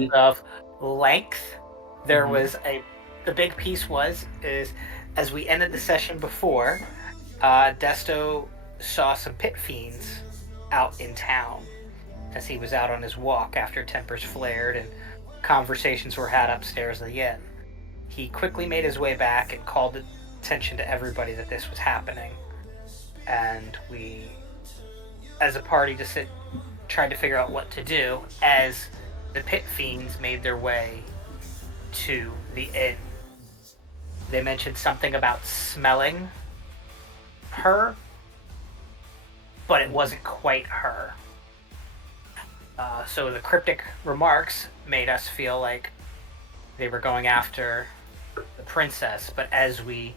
terms of length, there was the big piece is as we ended the session before, Desto saw some pit fiends out in town as he was out on his walk after tempers flared and conversations were had upstairs of the inn. He quickly made his way back and called attention to everybody that this was happening. And we, as a party, tried to figure out what to do as the pit fiends made their way to the inn. They mentioned something about smelling her, but it wasn't quite her. So the cryptic remarks made us feel like they were going after the princess, but as we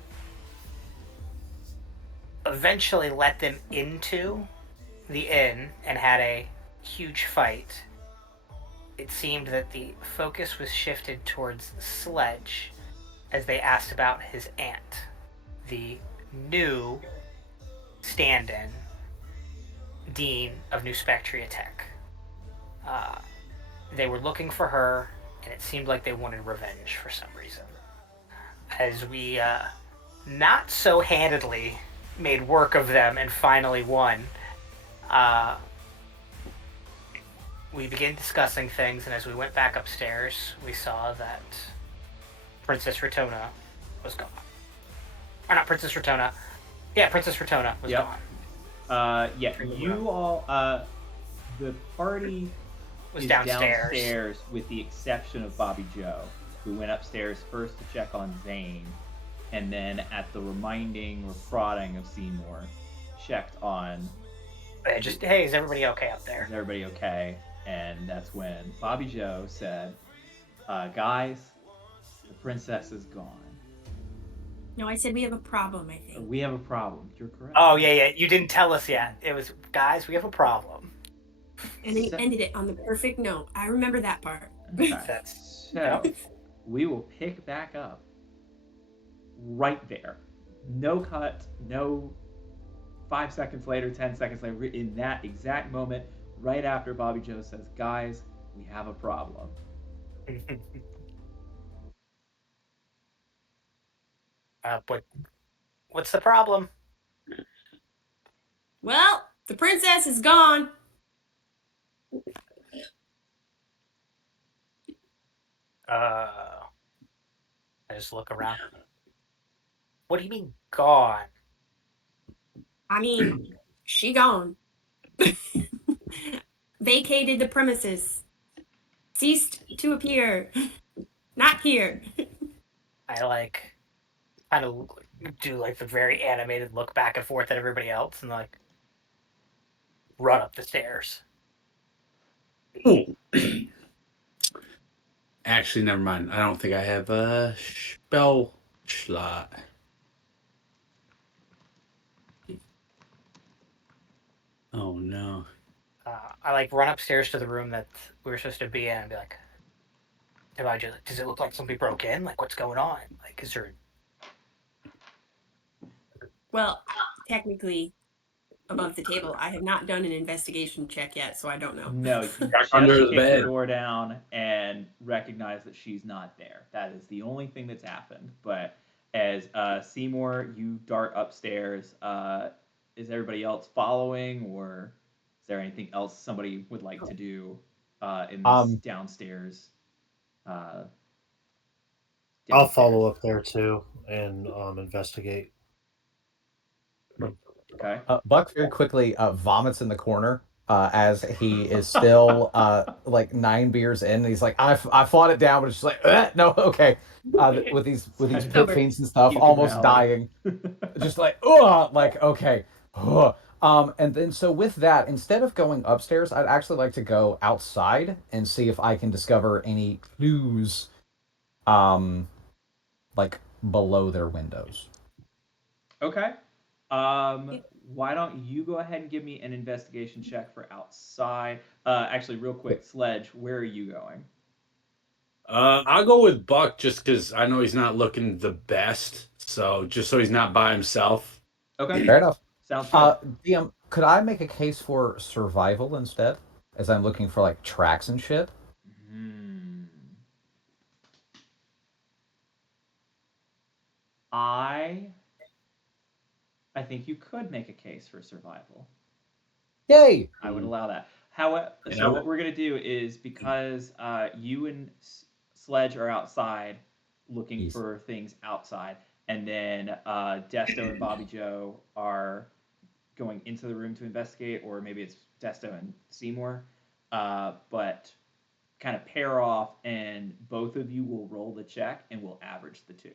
eventually let them into the inn and had a huge fight, it seemed that the focus was shifted towards Sledge as they asked about his aunt, the new stand-in dean of New Spectria Tech. They were looking for her, and it seemed like they wanted revenge for some reason. As we not so handedly made work of them and finally won, we began discussing things, and as we went back upstairs, we saw that Princess Rotona was gone. Or not Princess Rotona. Yeah, Princess Rotona was gone. You all, the party was is downstairs with the exception of Bobby Joe, who went upstairs first to check on Zane, and then at the reminding or prodding of Seymour, checked on... hey, is everybody okay up there? Is everybody okay? And that's when Bobby Joe said, guys, the princess is gone. No, I said we have a problem, I think. We have a problem. You're correct. Oh, yeah. You didn't tell us yet. It was, guys, we have a problem. And then he ended it on the perfect note. I remember that part. Okay. So, we will pick back up right there. No cut, no 5 seconds later, 10 seconds later, in that exact moment, right after Bobby Joe says, guys, we have a problem. What's the problem? Well, the princess is gone. I just look around. What do you mean gone? I mean, she gone. Vacated the premises. Ceased to appear. Not here. I kind of do the very animated look back and forth at everybody else and run up the stairs. Actually, never mind. I don't think I have a spell slot. Oh no. I run upstairs to the room that we were supposed to be in and be like, does it look like somebody broke in? What's going on? Is there... Well, technically, above the table, I have not done an investigation check yet, so I don't know. No, you just under the kick bed. the door down and recognize that she's not there. That is the only thing that's happened. But as Seymour, you dart upstairs. Is everybody else following, or is there anything else somebody would like to do in this downstairs? I'll follow up there too and investigate. Okay. Buck very quickly vomits in the corner as he is still 9 beers in. And he's like, I fought it down, but it's just no, okay. With these pit fiends and stuff, almost dying. Just okay. And then so with that, instead of going upstairs, I'd actually like to go outside and see if I can discover any clues below their windows. Okay. Why don't you go ahead and give me an investigation check for outside? Actually, real quick, Sledge, where are you going? I'll go with Buck just because I know he's not looking the best. So just so he's not by himself. Okay. Fair enough. Sounds good. DM, could I make a case for survival instead, as I'm looking for tracks and shit? I think you could make a case for survival. Yay! I would allow that. However, And so I- what we're gonna do is because you and Sledge are outside looking Easy. for things outside, and then Desto and Bobby Joe are going into the room to investigate, or maybe it's Desto and Seymour, but kind of pair off, and both of you will roll the check, and we'll average the two.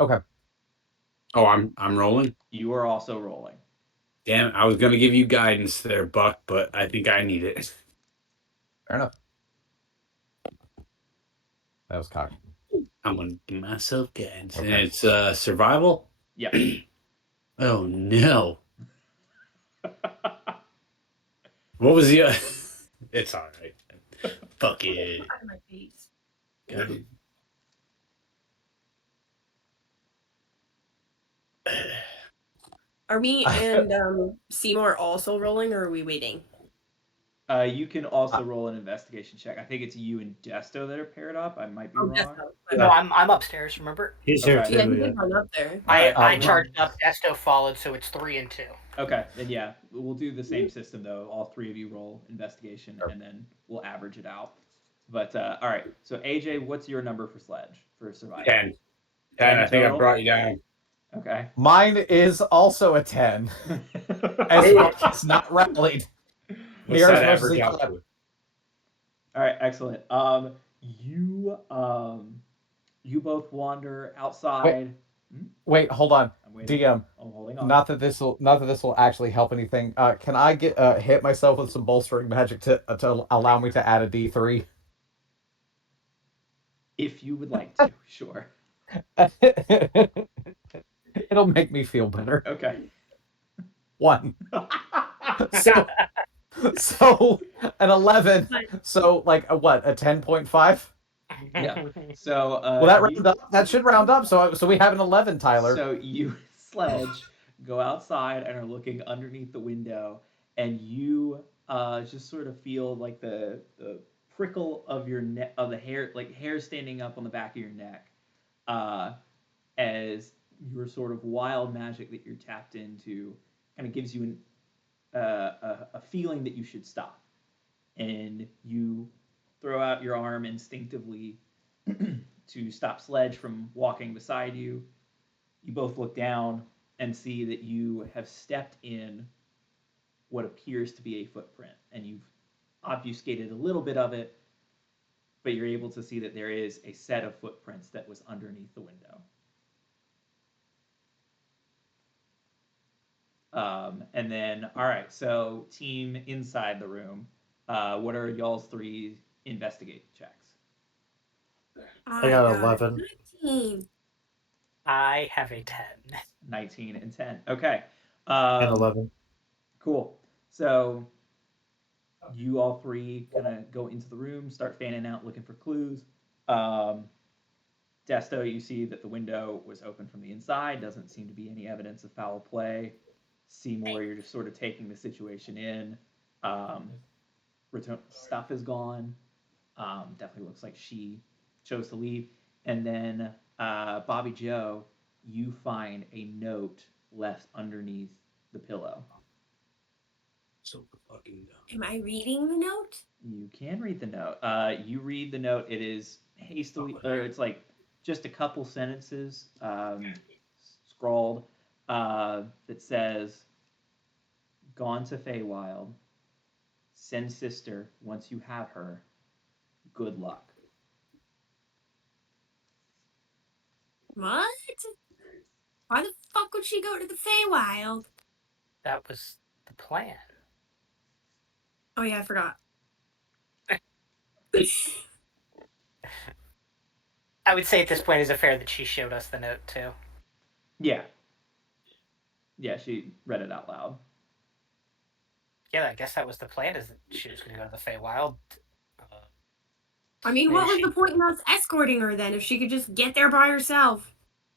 Okay. Oh, I'm rolling. You are also rolling. Damn, I was gonna give you guidance there, Buck, but I think I need it. Fair enough. That was cocky. I'm gonna give myself guidance. And Okay. it's survival. Yep. Oh no. What was the it's alright. Fuck it. Out of my face. Good. Are me and Seymour also rolling, or are we waiting? You can also roll an investigation check. I think it's you and Desto that are paired up. I might be Oh, wrong. Desto. No, I'm upstairs. Remember, He's here Okay. Yeah, too. he Yeah. did run up there. I Alright, charged up. Desto followed, so it's 3 and 2. Okay, then yeah, we'll do the same system though. All three of you roll investigation, and then we'll average it out. But all right, so AJ, what's your number for Sledge for survival? 10. 10 I think I total? brought you down. Okay. Mine is also a 10. As Buck is not rallied. What's Here's that mostly average out clip. to? All right, excellent. You both wander outside. Wait, hold on. I'm waiting. DM. I'm holding on. Not that this will actually help anything. Can I get hit myself with some bolstering magic to allow me to add a D3? If you would like to, sure. It'll make me feel better. Okay. 1. So an 11. So like a what? A 10.5? Yeah. So Well, that round up. That should round up. So we have an 11, Tyler. So you Sledge go outside and are looking underneath the window, and you just sort of feel like the prickle of your neck, of the hair, like hair standing up on the back of your neck, as your sort of wild magic that you're tapped into kind of gives you a feeling that you should stop, and you throw out your arm instinctively to stop Sledge from walking beside you. You both look down and see that you have stepped in what appears to be a footprint, and you've obfuscated a little bit of it, but you're able to see that there is a set of footprints that was underneath the window. And then, all right, so team inside the room, what are y'all's three investigate checks? I got 11. 19. I have a 10. 19 and 10. Okay. And 11. Cool. So you all three kind of go into the room, start fanning out, looking for clues. Desto, you see that the window was open from the inside. Doesn't seem to be any evidence of foul play. Seymour, you're just sort of taking the situation in. Stuff is gone. Definitely looks like she chose to leave. And then Bobby Joe, you find a note left underneath the pillow. So fucking dumb. Am I reading the note? You can read the note. You read the note. It is hastily, or it's like just a couple sentences scrawled that says, "Gone to Feywild. Send sister once you have her. Good luck." What? Why the fuck would she go to the Feywild? That was the plan. Oh yeah, I forgot. I would say at this point, is it fair that she showed us the note too? Yeah. Yeah, she read it out loud. Yeah, I guess that was the plan. Is that she was going to go to the Feywild. I mean, what was the point in us escorting her then if she could just get there by herself?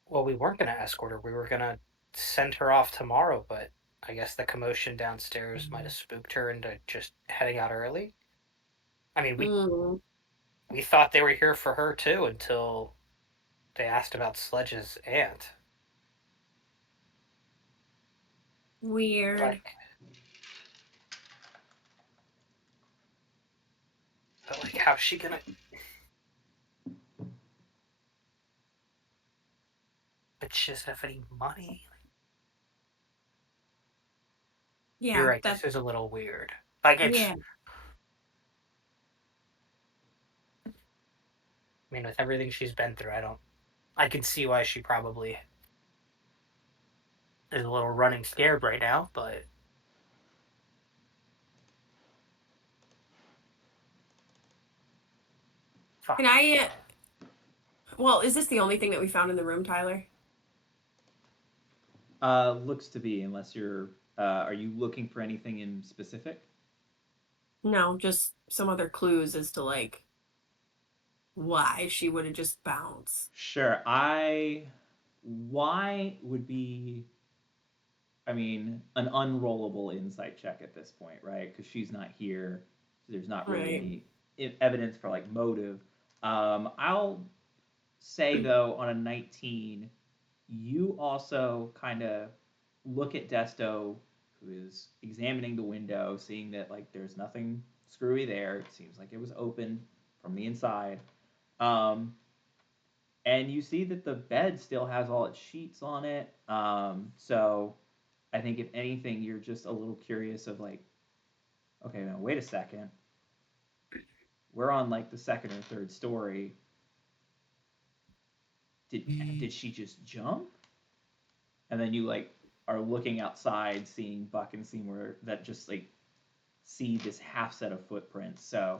Well, we weren't going to escort her. We were going to send her off tomorrow, but I guess the commotion downstairs might have spooked her into just heading out early. I mean, we thought they were here for her too until they asked about Sledge's aunt. Weird. But how's she gonna? But she doesn't have any money. Yeah, You're right. that's This is a little weird. It's. yeah. I mean, with everything she's been through, I can see why she probably is a little running scared right now. But fuck. Can I? Well, is this the only thing that we found in the room, Tyler? Looks to be, unless you're. Are you looking for anything in specific? No, just some other clues as to like why she would have just bounced. Sure. Why would be, I mean, an unrollable insight check at this point, right? Because she's not here. There's not really any evidence for like motive. I'll say though, on a 19, you also kind of look at Desto, who is examining the window, seeing that like there's nothing screwy there. It seems like it was open from the inside. And you see that the bed still has all its sheets on it. So I think if anything, you're just a little curious of like, okay, now wait a second. We're on like the second or third story. Did she just jump? And then you like are looking outside, seeing Buck and Seymour that just like see this half set of footprints. So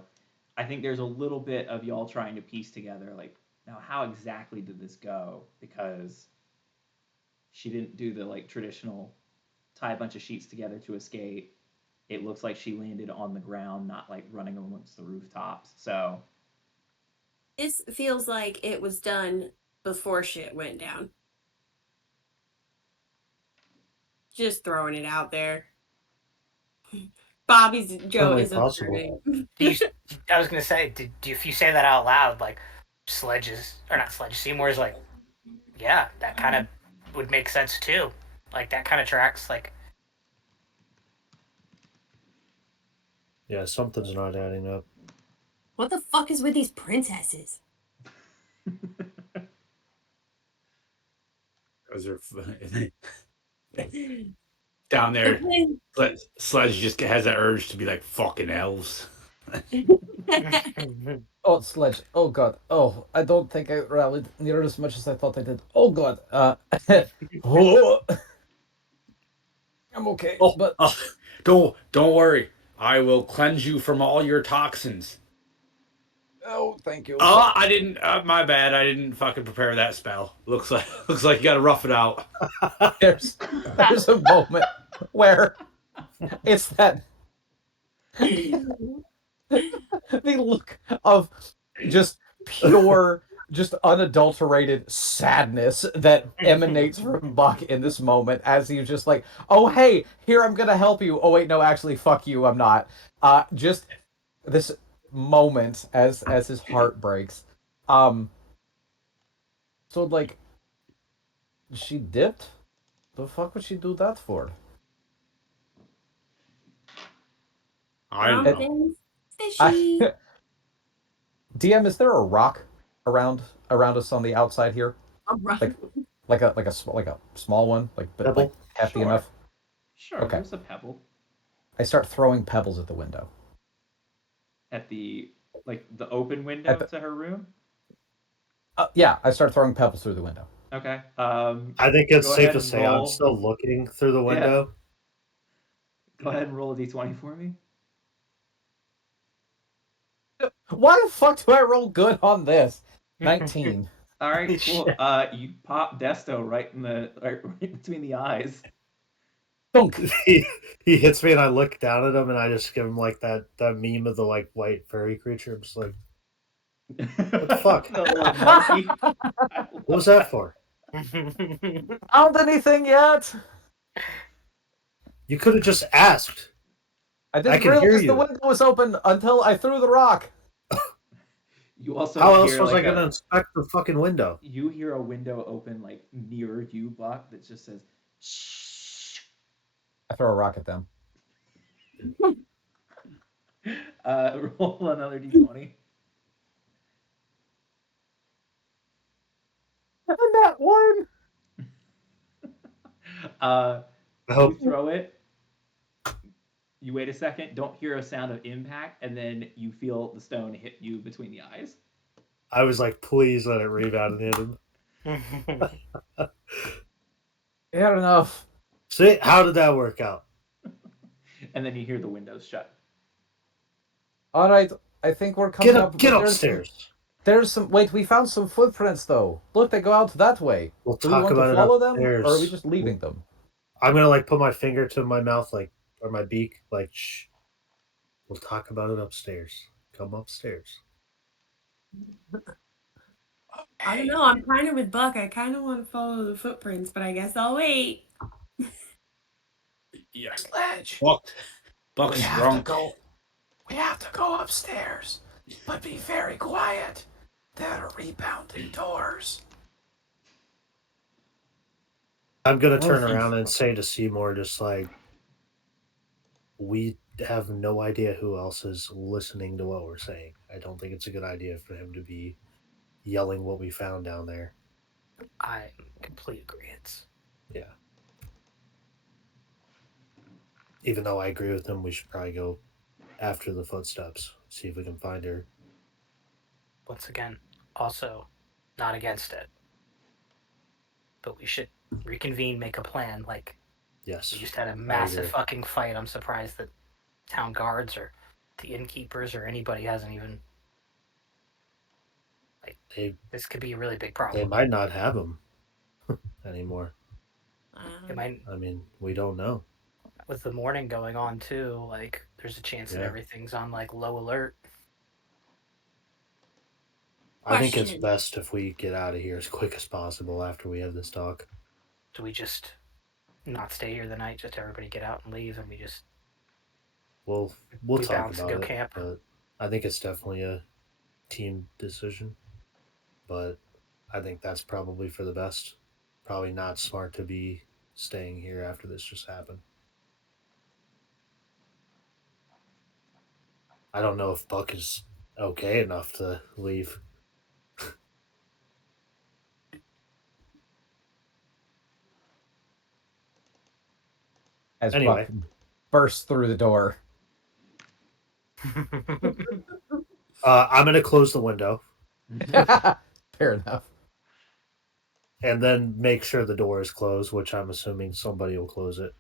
I think there's a little bit of y'all trying to piece together like, now how exactly did this go? Because she didn't do the like traditional tie a bunch of sheets together to escape. It looks like she landed on the ground, not like running amongst the rooftops. So This feels like it was done before shit went down. Just throwing it out there. Bobby's Joe Certainly is possible. observing. I was gonna say, if you say that out loud, like Seymour's like, yeah, that kind of would make sense too. Like that kind of tracks. Like, Yeah, something's not adding up. What the fuck is with these princesses? Those are down there. Sledge just has that urge to be like fucking elves. Oh, Sledge. Oh god. Oh, I don't think I rallied near as much as I thought I did. Oh god. Oh. I'm okay, but don't worry. I will cleanse you from all your toxins. oh, thank you. Oh, I didn't. My bad. I didn't fucking prepare that spell. Looks like you got to rough it out. There's a moment where it's that the look of just pure, just unadulterated sadness that emanates from Buck in this moment as he's just like, oh hey, here I'm gonna help you. Oh wait, no, actually, fuck you, I'm not. Just this moment as his heart breaks. So like, she dipped. The fuck would she do that for? I don't know. Mountains, fishy. DM, is there a rock around us on the outside here? A rock. Like a small one, like Pebble? hefty Sure. enough. Sure, Okay. there's a pebble I start throwing pebbles at the window. at the open window to her room. Yeah, I start throwing pebbles through the window. Okay. I think it's Go safe ahead to and say I'm roll. still looking through the window. Go ahead and roll a d20 for me. Why the fuck do I roll good on this? 19. All right, cool. You pop Desto right between the eyes. Dunk. he hits me and I look down at him and I just give him like that meme of the like white fairy creature. I'm just like, What the fuck? The little monkey. what was that for? Found anything yet? You could have just asked. I didn't can hear realize the you. window was open until I threw the rock. You also How else hear, was I like, going to inspect the fucking window? You hear a window open like near you, Buck, that just says shh. I throw a rock at them. Roll another d20. That one. Uh, I you hope throw it. You wait a second, don't hear a sound of impact, and then you feel the stone hit you between the eyes. I was like, please let it rebound and hit him. You had enough. See, how did that work out? And then you hear the windows shut. All right, I think we're coming up. Get but upstairs. There's some. Wait, we found some footprints though. Look, they go out that way. We'll Do we talk want to about it follow them, upstairs. or are we just leaving them? I'm gonna like put my finger to my mouth, like, or my beak, like, shh. We'll talk about it upstairs. Come upstairs. I don't know. I'm kind of with Buck. I kind of want to follow the footprints, but I guess I'll wait. Yeah. Sledge. Buck's We have drunk. to go. We have to go upstairs, but be very quiet. There are rebounding doors. I'm gonna Well, turn if around you- and say to Seymour, just like, we have no idea who else is listening to what we're saying. I don't think it's a good idea for him to be yelling what we found down there. I'm complete agreement. Yeah. Even though I agree with him, we should probably go after the footsteps, see if we can find her. Once again, also not against it. But we should reconvene, make a plan. Like, Yes. we just had a agree. massive fucking fight. I'm surprised that town guards or the innkeepers or anybody hasn't even. Like, this could be a really big They problem. might not have him anymore. It might, I mean, we don't know. with the morning going on too. Like, there's a chance that Yeah. everything's on like low alert. I think it's Question. best if we get out of here as quick as possible after we have this talk. Do we just not stay here the night? Just everybody get out and leave, and we just We'll we talk bounce and about go it, camp? but I think it's definitely a team decision. But I think that's probably for the best. Probably not smart to be staying here after this just happened. I don't know if Buck is okay enough to leave. As Anyway. Buck bursts through the door. I'm going to close the window Fair enough. and then make sure the door is closed, which I'm assuming somebody will close it.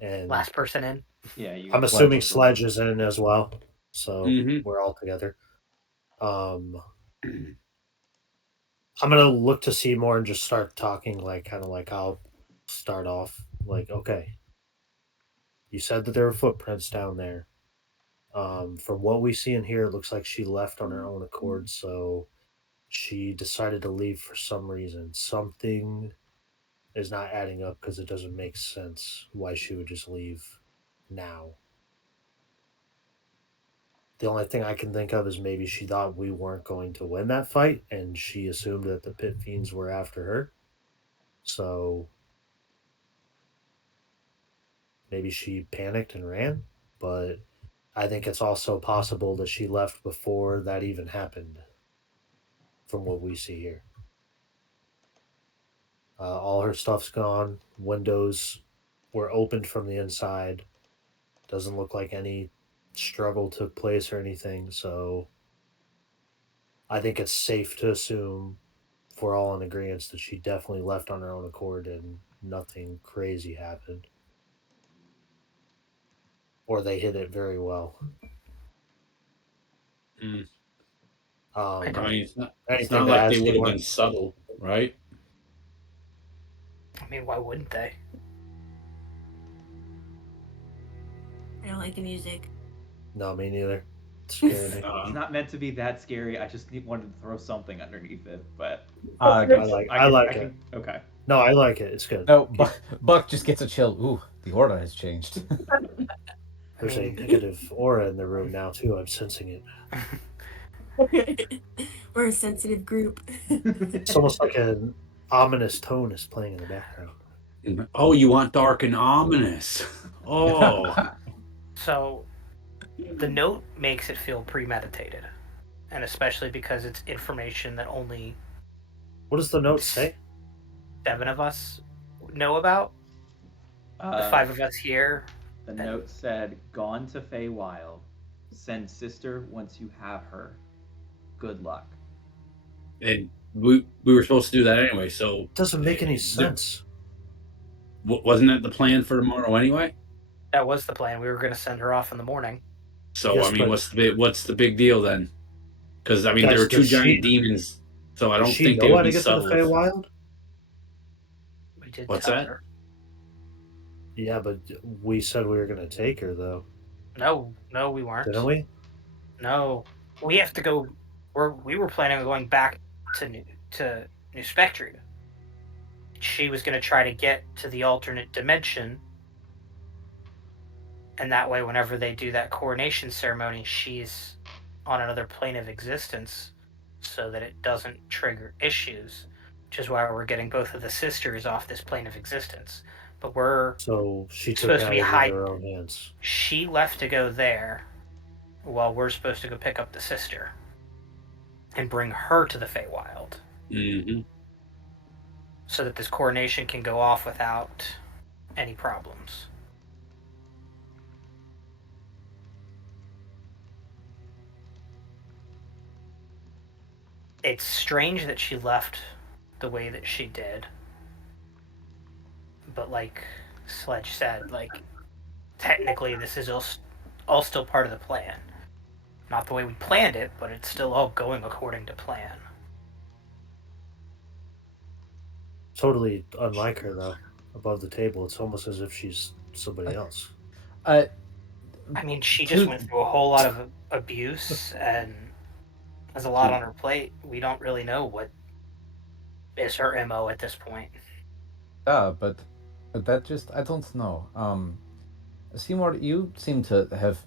And Last person in. Yeah, you. I'm assuming Sledge is in as well. So Mhm. we're all together. I'm gonna look to Seymour and just start talking, like, kind of like I'll start off like, okay, you said that there were footprints down there. From what we see in here, it looks like she left on her own accord, so she decided to leave for some reason. Something is not adding up because it doesn't make sense why she would just leave now. The only thing I can think of is maybe she thought we weren't going to win that fight, and she assumed that the pit fiends were after her. So maybe she panicked and ran, but I think it's also possible that she left before that even happened, from what we see here. All her stuff's gone. Windows were opened from the inside. Doesn't look like any struggle took place or anything, so I think it's safe to assume, if we're all in agreement, that she definitely left on her own accord and nothing crazy happened. Or they hid it very well. Mm. Um, I mean, it's not anything to like add, they would have Seymour? been subtle, right? I mean, why wouldn't they? I don't like the music. No, me neither. It scared me. It's not meant to be that scary. I just wanted to throw something underneath it, but I like it. Okay. No, I like it. It's good. No, Buck just gets a chill. Ooh, the order has changed. There's a mean- negative aura in the room now too. I'm sensing it. We're a sensitive group. It's almost like an ominous tone is playing in the background. Oh, you want dark and ominous? Oh, So the note makes it feel premeditated, and especially because it's information that only What does the note say? 7 of us know about. The 5 of us here. The note said, "Gone to Feywild. Send sister once you have her. Good luck." and we were supposed to do that anyway. So It doesn't make any sense. wasn't that the plan for tomorrow anyway? That was the plan. We were going to send her off in the morning. So Yes, I mean, but what's the big deal then? Because I mean, there were two does giant demons, so I does don't she think they know would how to be get to the subtle. With, Feywild? We did What's tell that? her. Yeah, but we said we were going to take her, though. No, we weren't. Didn't we? No, we have to go. We were planning on going back to New Spectre. She was going to try to get to the alternate dimension, and that way, whenever they do that coronation ceremony, she's on another plane of existence, so that it doesn't trigger issues. Which is why we're getting both of the sisters off this plane of existence. But we're So she took supposed to be matters high. into her own hands. She left to go there, while we're supposed to go pick up the sister and bring her to the Feywild, Mm-hmm. so that this coronation can go off without any problems. It's strange that she left the way that she did, but like Sledge said, like, technically this is all still part of the plan. Not the way we planned it, but it's still all going according to plan. Totally unlike her, though. Above the table, it's almost as if she's somebody else. Uh, I mean, she just went through a whole lot of abuse and has a lot on her plate. We don't really know what is her MO at this point. but that just I don't know. Seymour, you seem to have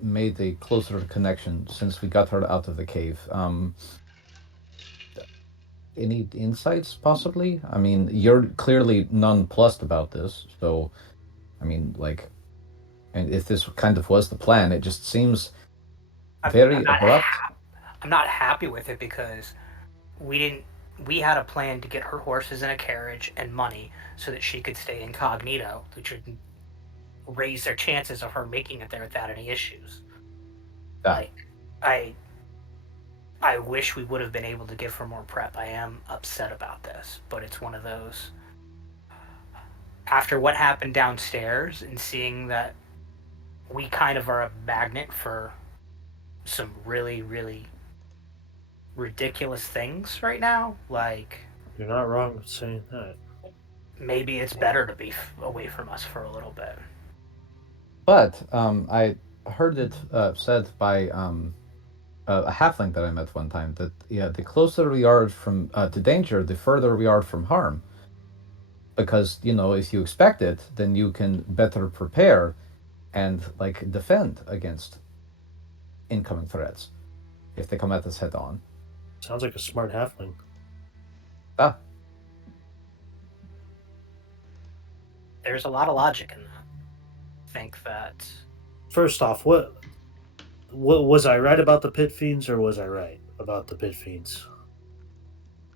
made a closer connection since we got her out of the cave. Any insights, possibly? I mean, you're clearly nonplussed about this, so I mean, like, and if this kind of was the plan, it just seems very abrupt. I'm not happy with it because we had a plan to get her horses in a carriage and money so that she could stay incognito, which would raise their chances of her making it there without any issues. Yeah. Like, I wish we would have been able to give her more prep. I am upset about this, but it's one of those. After what happened downstairs and seeing that we kind of are a magnet for some really, really ridiculous things right now, like, You're not wrong in saying that. maybe it's better to be away from us for a little bit. But I heard it said by a halfling that I met one time that the closer we are from to danger, the further we are from harm. Because if you expect it, then you can better prepare and like defend against incoming threats if they come at us head on. Sounds like a smart halfling. Ah, There's a lot of logic in that. I think that First off, what was I right about the pit fiends, or was I right about the pit fiends?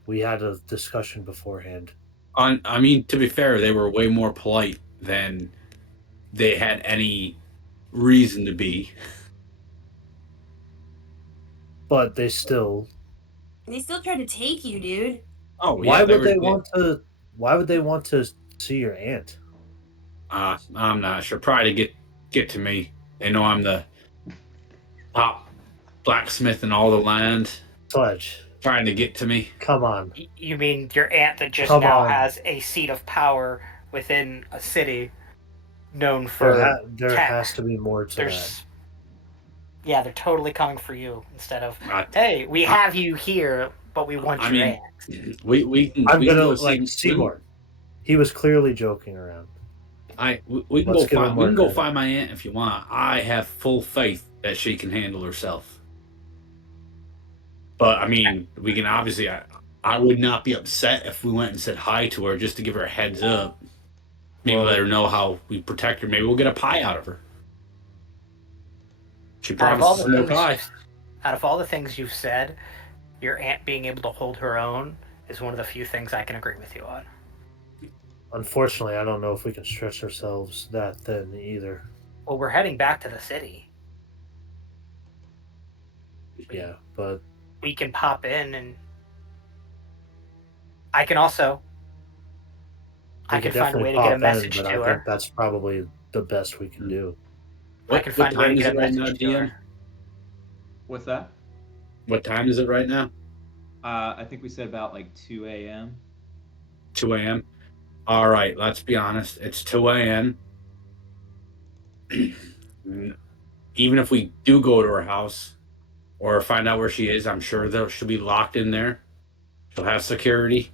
We had a discussion beforehand. I mean, to be fair, they were way more polite than they had any reason to be. But they still. They still try to take you, dude. Oh, Why yeah, would they want to? Why would they want to see your aunt? I'm not sure. Probably to get to me. They know I'm the top blacksmith in all the land. Sledge, Trying to get to me. come on. you mean your aunt that just Come now on. has a seat of power within a city known for There tech. has to be more to that. Yeah, they're totally coming for you instead of, I- hey, we have you here, but we want I your mean, aunt. we can. I'm we can gonna go like Seymour. He was clearly joking around. We can Let's go give him find. more We can go credit. find my aunt if you want. I have full faith that she can handle herself. But I mean, we can obviously. I would not be upset if we went and said hi to her just to give her a heads up. Maybe Well, let her know how we protect her. Maybe we'll get a pie out of her. She Out of all promises the some more things, pie. out of all the things you've said, your aunt being able to hold her own is one of the few things I can agree with you on. unfortunately, I don't know if we can stretch ourselves that thin either. Well, we're heading back to the city. Yeah, but We can pop in, and I can also. we I could can find a definitely way to get a pop in. message But to I think her. that's probably the best we can do. I can What find a way to time is get it a right now, message to her. DM? What's that? What time is it right now? I think we said about like 2 a.m. 2 a.m. All right, let's be honest. It's 2 a.m. Even if we do go to her house or find out where she is, I'm sure that she'll be locked in there. She'll have security.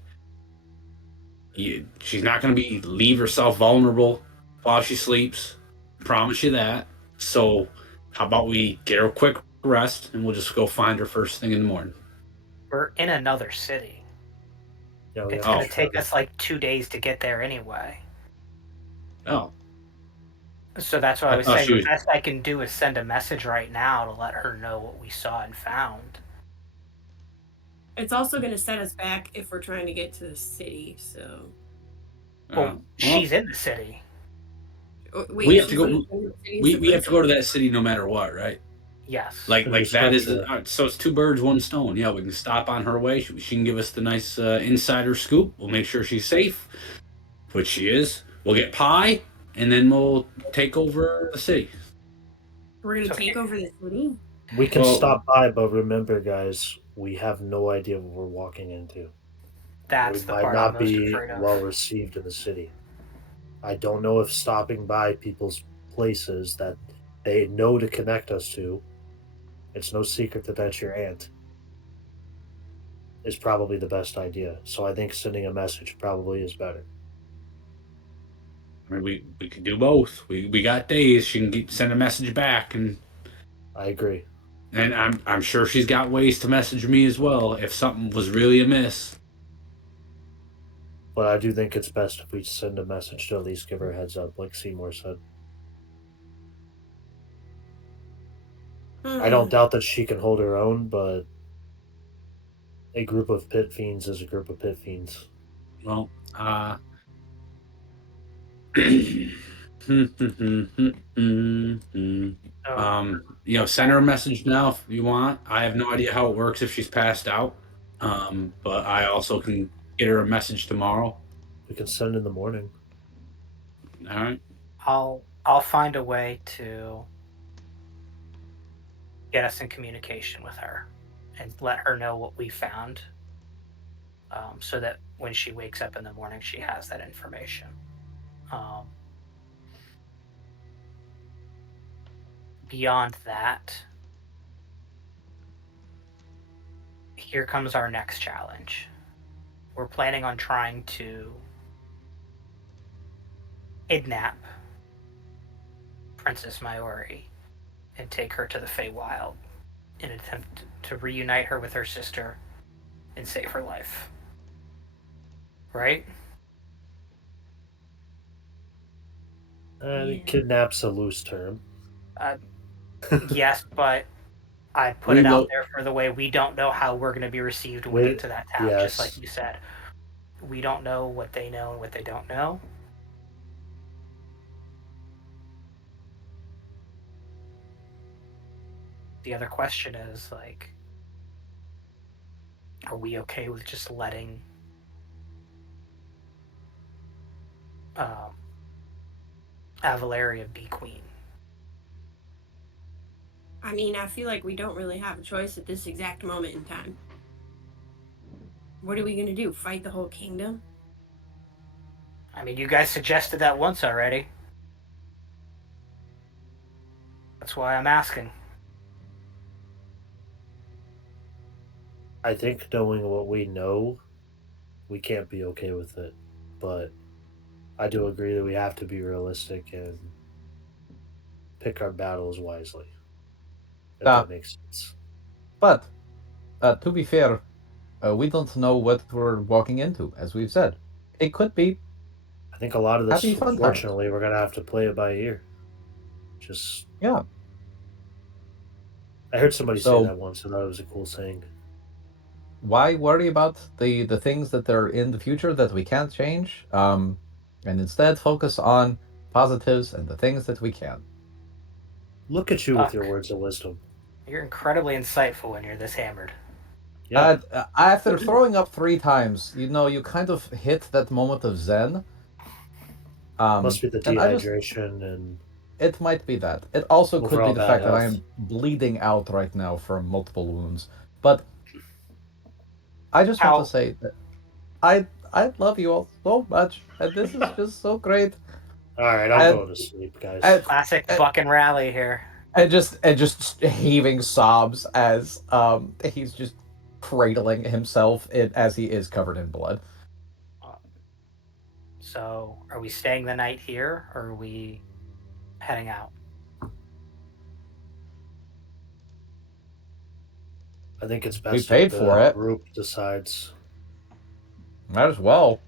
She's not going to leave herself vulnerable while she sleeps. Promise you that. So, how about we get her a quick rest and we'll just go find her first thing in the morning? We're in another city. Yeah, we It's have going to to take travel. us like 2 days to get there anyway. Oh, So that's why I I was thought saying she the was. best I can do is send a message right now to let her know what we saw and found. It's also going to set us back if we're trying to get to the city. So Well, she's in the city. wait, We have to she's go. in the city. We have to go to that city no matter what, right? Yes. Like that is Sure. so it's two birds, one stone. Yeah, we can stop on her way. She can give us the nice insider scoop. We'll make sure she's safe, which she is. We'll get pie, and then we'll take over the city. We're going to So take over the city. We can Well- stop by, but remember, guys, we have no idea what we're walking into. That's We the might part I'm not most be afraid of. well received in the city. I don't know if stopping by people's places that they know to connect us to, it's no secret that that's your aunt, is probably the best idea. So I think sending a message probably is better. I mean, we could do both. We got days. She can send a message back, I agree. and I'm sure she's got ways to message me as well if something was really amiss. But I do think it's best if we send a message to at least give her a heads up, like Seymour said. I don't doubt that she can hold her own, but a group of pit fiends is a group of pit fiends. Well, send her a message now if you want. I have no idea how it works if she's passed out. But I also can get her a message tomorrow. We can send in the morning. All right. I'll find a way to get us in communication with her and let her know what we found, so that when she wakes up in the morning, she has that information. Beyond that, here comes our next challenge. We're planning on trying to kidnap Princess Mayuri and take her to the Feywild in an attempt to reunite her with her sister and save her life. Right? Kidnap's a loose term. Yes, but I put We it out will- there for the way we don't know how we're going to be received when we get to that town, just like you said. We don't know what they know and what they don't know. The other question is, like, are we okay with just letting Avalaria be queen? I mean, I feel like we don't really have a choice at this exact moment in time. What are we going to do? Fight the whole kingdom? I mean, you guys suggested that once already. That's why I'm asking. I think knowing what we know, we can't be okay with it. But I do agree that we have to be realistic and pick our battles wisely. If that makes sense. But to be fair, we don't know what we're walking into, as we've said. It could be I think a lot of this, Happy fun times. unfortunately, we're gonna have to play it by ear. Just Yeah. I heard somebody say So that once, and that was a cool saying. why worry about the things that are in the future that we can't change? And instead focus on positives and the things that we can. Look at you with your Fuck. words of wisdom. You're incredibly insightful when you're this hammered. Yeah, After throwing up 3 times, you kind of hit that moment of zen. must be the And dehydration and it might be that. It also could be overall the bad fact that I health. am bleeding out right now from multiple wounds. But I just want to How say that I love you all so much, and this is just so great. All right, I'm And going to sleep, guys. classic and, buck and rally here. and just heaving sobs as he's just cradling himself as he is covered in blood. So, are we staying the night here, or are we heading out? I think it's We best if paid for the it. group decides. Might as well.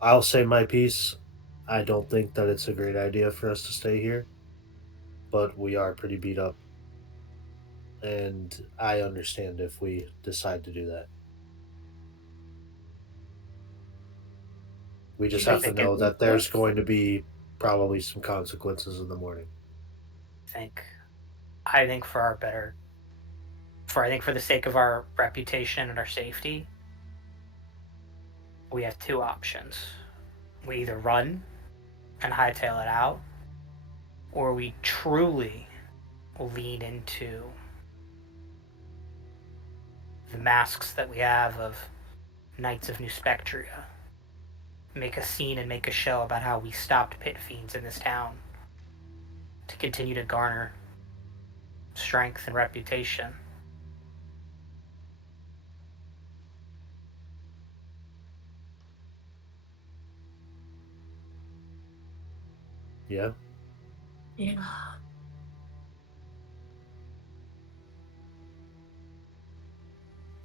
I'll say my piece. I don't think that it's a great idea for us to stay here, but we are pretty beat up. And I understand if we decide to do that. We just You I have guys to think know it. that there's going to be probably some consequences in the morning. Think. I think for our better. I think for the sake of our reputation and our safety, we have two options. We either run and hightail it out, or we truly lean into the masks that we have of Knights of New Spectria. Make a scene and make a show about how we stopped pit fiends in this town to continue to garner strength and reputation. Yeah? Yeah.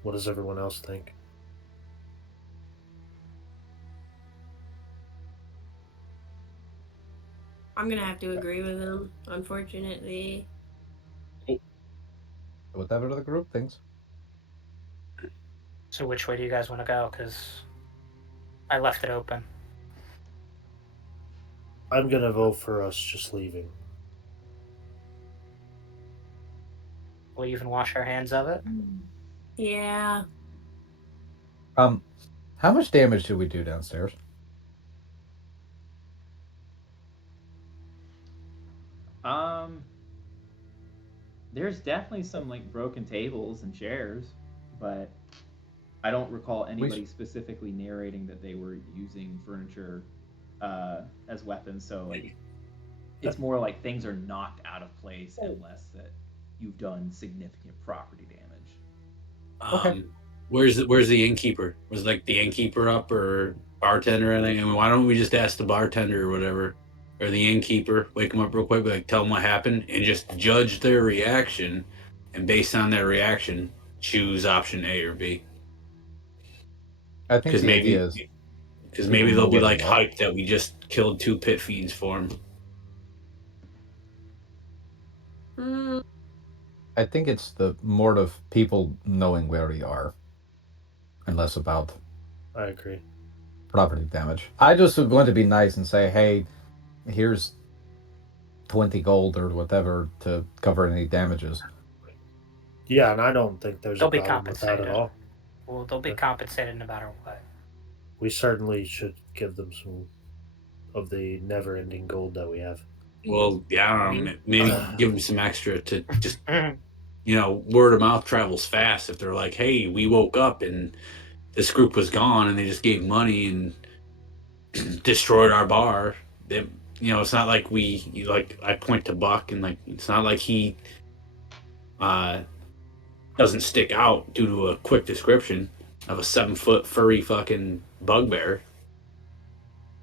What does everyone else think? I'm gonna have to agree with him, unfortunately. Whatever the group thinks. So which way do you guys want to go? Because I left it open. I'm going to vote for us just leaving. We'll even wash our hands of it. Yeah. How much damage did we do downstairs? There's definitely some like broken tables and chairs, but I don't recall anybody specifically narrating that they were using furniture as weapons. So like, it's more like things are knocked out of place and less that you've done significant property damage. Okay. Where's the innkeeper? Was like the innkeeper up or bartender or anything? I mean, why don't we just ask the bartender or whatever, or the innkeeper, wake them up real quick, like tell them what happened, and just judge their reaction, and based on their reaction, choose option A or B. I think Because the idea maybe, is because people maybe know they'll be where like they are. hyped that we just killed 2 pit fiends for them. Mm, I think it's the more of people knowing where we are, and less about I agree. property damage. I just would want to be nice and say, hey, here's 20 gold or whatever to cover any damages. Yeah, and I don't think there's They'll a be problem with that at compensated. all. Well, they'll be compensated no matter what. We certainly should give them some of the never ending gold that we have. Well, yeah, I don't know. Maybe give them some extra to just, word of mouth travels fast. If they're like, hey, we woke up and this group was gone and they just gave money and destroyed our bar. They, it's not like I point to Buck and like, it's not like he uh, doesn't stick out due to a quick description of a 7-foot furry fucking bugbear.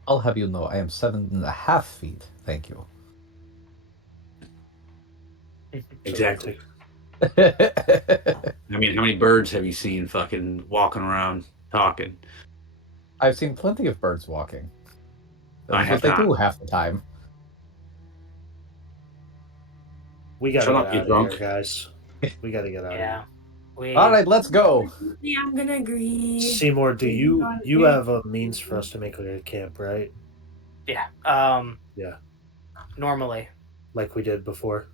I'll have you know I am 7.5 feet. Thank you. Exactly. I I mean, how many birds have you seen fucking walking around talking? I've seen plenty of birds walking. I That's have what they not. do half the time. We gotta Shut get up, you out of here, drunk. guys. We gotta get out of Yeah. here. We All right, let's go. Yeah, I'm gonna agree. Seymour, do We you gotta- have a means for us to make like a camp, right? yeah. Yeah, Normally. like we did before.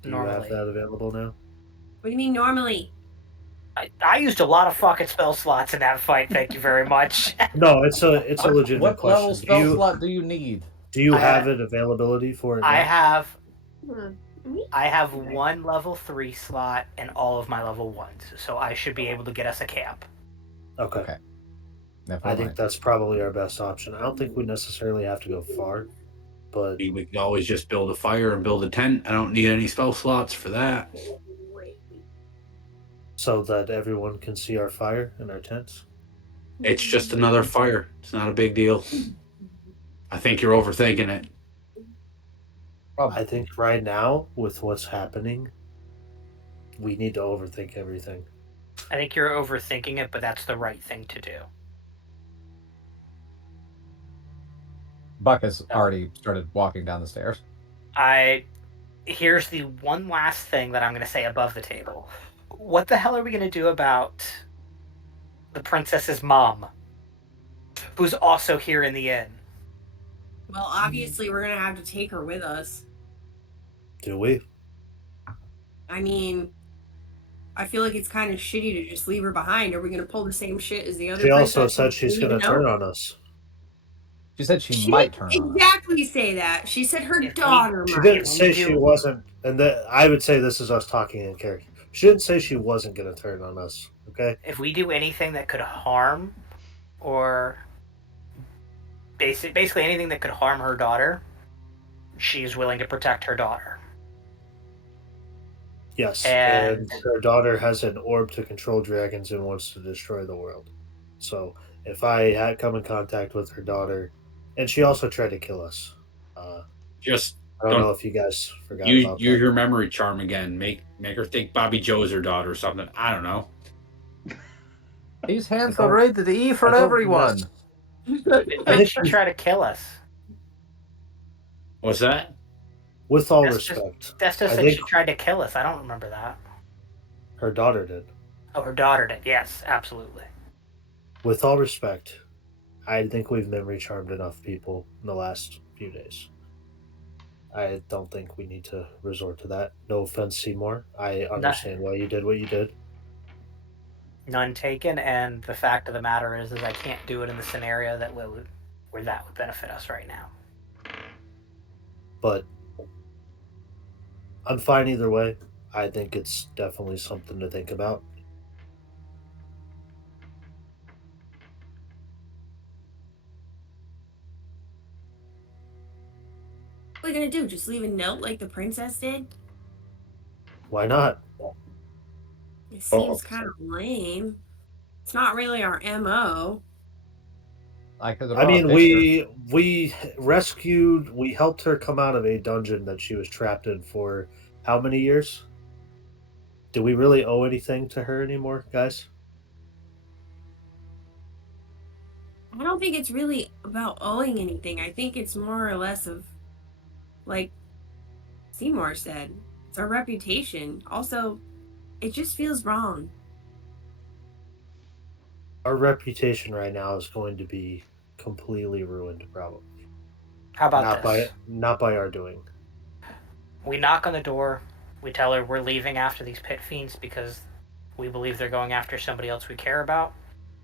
Do you have Normally. that available now? What do you mean normally? I used a lot of fucking spell slots in that fight, thank you very much. No, it's a legitimate What level question. spell slot do you need? Do you I have have- it availability for it? I now? have Me? I have one level 3 slot and all of my level 1s, so I should be able to get us a camp. Okay. Okay. Never I think mind. that's probably our best option. I don't think we necessarily have to go far, but We can always just build a fire and build a tent. I don't need any spell slots for that. so that everyone can see our fire and our tents. It's just another fire. It's not a big deal. I think you're overthinking it. I think right now, with what's happening, we need to overthink everything. I think you're overthinking it, but that's the right thing to do. Buck has already started walking down the stairs. Here's the one last thing that I'm going to say above the table. What the hell are we going to do about the princess's mom, who's also here in the inn? Well, obviously we're gonna have to take her with us. Do we? I mean, I feel like it's kind of shitty to just leave her behind. Are we gonna pull the same shit as the other? She also princesses? said she's We going to don't turn know. on us. She said she She might didn't turn on us. exactly say that. She said her If we- daughter She might. didn't we say do- she wasn't, and I would say this is us talking in character. She didn't say she wasn't going to turn on us. Okay. If we do anything that could harm, or basically anything that could harm her daughter, she's willing to protect her daughter. Yes, And- and her daughter has an orb to control dragons and wants to destroy the world. So if I had come in contact with her daughter, and she also tried to kill us. Just I don't Don't- know if you guys forgot use about use that. your memory charm again. Make her think Bobby Joe's her daughter or something. I don't know. These hands I don't- are rated E for I don't everyone. mess- Did she try to kill us? What's that? With all That's just- respect, Desto I said think- she tried to kill us. I don't remember that. her daughter did. Oh, her daughter did. Yes, absolutely. With all respect, I think we've memory charmed enough people in the last few days. I don't think we need to resort to that. No offense, Seymour. I understand why you did what you did. None taken, and the fact of the matter is I can't do it in the scenario where that would benefit us right now. But I'm fine either way. I think it's definitely something to think about. What are we gonna do? Just leave a note like the princess did? Why not? It seems kind of lame. It's not really our MO. I could I mean, we helped her come out of a dungeon that she was trapped in for how many years? Do we really owe anything to her anymore, guys? I don't think it's really about owing anything. I think it's more or less of, like Seymour said, it's our reputation. Also, it just feels wrong. Our reputation right now is going to be completely ruined, probably. How about this? Not by our doing. We knock on the door. We tell her we're leaving after these pit fiends because we believe they're going after somebody else we care about.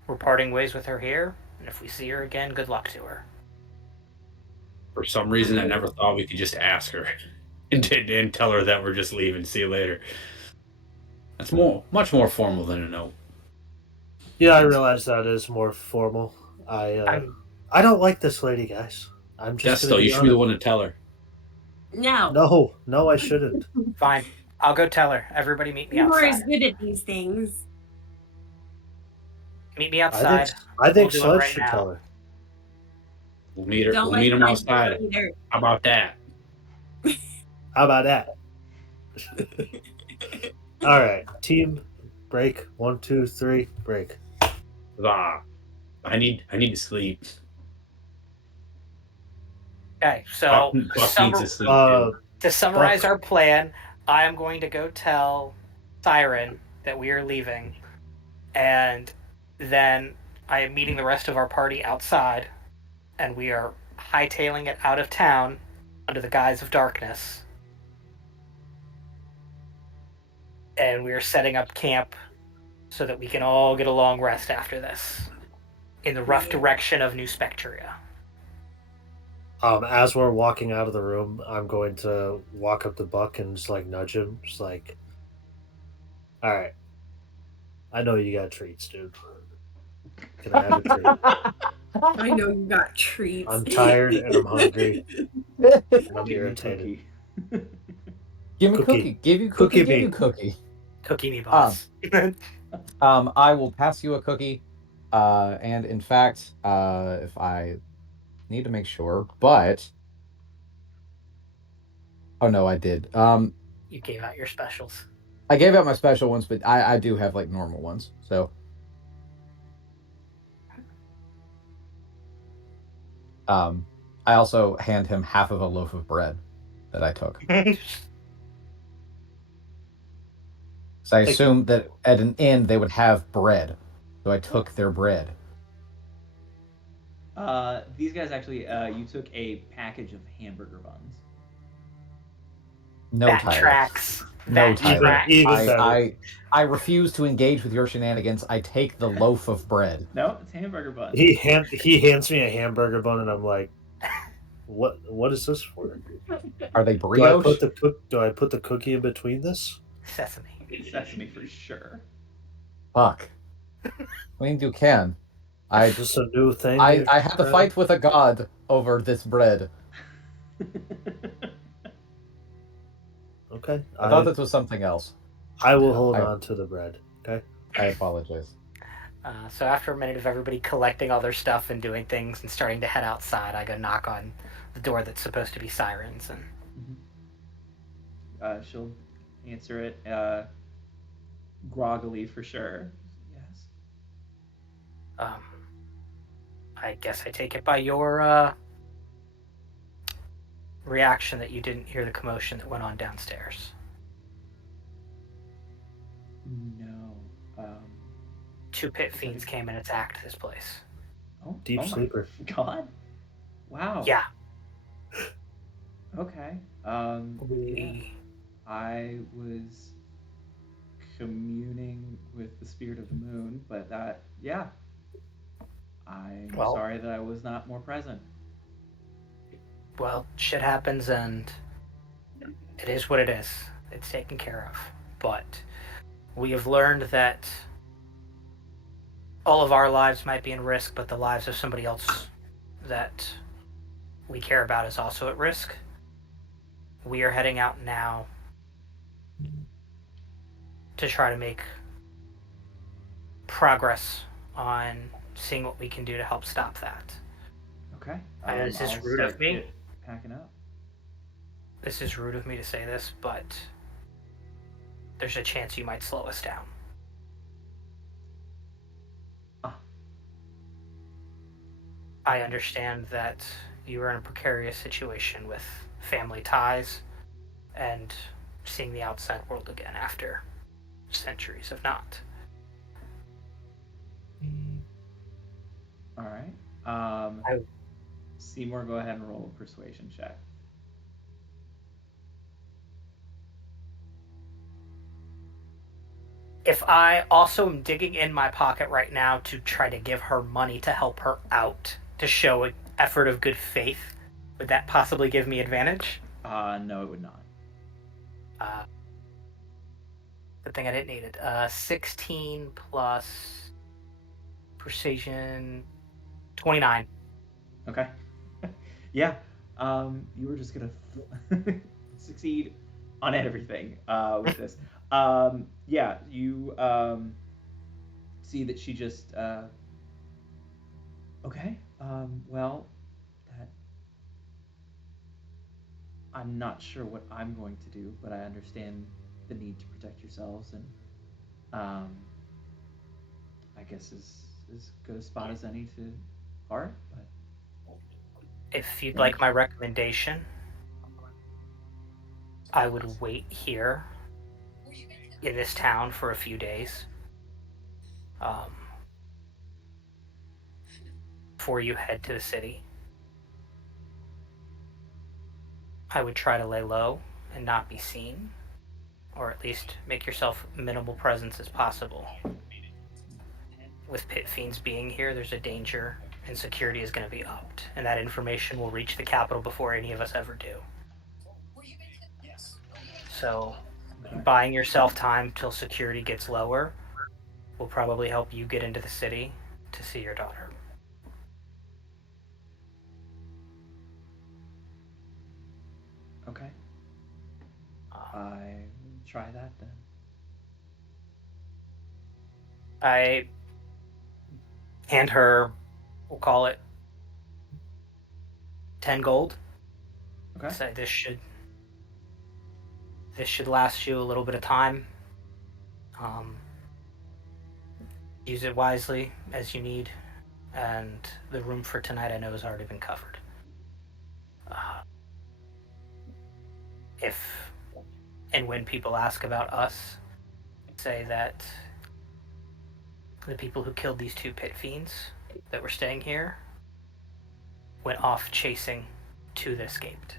We're parting ways with her here, and if we see her again, good luck to her. For some reason, I never thought we could just ask her and tell her that we're just leaving. See you later. That's much more formal than a note. Yeah, I realize that is more formal. I don't like this lady, guys. I'm just Desto, gonna you be should be the honest. one to tell her. No. No, I shouldn't. Fine. I'll go tell her. Everybody meet me Seymour is outside. good at these things. Meet me outside. I think We'll do it Sledge right should now. tell her. We'll meet her. Don't We'll let meet him Sledge outside. either. How about that? How about that? All right, team break. 1, 2, 3, break. Ah. I need to sleep. Okay, so Buck needs to sleep Uh, too. to summarize Buck. our plan, I am going to go tell Siren that we are leaving, and then I am meeting the rest of our party outside, and we are hightailing it out of town under the guise of darkness. And we are setting up camp so that we can all get a long rest after this in the rough direction of New Spectria. As we're walking out of the room, I'm going to walk up to Buck and just like nudge him, just like, all right, I know you got treats, dude. Can I have a treat? I know you got treats. I'm tired and I'm hungry and I'm Give me a irritated. cookie. Give me Cookie. cookie. Give you Cookie cookie. Give me. you cookie. Cookie me, boss. I will pass you a cookie. And in fact, if I need to make sure, but oh no, I did. You gave out your specials. I gave out my special ones, but I do have like normal ones. So, I also hand him half of a loaf of bread that I took. So I Thank you. assumed that at an inn they would have bread, so I took their bread. These guys actually, you took a package of hamburger buns. No That Tyler. tracks. No That Tyler. tracks. Even I, better. I refuse to engage with your shenanigans. I take the loaf of bread. No, it's hamburger buns. He hands me a hamburger bun and I'm like, what is this for? Are they Do I brioche? put the cookie in between this? Sesame. Sesame for sure. Fuck. I mean, you can. Is this a new thing? I you're had to trying? fight with a god over this bread. Okay. I thought this was something else. I will hold I- on to the bread. Okay. I apologize. So after a minute of everybody collecting all their stuff and doing things and starting to head outside, I go knock on the door that's supposed to be Siren's, and She'll answer it groggily for sure. Yes. um, I guess I take it by your reaction that you didn't hear the commotion that went on downstairs. No. 2 pit fiends came and attacked this place. Oh, Deep oh my sleeper. God. Wow. Yeah. Okay. Yeah. I was communing with the spirit of the moon, but that, yeah. I'm Well- sorry that I was not more present. Well, shit happens, and it is what it is. It's taken care of. But we have learned that all of our lives might be in risk, but the lives of somebody else that we care about is also at risk. We are heading out now to try to make progress on seeing what we can do to help stop that. Okay. Is this I'll rude of start me? packing up. This is rude of me to say this, but there's a chance you might slow us down. I understand that you are in a precarious situation with family ties and seeing the outside world again after centuries of not. All right. I- Seymour, go ahead and roll a persuasion check. If I also am digging in my pocket right now to try to give her money to help her out, to show an effort of good faith, would that possibly give me advantage? No, it would not. Good thing I didn't need it. 16 plus precision, 29. Okay. Yeah. You were just gonna succeed on everything with this. Yeah. You see that she just. Okay. Well, that. I'm not sure what I'm going to do, but I understand the need to protect yourselves, and I guess as as good a spot as any to part. But If you'd Yeah. like my recommendation, I would wait here in this town for a few days. Before you head to the city. I would try to lay low and not be seen, or at least make yourself minimal presence as possible. With pit fiends being here, there's a danger, and security is going to be upped, and that information will reach the capital before any of us ever do. So, Okay. buying yourself time till security gets lower will probably help you get into the city to see your daughter. Okay. I will try that then. I hand her, we'll call it 10 gold. Okay. Say this should last you a little bit of time. Use it wisely as you need, and the room for tonight I know has already been covered. If and when people ask about us, say that the people who killed these two pit fiends that were staying here went off chasing two that escaped.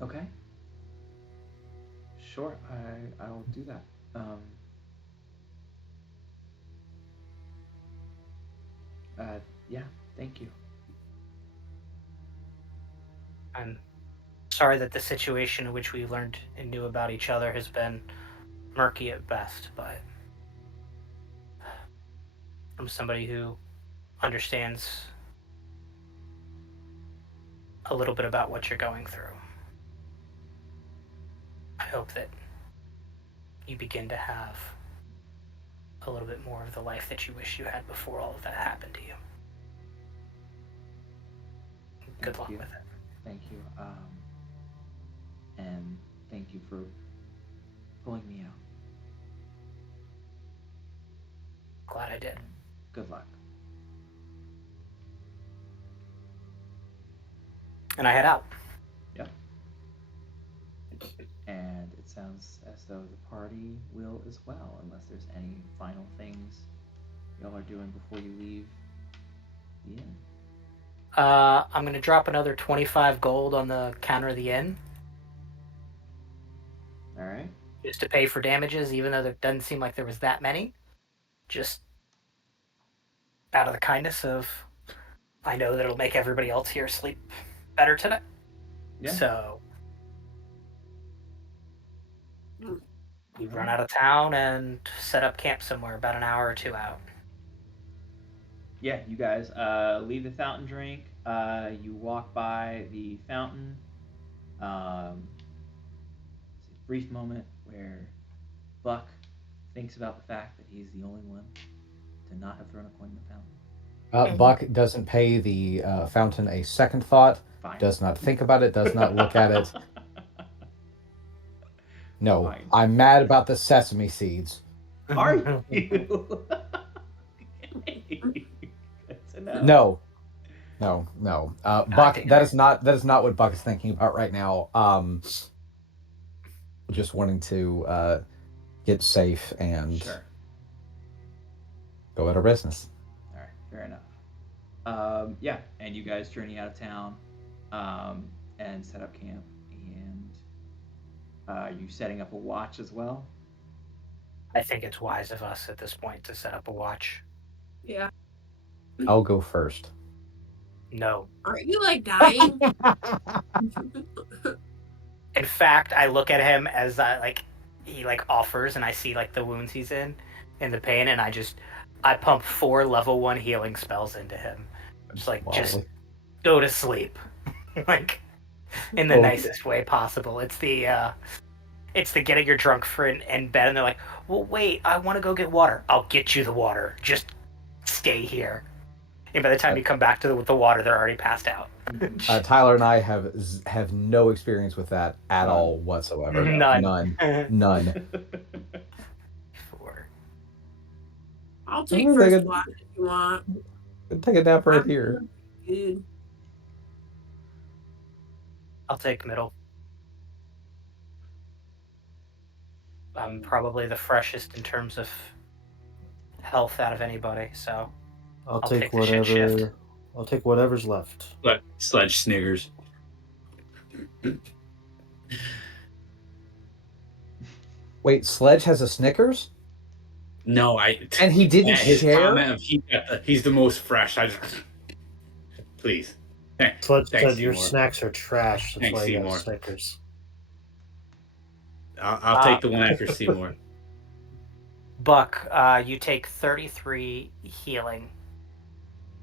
Okay. Sure, I'll do that. Yeah, thank you. I'm sorry that the situation in which we learned and knew about each other has been murky at best, but from somebody who understands a little bit about what you're going through, I hope that you begin to have a little bit more of the life that you wish you had before all of that happened to you. Good luck you. with it. Thank you. And thank you for pulling me out. Glad I did. Good luck. And I head out. Yep. And it sounds as though the party will as well, unless there's any final things y'all are doing before you leave the inn. I'm going to drop another 25 gold on the counter of the inn. All right. Just to pay for damages, even though there doesn't seem like there was that many. Just out of the kindness of, I know that it'll make everybody else here sleep better tonight. Yeah. So we run out of town and set up camp somewhere about an hour or two out. Yeah, you guys leave the fountain drink. You walk by the fountain. It's a brief moment where Buck thinks about the fact that he's the only one to not have thrown a coin in the fountain. Buck doesn't pay the fountain a second thought. Fine. Does not think about it. Does not look at it. No, Fine. I'm mad about the sesame seeds. Are you? Good to know. No. Buck, that is not what Buck is thinking about right now. Just wanting to get safe and Sure. go out of business. All right, fair enough. Yeah, and you guys journey out of town, and set up camp. And you setting up a watch as well? I think it's wise of us at this point to set up a watch. Yeah. I'll go first. No. Aren't you like dying? In fact, I look at him as he offers, and I see the wounds he's in and the pain, and I pump 4 level 1 healing spells into him. Just go to sleep, in the nicest way possible. It's the getting your drunk friend in bed, and they're like, "Well, wait, I want to go get water. I'll get you the water. Just stay here." And by the time you come back with the water, they're already passed out. Tyler and I have no experience with that at all whatsoever. None. None. 4. I'll take I'm first thinking- watch if you want. Take a nap right I'm here. Good. I'll take middle. I'm probably the freshest in terms of health out of anybody, so I'll I'll take take the shit shift. whatever. I'll take whatever's left. Sledge sniggers. Wait, Sledge has a Snickers, No, and he didn't his share. comment of he's the most fresh. I just please. Sledge Thanks, said your Seymour. snacks are trash. That's Thanks, why you got Seymour. Snickers. I'll take the one after Seymour. Buck, you take 33 healing.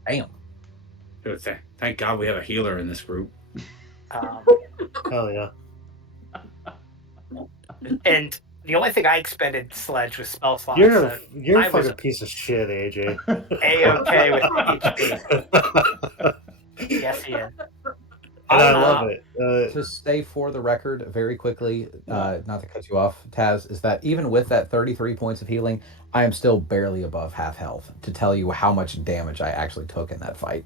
Damn. Thank God we have a healer in this group. Hell yeah. And the only thing I expended Sledge was spell slots. You're So a I was fucking piece of shit, AJ. A-okay with HP. Yes, he is. And I love it. To stay for the record, very quickly, not to cut you off, Taz, is that even with that 33 points of healing, I am still barely above half health. To tell you how much damage I actually took in that fight.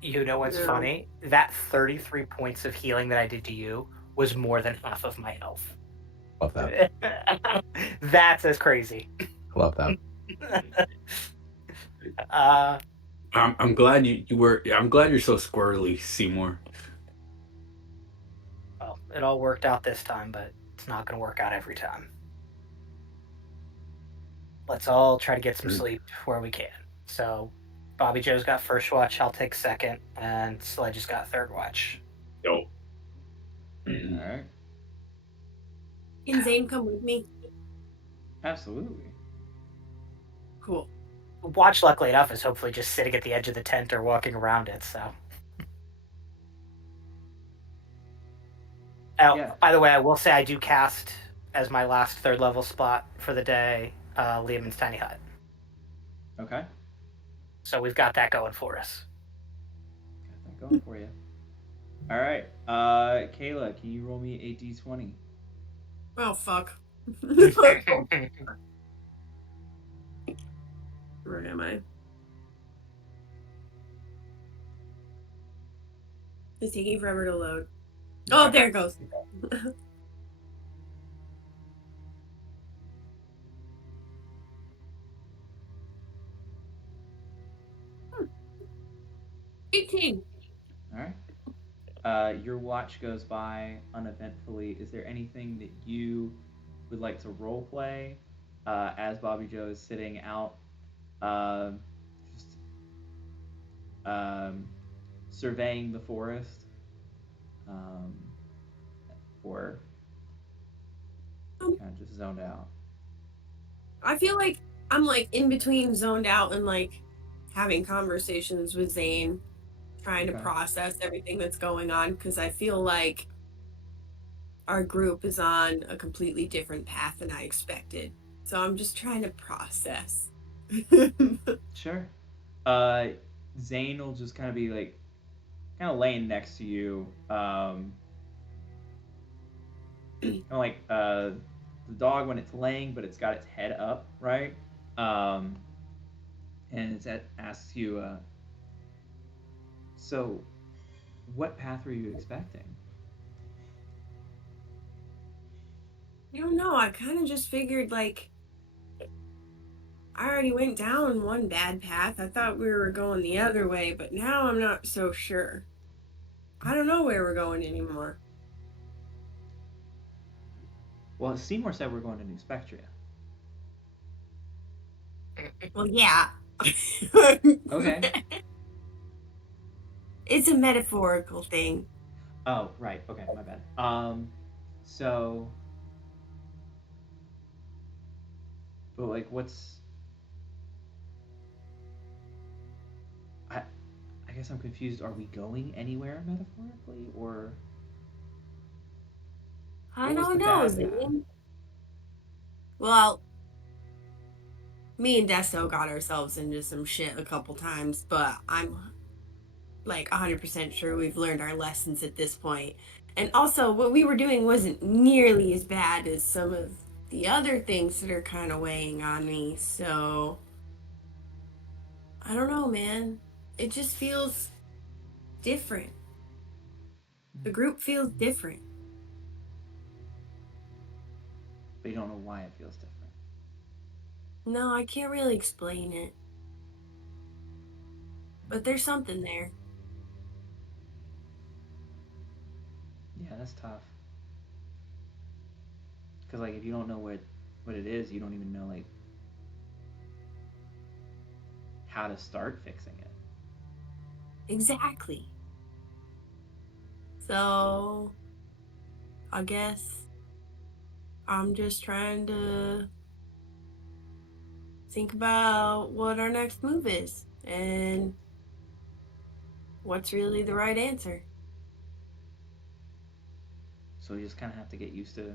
You know what's funny? That 33 points of healing that I did to you was more than half of my health. Love that. That's as crazy. Love that. I'm glad you were. I'm glad you're so squirrely, Seymour. Well, it all worked out this time, but it's not going to work out every time. Let's all try to get some sleep where we can. So, Bobby Joe's got first watch. I'll take second, and Sledge has got third watch. Yo. All right. Can Zane come with me? Absolutely. Cool. Watch, luckily enough, is hopefully just sitting at the edge of the tent or walking around it. So. Oh, Yeah. by the way, I will say I do cast as my last third level spot for the day, Liam's Tiny Hut. Okay. So we've got that going for us. Got that going for you. All right. Kayla, can you roll me a d20? Oh, fuck. Where am I? It's taking forever to load. Oh, there it goes. 18. All right. Your watch goes by uneventfully. Is there anything that you would like to role play as Bobby Joe is sitting out, just surveying the forest, or kind of just zoned out? I feel like I'm like in between zoned out and like having conversations with Zane, trying to Okay. process everything that's going on because I feel like our group is on a completely different path than I expected. So I'm just trying to process. Sure. Zane will just kind of be like, kind of laying next to you, kind of like the dog when it's laying, but it's got its head up, right? And asks you, so what path were you expecting? I don't know. I kind of just figured like I already went down one bad path. I thought we were going the other way, but now I'm not so sure. I don't know where we're going anymore. Well, Seymour said we're going to New Spectria. Well, yeah. Okay. It's a metaphorical thing. Oh, right. Okay, my bad. So, but like, I guess I'm confused. Are we going anywhere metaphorically, or? I What was don't the know, bad Zane. Well, me and Desto got ourselves into some shit a couple times, but I'm like 100% sure we've learned our lessons at this point. And also, what we were doing wasn't nearly as bad as some of the other things that are kind of weighing on me. So I don't know, man. It just feels different. The group feels different. But you don't know why it feels different. No, I can't really explain it. But there's something there. Yeah, that's tough. Because like if you don't know what it is, you don't even know like how to start fixing it. Exactly. So, I guess I'm just trying to think about what our next move is and what's really the right answer. So you just kind of have to get used to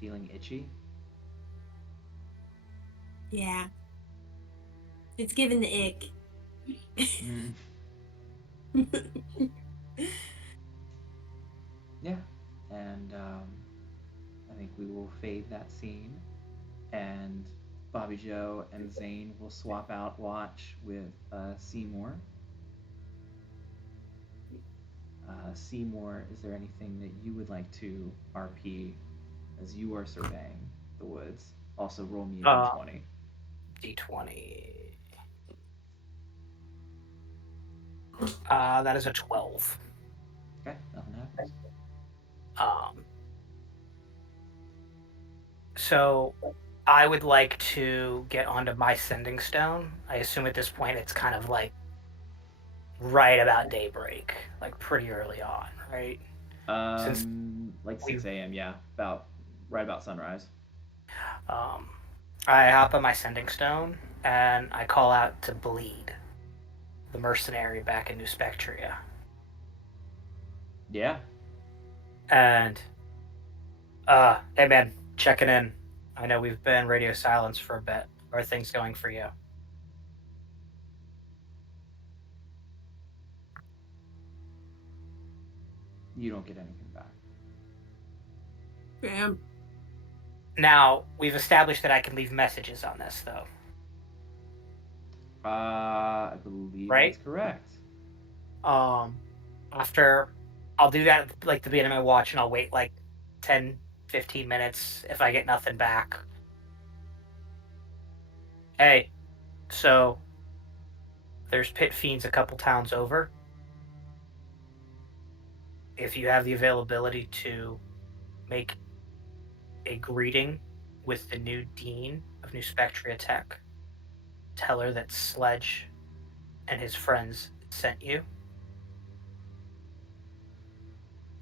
feeling itchy. Yeah, it's giving the ick. Mm. Yeah, and I think we will fade that scene, and Bobby Joe and Zane will swap out watch with Seymour. Seymour, is there anything that you would like to RP as you are surveying the woods? Also, roll me a d20. D20. That is a 12. Okay, nothing happens. Um, so I would like to get onto my sending stone. I assume at this point it's kind of like right about daybreak, like pretty early on, right? Since Like we 6 a.m. Yeah, about right about sunrise. um, I hop on my sending stone and I call out to Bleed, the mercenary back in New Spectria. Yeah. And hey man, checking in. I know we've been radio silence for a bit. How are things going for you? You don't get anything back. Damn. Now, we've established that I can leave messages on this though, I believe that's right? correct. Um after I'll do that at like the beginning of my watch and I'll wait like 10, 15 minutes if I get nothing back. Hey, so there's pit fiends a couple towns over. If you have the availability to make a greeting with the new dean of New Spectria Tech, tell her that Sledge and his friends sent you,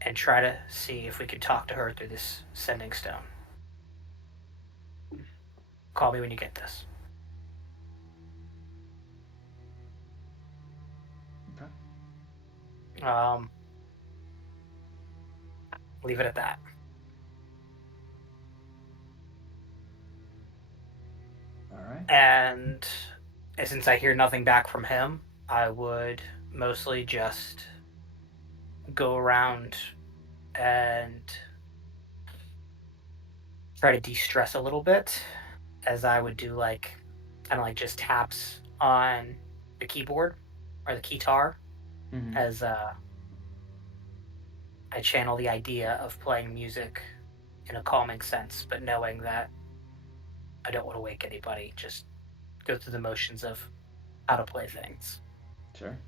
and try to see if we can talk to her through this sending stone. Call me when you get this. Okay. Leave it at that. All right. And since I hear nothing back from him, I would mostly just go around and try to de-stress a little bit, as I would do like kind of like just taps on the keyboard or the keytar, Mm-hmm. as I channel the idea of playing music in a calming sense, but knowing that I don't want to wake anybody. Just go through the motions of how to play things. Sure.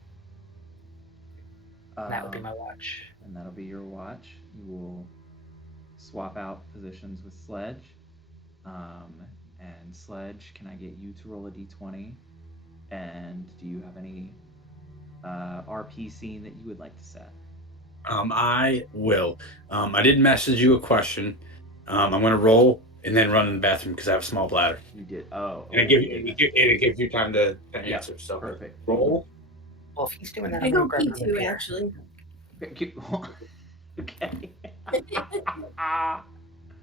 And that would be Um, my watch. and that'll be your watch. You will swap out positions with Sledge. Um, and Sledge, can I get you to roll a d20? And do you have any RP scene that you would like to set? I will. I did message you a question. I'm going to roll and then run in the bathroom because I have a small bladder. You did. Oh, And okay. You did message. it gives you time to Yep, answer. So perfect. roll. Well, if he's doing that, I I'm going go to grab pee another too, beer. actually. Okay.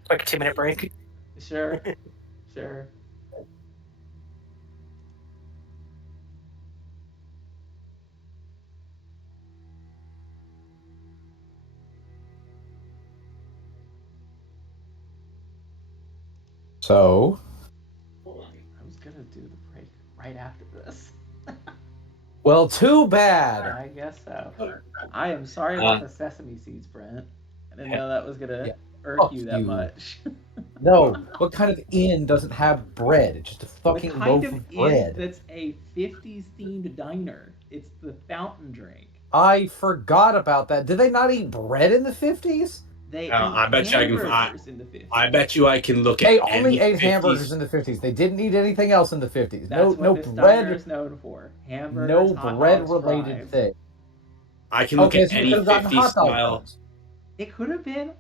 Quick 2-minute break. Sure. Sure. So I was gonna do the break right after this. Well, too bad. I guess so. I am sorry about the sesame seeds, Brent. I didn't know that was gonna Yeah. irk Fuck you that you. much. No. What kind of inn doesn't have bread? It's just a The fucking kind loaf of of inn bread. that's a 50s themed diner. It's the fountain drink. I forgot about that. Did they not eat bread in the 50s? They I eat bet you I can. hamburgers in the 50s. I bet you I can look at They any only ate hamburgers 50s. in the 50s. They didn't eat anything else in the 50s. That's No what this diner bread, is known for. Hamburgers, no hot bread dogs, related fries. thing. I can look Okay, at so you any could have gotten 50s hot dog style. buns. It could have been.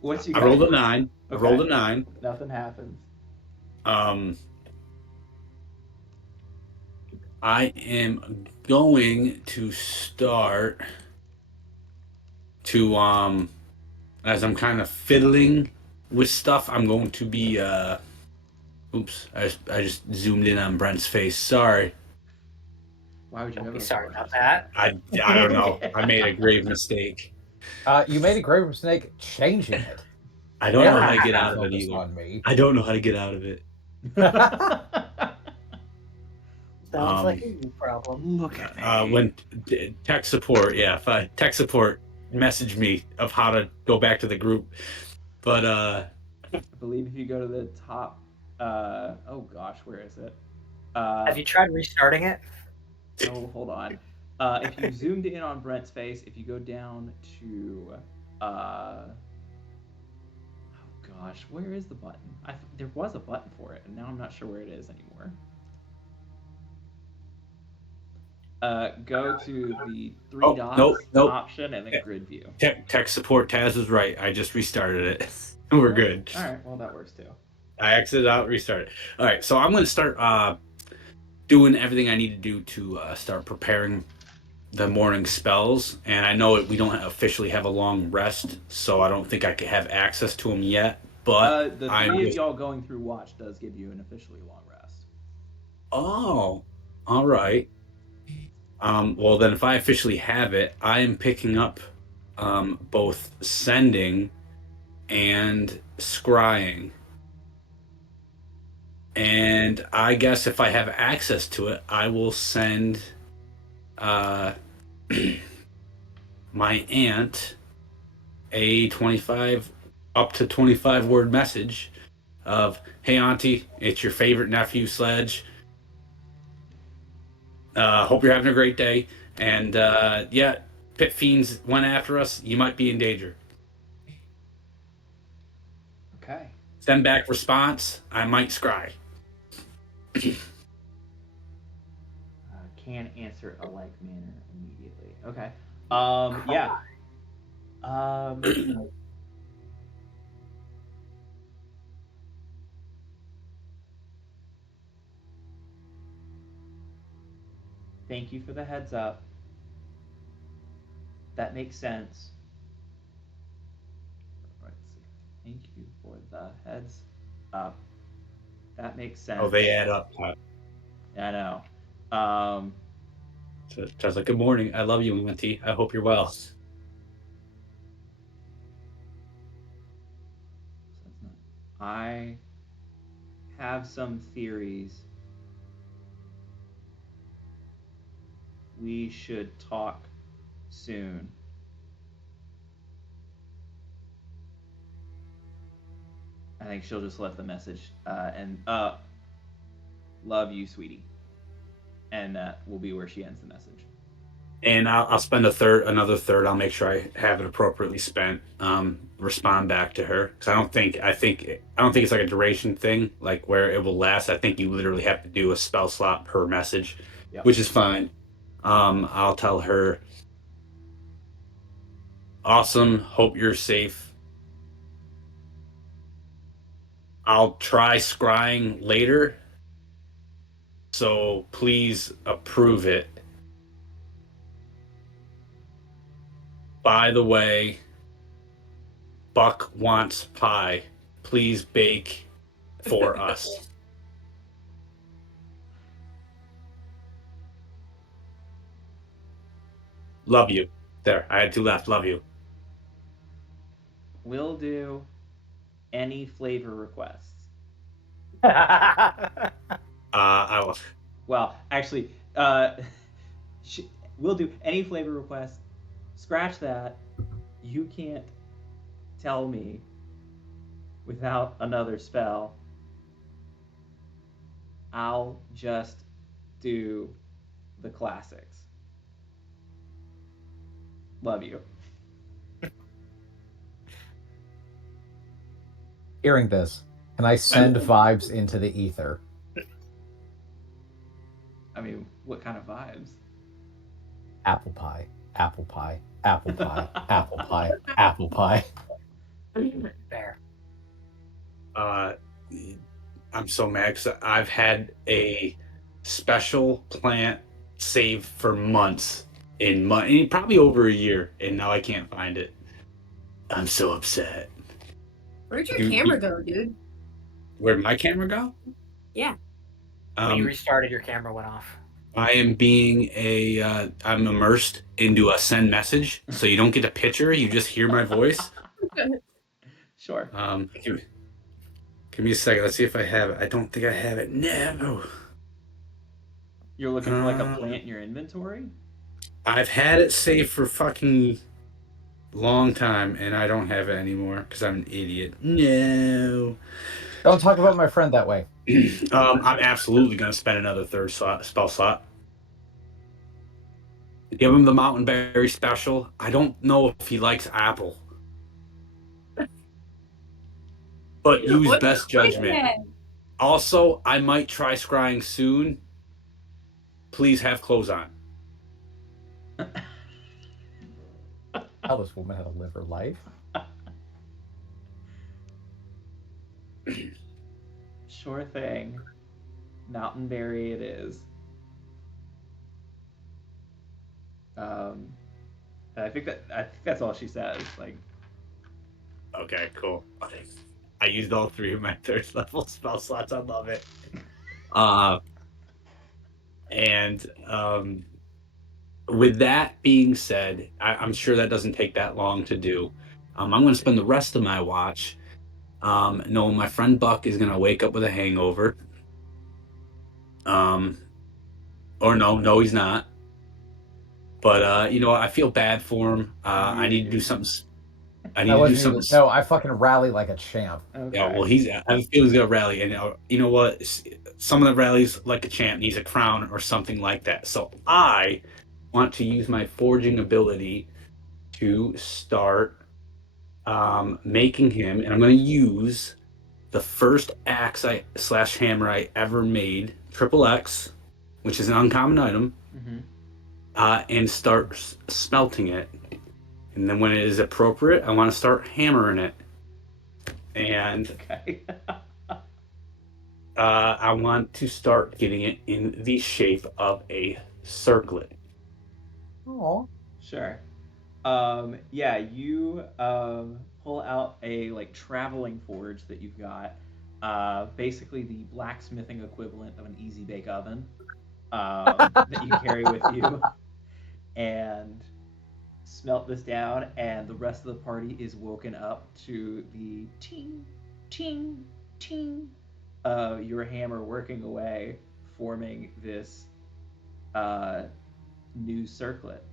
What you I got? rolled a 9. Okay. I rolled a 9. Nothing happens. I am going to start to as I'm kind of fiddling with stuff. I'm going to be oops, I just zoomed in on Brent's face. Sorry. Why would you Don't ever be sorry apologize about that. I don't know. I made a grave mistake. You made a grave mistake changing it. I don't know There how to you get should out of it focus either. on me. I don't know how to get out of it. Sounds like a you problem. Look at me. When tech support, tech support messaged me of how to go back to the group. But I believe if you go to the top, oh gosh, where is it? Have you tried restarting it? Oh, hold on. If you zoomed in on Brent's face, if you go down to, oh gosh, where is the button? There was a button for it, and now I'm not sure where it is anymore. Go to the three dots nope. option and then grid view. Tech support Taz was right. I just restarted it. We're good. All right, well that works too. I exited out, restarted. All right, so I'm going to start doing everything I need to do to start preparing the morning spells. And I know we don't officially have a long rest, so I don't think I could have access to them yet. But The three of y'all going through watch does give you an officially long rest. Oh, all right. Well, then if I officially have it, I am picking up both sending and scrying. And I guess if I have access to it, I will send my aunt a 25 up to 25 word message of, "Hey auntie, it's your favorite nephew Sledge. Hope you're having a great day. And yeah, pit fiends went after us. You might be in danger." Okay. Send back response. I might scry. Can answer a like manner immediately. Okay. Yeah. Thank you for the heads up. That makes sense. Let's see. Thank you for the heads up. That makes sense. Oh, they add up. I know. So I was like, "Good morning. I love you, auntie. I hope you're well." I have some theories. We should talk soon. I think she'll just let the message and love you, sweetie, and that will be where she ends the message. And I'll spend another third. I'll make sure I have it appropriately spent. Respond back to her because I don't think it's like a duration thing, like where it will last. I think you literally have to do a spell slot per message, Yep. which is fine. I'll tell her, "Awesome. Hope you're safe. I'll try scrying later, so please approve it. By the way, Buck wants pie. Please bake for us." Love you. There, I had two left. Love you. We'll do any flavor requests. I will. Well, actually, we'll do any flavor request. Scratch that. You can't tell me without another spell. I'll just do the classics. Love you. Hearing this, can I send vibes into the ether? I mean, what kind of vibes? Apple pie, apple pie, apple pie, apple pie, apple pie. Fair. I'm so mad because I've had a special plant saved for months, probably over a year, and now I can't find it. I'm so upset. Where'd your camera go, dude? Where'd my camera go? Yeah. When you restarted, your camera went off. I am being I'm immersed into a send message, so you don't get a picture, you just hear my voice. Sure. Give me a second. Let's see if I have it. I don't think I have it. No. You're looking for like a plant in your inventory? I've had it saved for fucking long time, and I don't have it anymore because I'm an idiot. No. Don't talk about my friend that way. I'm absolutely going to spend another third spell slot. Give him the Mountain Berry special. I don't know if he likes apple. But use What's best judgment. Also, I might try scrying soon. Please have clothes on. Tell this woman how to live her life. Sure thing. Mountain berry it is. I think that's all she says. Like, okay, cool. I used all 3 of my 3rd level spell slots. I love it. With that being said, I'm sure that doesn't take that long to do. I'm going to spend the rest of my watch knowing my friend Buck is going to wake up with a hangover. Or no, he's not. But you know what? I feel bad for him. I need to do something. No, I fucking rally like a champ. okay. Yeah, well, I feel he's gonna rally, and you know what? Some of the rallies like a champ needs a crown or something like that. So I want to use my forging ability to start making him, and I'm going to use the first axe / hammer I ever made, triple X, which is an uncommon item, and start smelting it. And then when it is appropriate, I want to start hammering it. And Okay. I want to start getting it in the shape of a circlet. Oh. Sure. Yeah, you pull out a like traveling forge that you've got. Basically the blacksmithing equivalent of an easy bake oven that you carry with you, and smelt this down, and the rest of the party is woken up to the ting, ting, ting of your hammer working away, forming this new circlet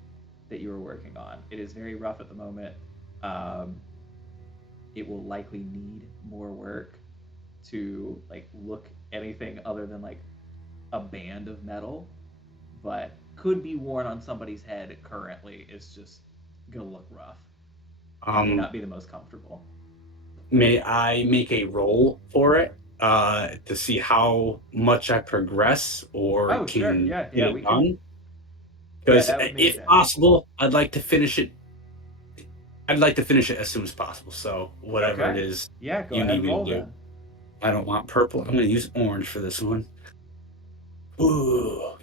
that you were working on. It is very rough at the moment. It will likely need more work to like look anything other than like a band of metal, but could be worn on somebody's head currently. It's just gonna look rough. May not be the most comfortable. May I make a roll for it to see how much I progress or Oh, sure. can Yeah, get yeah, it we done? can. Because that would make if sense. possible, I'd like to finish it. I'd like to finish it as soon as possible. So whatever Okay. it is Yeah, go you ahead need and me to roll do. then. I don't want purple. I'm going to use orange for this one. Ooh.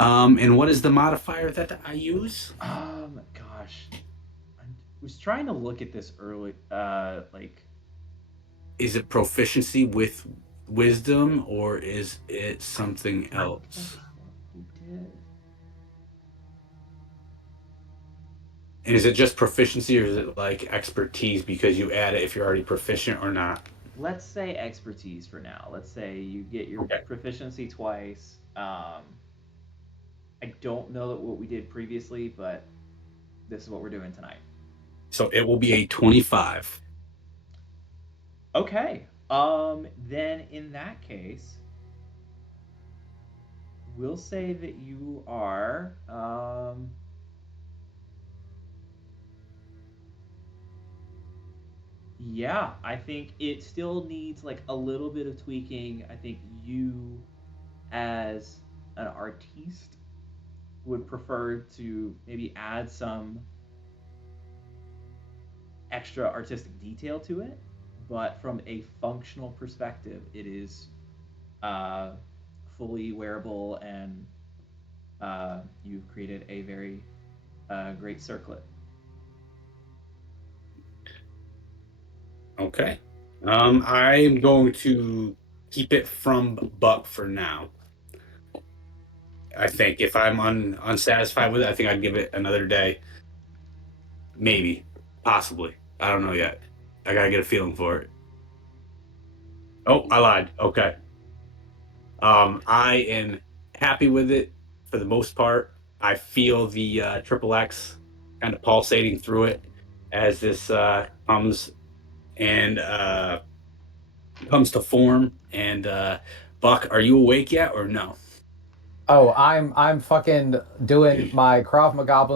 And what is the modifier that I use? Gosh, I was trying to look at this early. Like, Is it proficiency with wisdom or is it something else? we did. And is it just proficiency or is it like expertise because you add it if you're already proficient or not? let's say expertise for now. Let's say you get your Okay. proficiency twice. I don't know that what we did previously, but this is what we're doing tonight. So it will be a 25. Okay. Then in that case, we'll say that you are yeah, I think it still needs like a little bit of tweaking. I think you as an artiste would prefer to maybe add some extra artistic detail to it, but from a functional perspective, it is uh, fully wearable, and you've created a very great circlet. Okay. I'm going to keep it from Buck for now. I think if I'm unsatisfied with it, I think I'd give it another day. Maybe. Possibly. I don't know yet. I gotta get a feeling for it. Oh, I lied. Okay. I am happy with it for the most part. I feel the triple X kind of pulsating through it as this comes and comes to form. And Buck, are you awake yet or no? Oh, I'm fucking doing my Krav Maga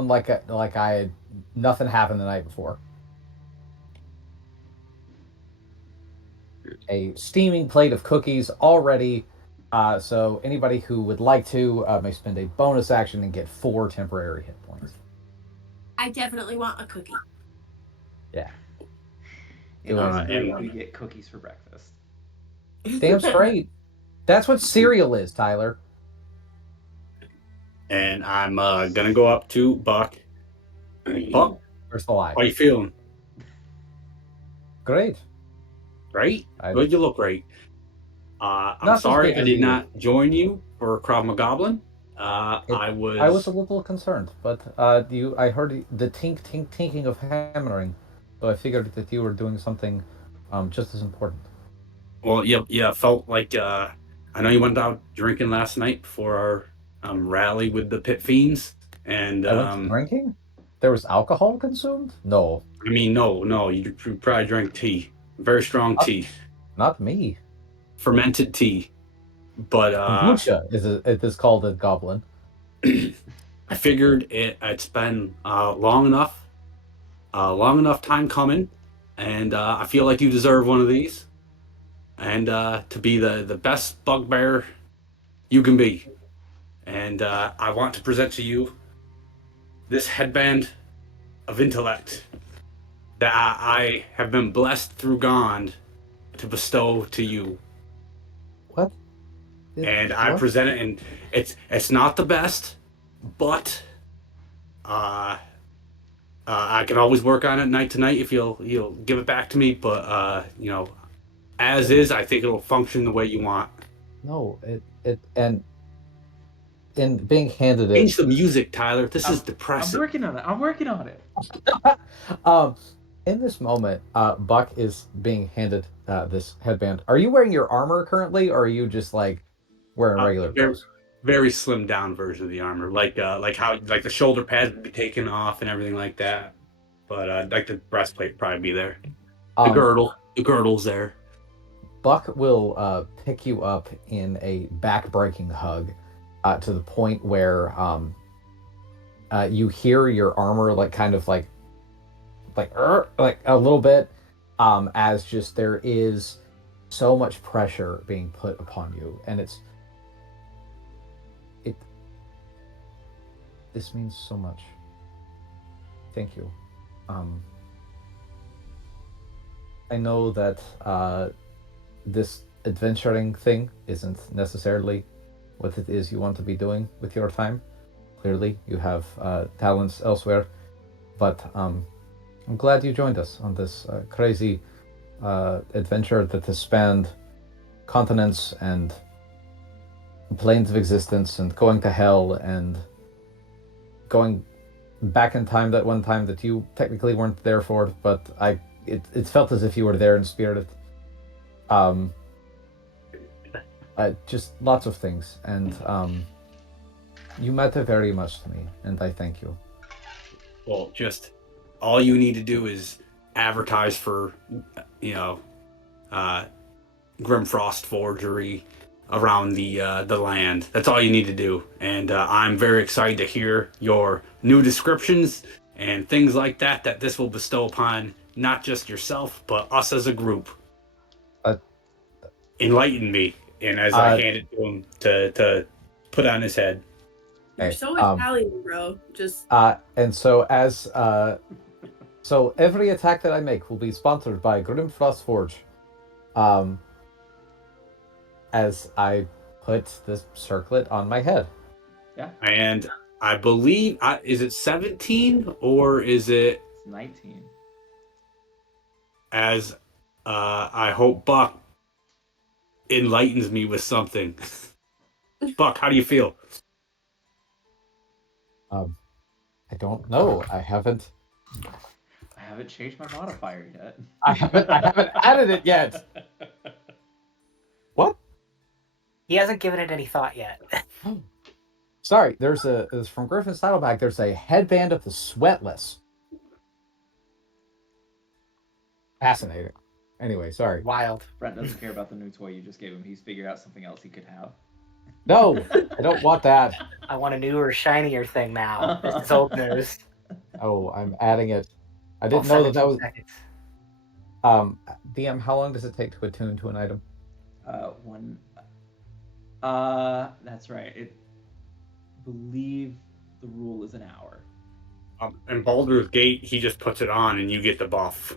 like I had nothing happened the night before. A steaming plate of cookies already. So anybody who would like to may spend a bonus action and get 4 temporary hit points. I definitely want a cookie. Yeah. In Doing- this group, and- we get cookies for breakfast. Damn straight. That's what cereal is, Tyler. And I'm gonna go up to Buck. Buck, Where's the lie? how you feeling? Great. Right? I- Good, you look great. I'm Not as sorry good I as did you. not join you for Krav Maga. I I was a little concerned, but I heard the tink tink tinking of hammering, so I figured that you were doing something just as important. well, yeah, felt like I know you went out drinking last night before our rally with the Pit Fiends, and I went drinking? There was alcohol consumed? No, I mean, no, you probably drank tea, very strong not, tea, not me. fermented tea, but Kombucha it is called a goblin. I figured it's been long enough time coming, and I feel like you deserve one of these, and to be the best bugbear you can be. And I want to present to you this headband of intellect that I have been blessed through God to bestow to you. What? And I What? present it, and it's not the best, but uh, I can always work on it night to night if you'll give it back to me. But as is, I think it'll function the way you want. No, it and in being handed it. Change the music, Tyler. This is I'm depressing. working on it. I'm working on it. um, in this moment, Buck is being handed this headband. Are you wearing your armor currently, or are you just like wearing regular Very, clothes? very slim down version of the armor, like how like the shoulder pads would be taken off and everything like that. But like the breastplate would probably be there. The girdle's there. Buck will pick you up in a back-breaking hug, to the point where you hear your armor like kind of like a little bit, as just there is so much pressure being put upon you, and this means so much. Thank you. I know that this adventuring thing isn't necessarily what it is you want to be doing with your time. Clearly, you have talents elsewhere, but I'm glad you joined us on this crazy adventure that has spanned continents and planes of existence, and going to hell and going back in time, that one time that you technically weren't there for, but it felt as if you were there in spirit. Um, just lots of things, and you matter very much to me, and I thank you. Well, just all you need to do is advertise for, you know, uh, Grimfrost forgery around the land. That's all you need to do. And I'm very excited to hear your new descriptions and things like that that this will bestow upon not just yourself but us as a group. Uh, Enlighten me, and as I hand it to him to put on his head. You're Okay, so Italian, bro. Just and so as so every attack that I make will be sponsored by Grimfrost Forge. As I put this circlet on my head. Yeah. And I believe, is it 17 or is it It's 19. as I hope Buck enlightens me with something. Buck, how do you feel? I don't know. I haven't changed my modifier yet. I haven't added it yet. What? He hasn't given it any thought yet. Sorry, there's from Griffin's Saddleback, there's a headband of the sweatless. Fascinating. Anyway, sorry. Wild. Brent doesn't care about the new toy you just gave him. He's figured out something else he could have. No, I don't want that. I want a newer, shinier thing now. This is old news. Oh, I'm adding it. I didn't All know that 17 was seconds. DM, how long does it take to attune to an item? One. That's right. It believe the rule is an hour. In Baldur's Gate, he just puts it on and you get the buff.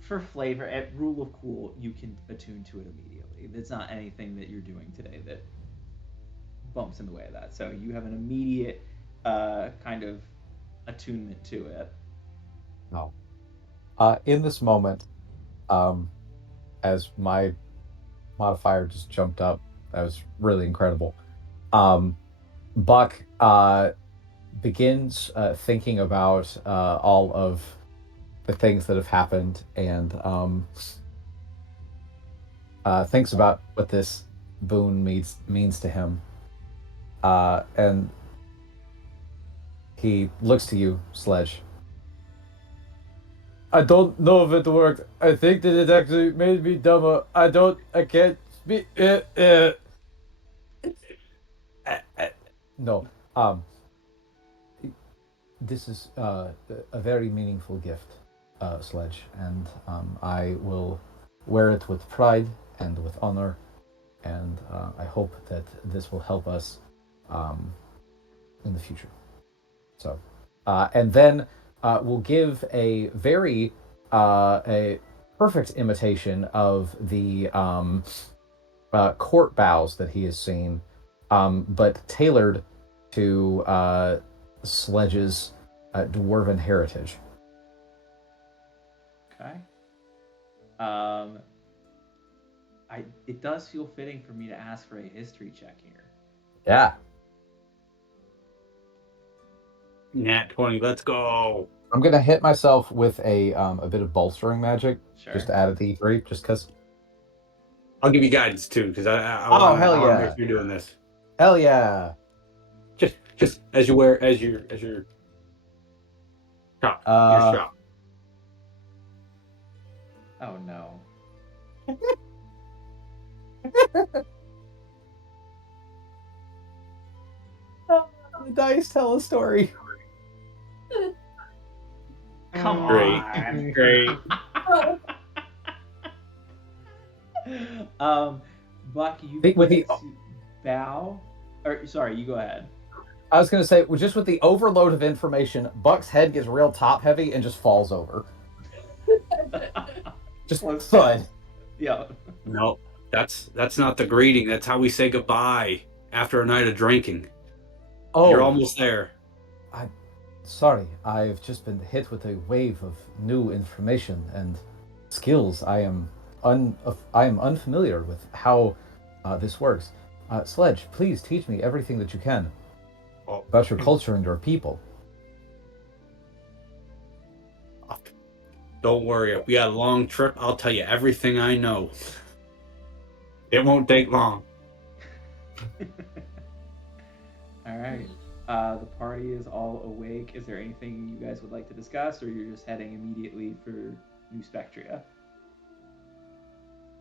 For flavor, at Rule of Cool, you can attune to it immediately. It's not anything that you're doing today that bumps in the way of that. So you have an immediate kind of attunement to it. No. In this moment, as my modifier just jumped up, that was really incredible. Buck begins thinking about all of the things that have happened and thinks about what this boon means to him. And he looks to you, Sledge. I don't know if it worked. I think that it actually made me dumber. I can't speak. No. This is a very meaningful gift, Sledge, and I will wear it with pride and with honor, and I hope that this will help us in the future. So, and then we'll give a very a perfect imitation of the court bows that he has seen, but tailored to Sledge's dwarven heritage. Okay. It does feel fitting for me to ask for a history check here. Yeah. Nat 20, let's go. I'm gonna hit myself with a bit of bolstering magic, Sure. just to add a D3, just because. I'll give you guidance too, because I hell wanna yeah. make sure you're doing this. Hell yeah! Just as you wear as your shop. Your shop. Oh no. The dice tell a story. Come on. Great. Buck, you With get the- to bow. Or sorry, you go ahead. I was gonna say, just with the overload of information, Buck's head gets real top heavy and just falls over. Just thud. Yeah. No, that's not the greeting. That's how we say goodbye after a night of drinking. Oh, You're almost there. Sorry, I've just been hit with a wave of new information and skills. I am unfamiliar with how this works. Sledge, please teach me everything that you can about your culture and your people. Don't worry. If we had a long trip, I'll tell you everything I know. It won't take long. All right. The party is all awake. Is there anything you guys would like to discuss, or you're just heading immediately for New Spectria?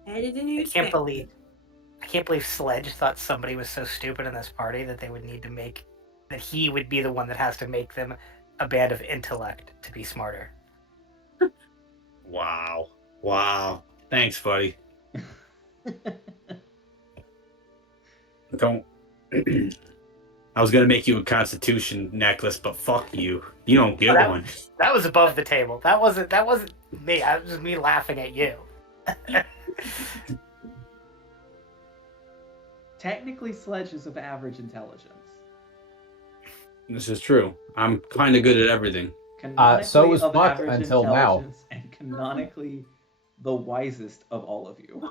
Headed to New I can't believe Sledge thought somebody was so stupid in this party that they would need to make that he would be the one that has to make them a band of intellect to be smarter. Wow. Wow. Thanks, buddy. Don't. I was gonna make you a Constitution necklace, but fuck you. You don't get one. That was above the table. That wasn't me. That was just me laughing at you. Technically, Sledge is of average intelligence. This is true. I'm kind of good at everything. Canonically So was of Buck average until now. intelligence, and canonically the wisest of all of you.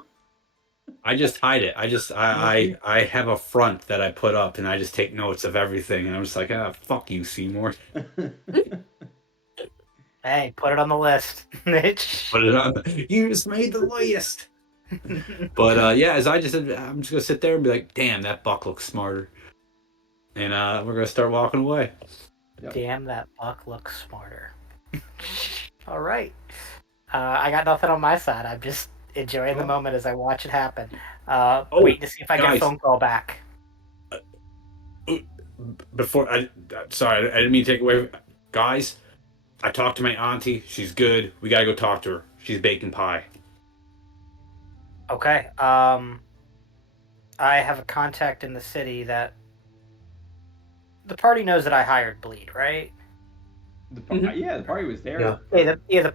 I just hide it. I have a front that I put up, and I just take notes of everything. And I'm just like, fuck you, Seymour. Hey, put it on the list, Mitch. Put it on. You just made the list. But yeah, as I just said, I'm just gonna sit there and be like, damn, that Buck looks smarter. And we're gonna start walking away. Yep. Damn, that Buck looks smarter. All right. I got nothing on my side. I'm just enjoying the moment as I watch it happen. Waiting to see if I get a phone call back. Before sorry, I didn't mean to take away. Guys, I talked to my auntie. She's good. We gotta go talk to her. She's baking pie. Okay. I have a contact in the city that the party knows that I hired Bleed, right? Yeah, the party was there. Yeah. The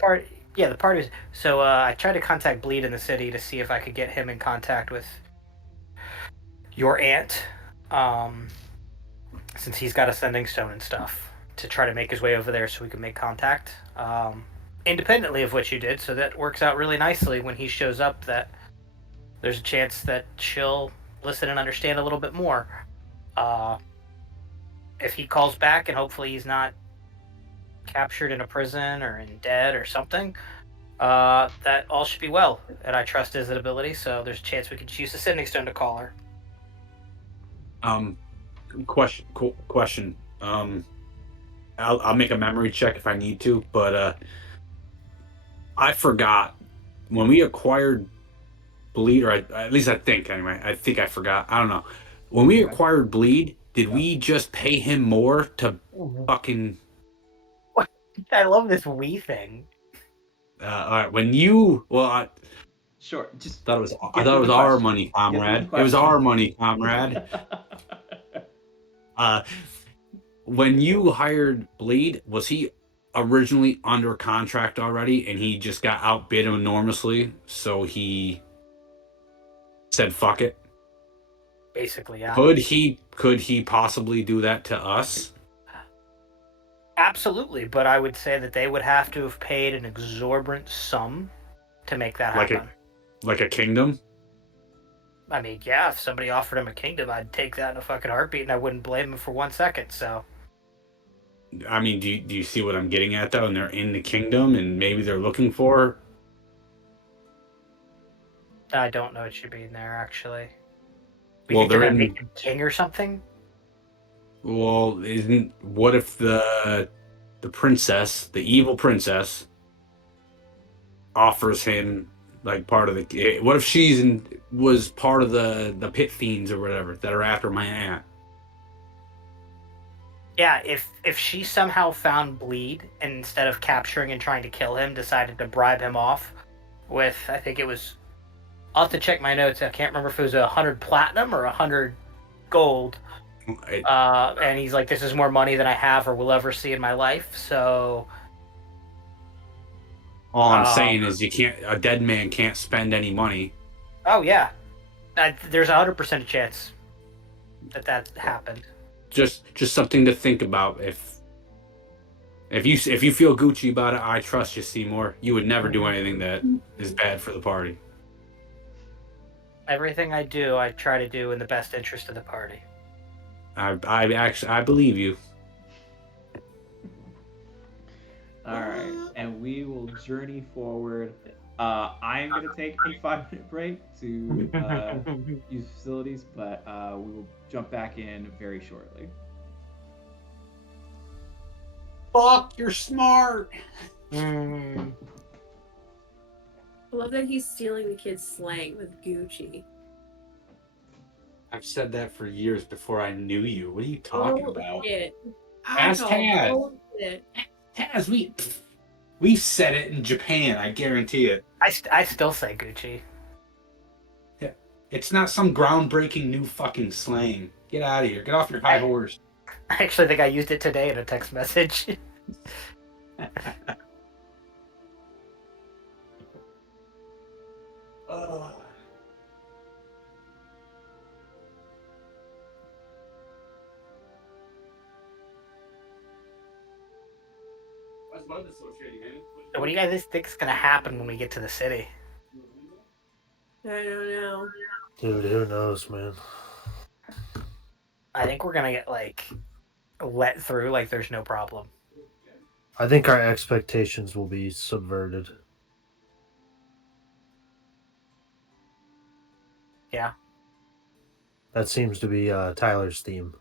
party was. So I tried to contact Bleed in the city to see if I could get him in contact with your aunt, since he's got a sending stone and stuff, to try to make his way over there so we can make contact. Independently of what you did, so that works out really nicely when he shows up. That there's a chance that she'll listen and understand a little bit more. If he calls back and hopefully he's not captured in a prison or in dead or something, that all should be well. And I trust his ability, so there's a chance we could use the sending stone to call her. Question. I'll make a memory check if I need to, but I forgot when we acquired Bleed, or at least I think anyway. I think I forgot. I don't know. When we acquired Bleed, did we just pay him more to fucking? I love this we thing. All right. When you Sure. Just I thought it was our money, comrade. It was our money, comrade. When you hired Bleed, was he originally under contract already, and he just got outbid enormously, so he said fuck it? Basically, yeah. Could he possibly do that to us? Absolutely, but I would say that they would have to have paid an exorbitant sum to make that happen. Like a kingdom? I mean, yeah, if somebody offered him a kingdom, I'd take that in a fucking heartbeat, and I wouldn't blame him for 1 second, so... I mean, do you see what I'm getting at, though? And they're in the kingdom, and maybe they're looking for... I don't know what should be in there, actually. Well, they're in... Make him king or something? Well, what if the princess, the evil princess, offers him like part of the? What if was part of the pit fiends or whatever that are after my aunt? Yeah, if she somehow found Bleed and instead of capturing and trying to kill him, decided to bribe him off with, I think it was, I'll have to check my notes. I can't remember if it was 100 platinum or 100 gold. And he's like, this is more money than I have or will ever see in my life, so... All I'm saying is a dead man can't spend any money. Oh, yeah. There's 100% a chance that happened. Just something to think about. If you feel Gucci about it, I trust you, Seymour. You would never do anything that is bad for the party. Everything I do, I try to do in the best interest of the party. I believe you. All right, and we will journey forward. I am going to take a 5-minute break to use facilities, but we will jump back in very shortly. Fuck, you're smart. Mm. I love that he's stealing the kids' slang with Gucci. I've said that for years before I knew you. What are you talking Oh, about? shit. Ask Oh, Taz. bullshit. Taz, we've said it in Japan. I guarantee it. I still say Gucci. It's not some groundbreaking new fucking slang. Get out of here. Get off your high horse. I actually think I used it today in a text message. What do you guys think is gonna happen when we get to the city? I don't know. Dude, who knows, man? I think we're gonna get like let through like there's no problem. I think our expectations will be subverted. Yeah. That seems to be Tyler's theme.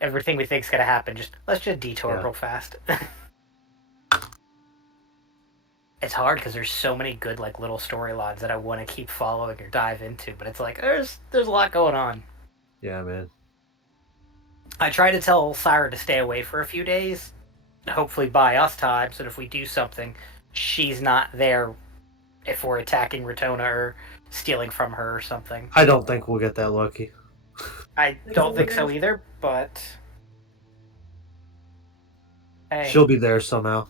Everything we think's gonna happen, let's just detour Yeah. real fast. It's hard because there's so many good like little storylines that I want to keep following or dive into, but it's like there's a lot going on. Yeah, man. I try to tell Syra to stay away for a few days, hopefully buy us time, so that if we do something, she's not there if we're attacking Ratona or stealing from her or something. I don't think we'll get that lucky. I don't think so either, but hey, She'll be there somehow.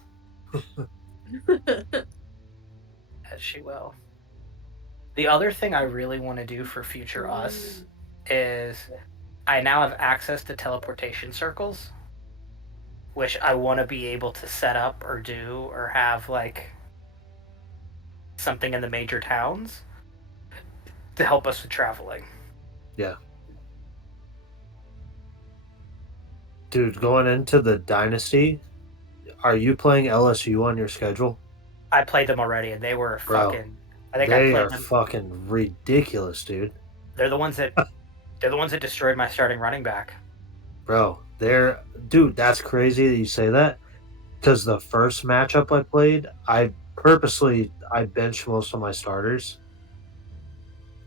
as she will. The other thing I really want to do for future us is I now have access to teleportation circles, which I want to be able to set up or do or have like something in the major towns to help us with traveling. Yeah. Dude, going into the Dynasty, are you playing LSU on your schedule? I played them already, and they were Bro, fucking. I think they I are played them. fucking ridiculous, dude. They're the ones that destroyed my starting running back. Bro, dude, that's crazy that you say that. Because the first matchup I played, I benched most of my starters.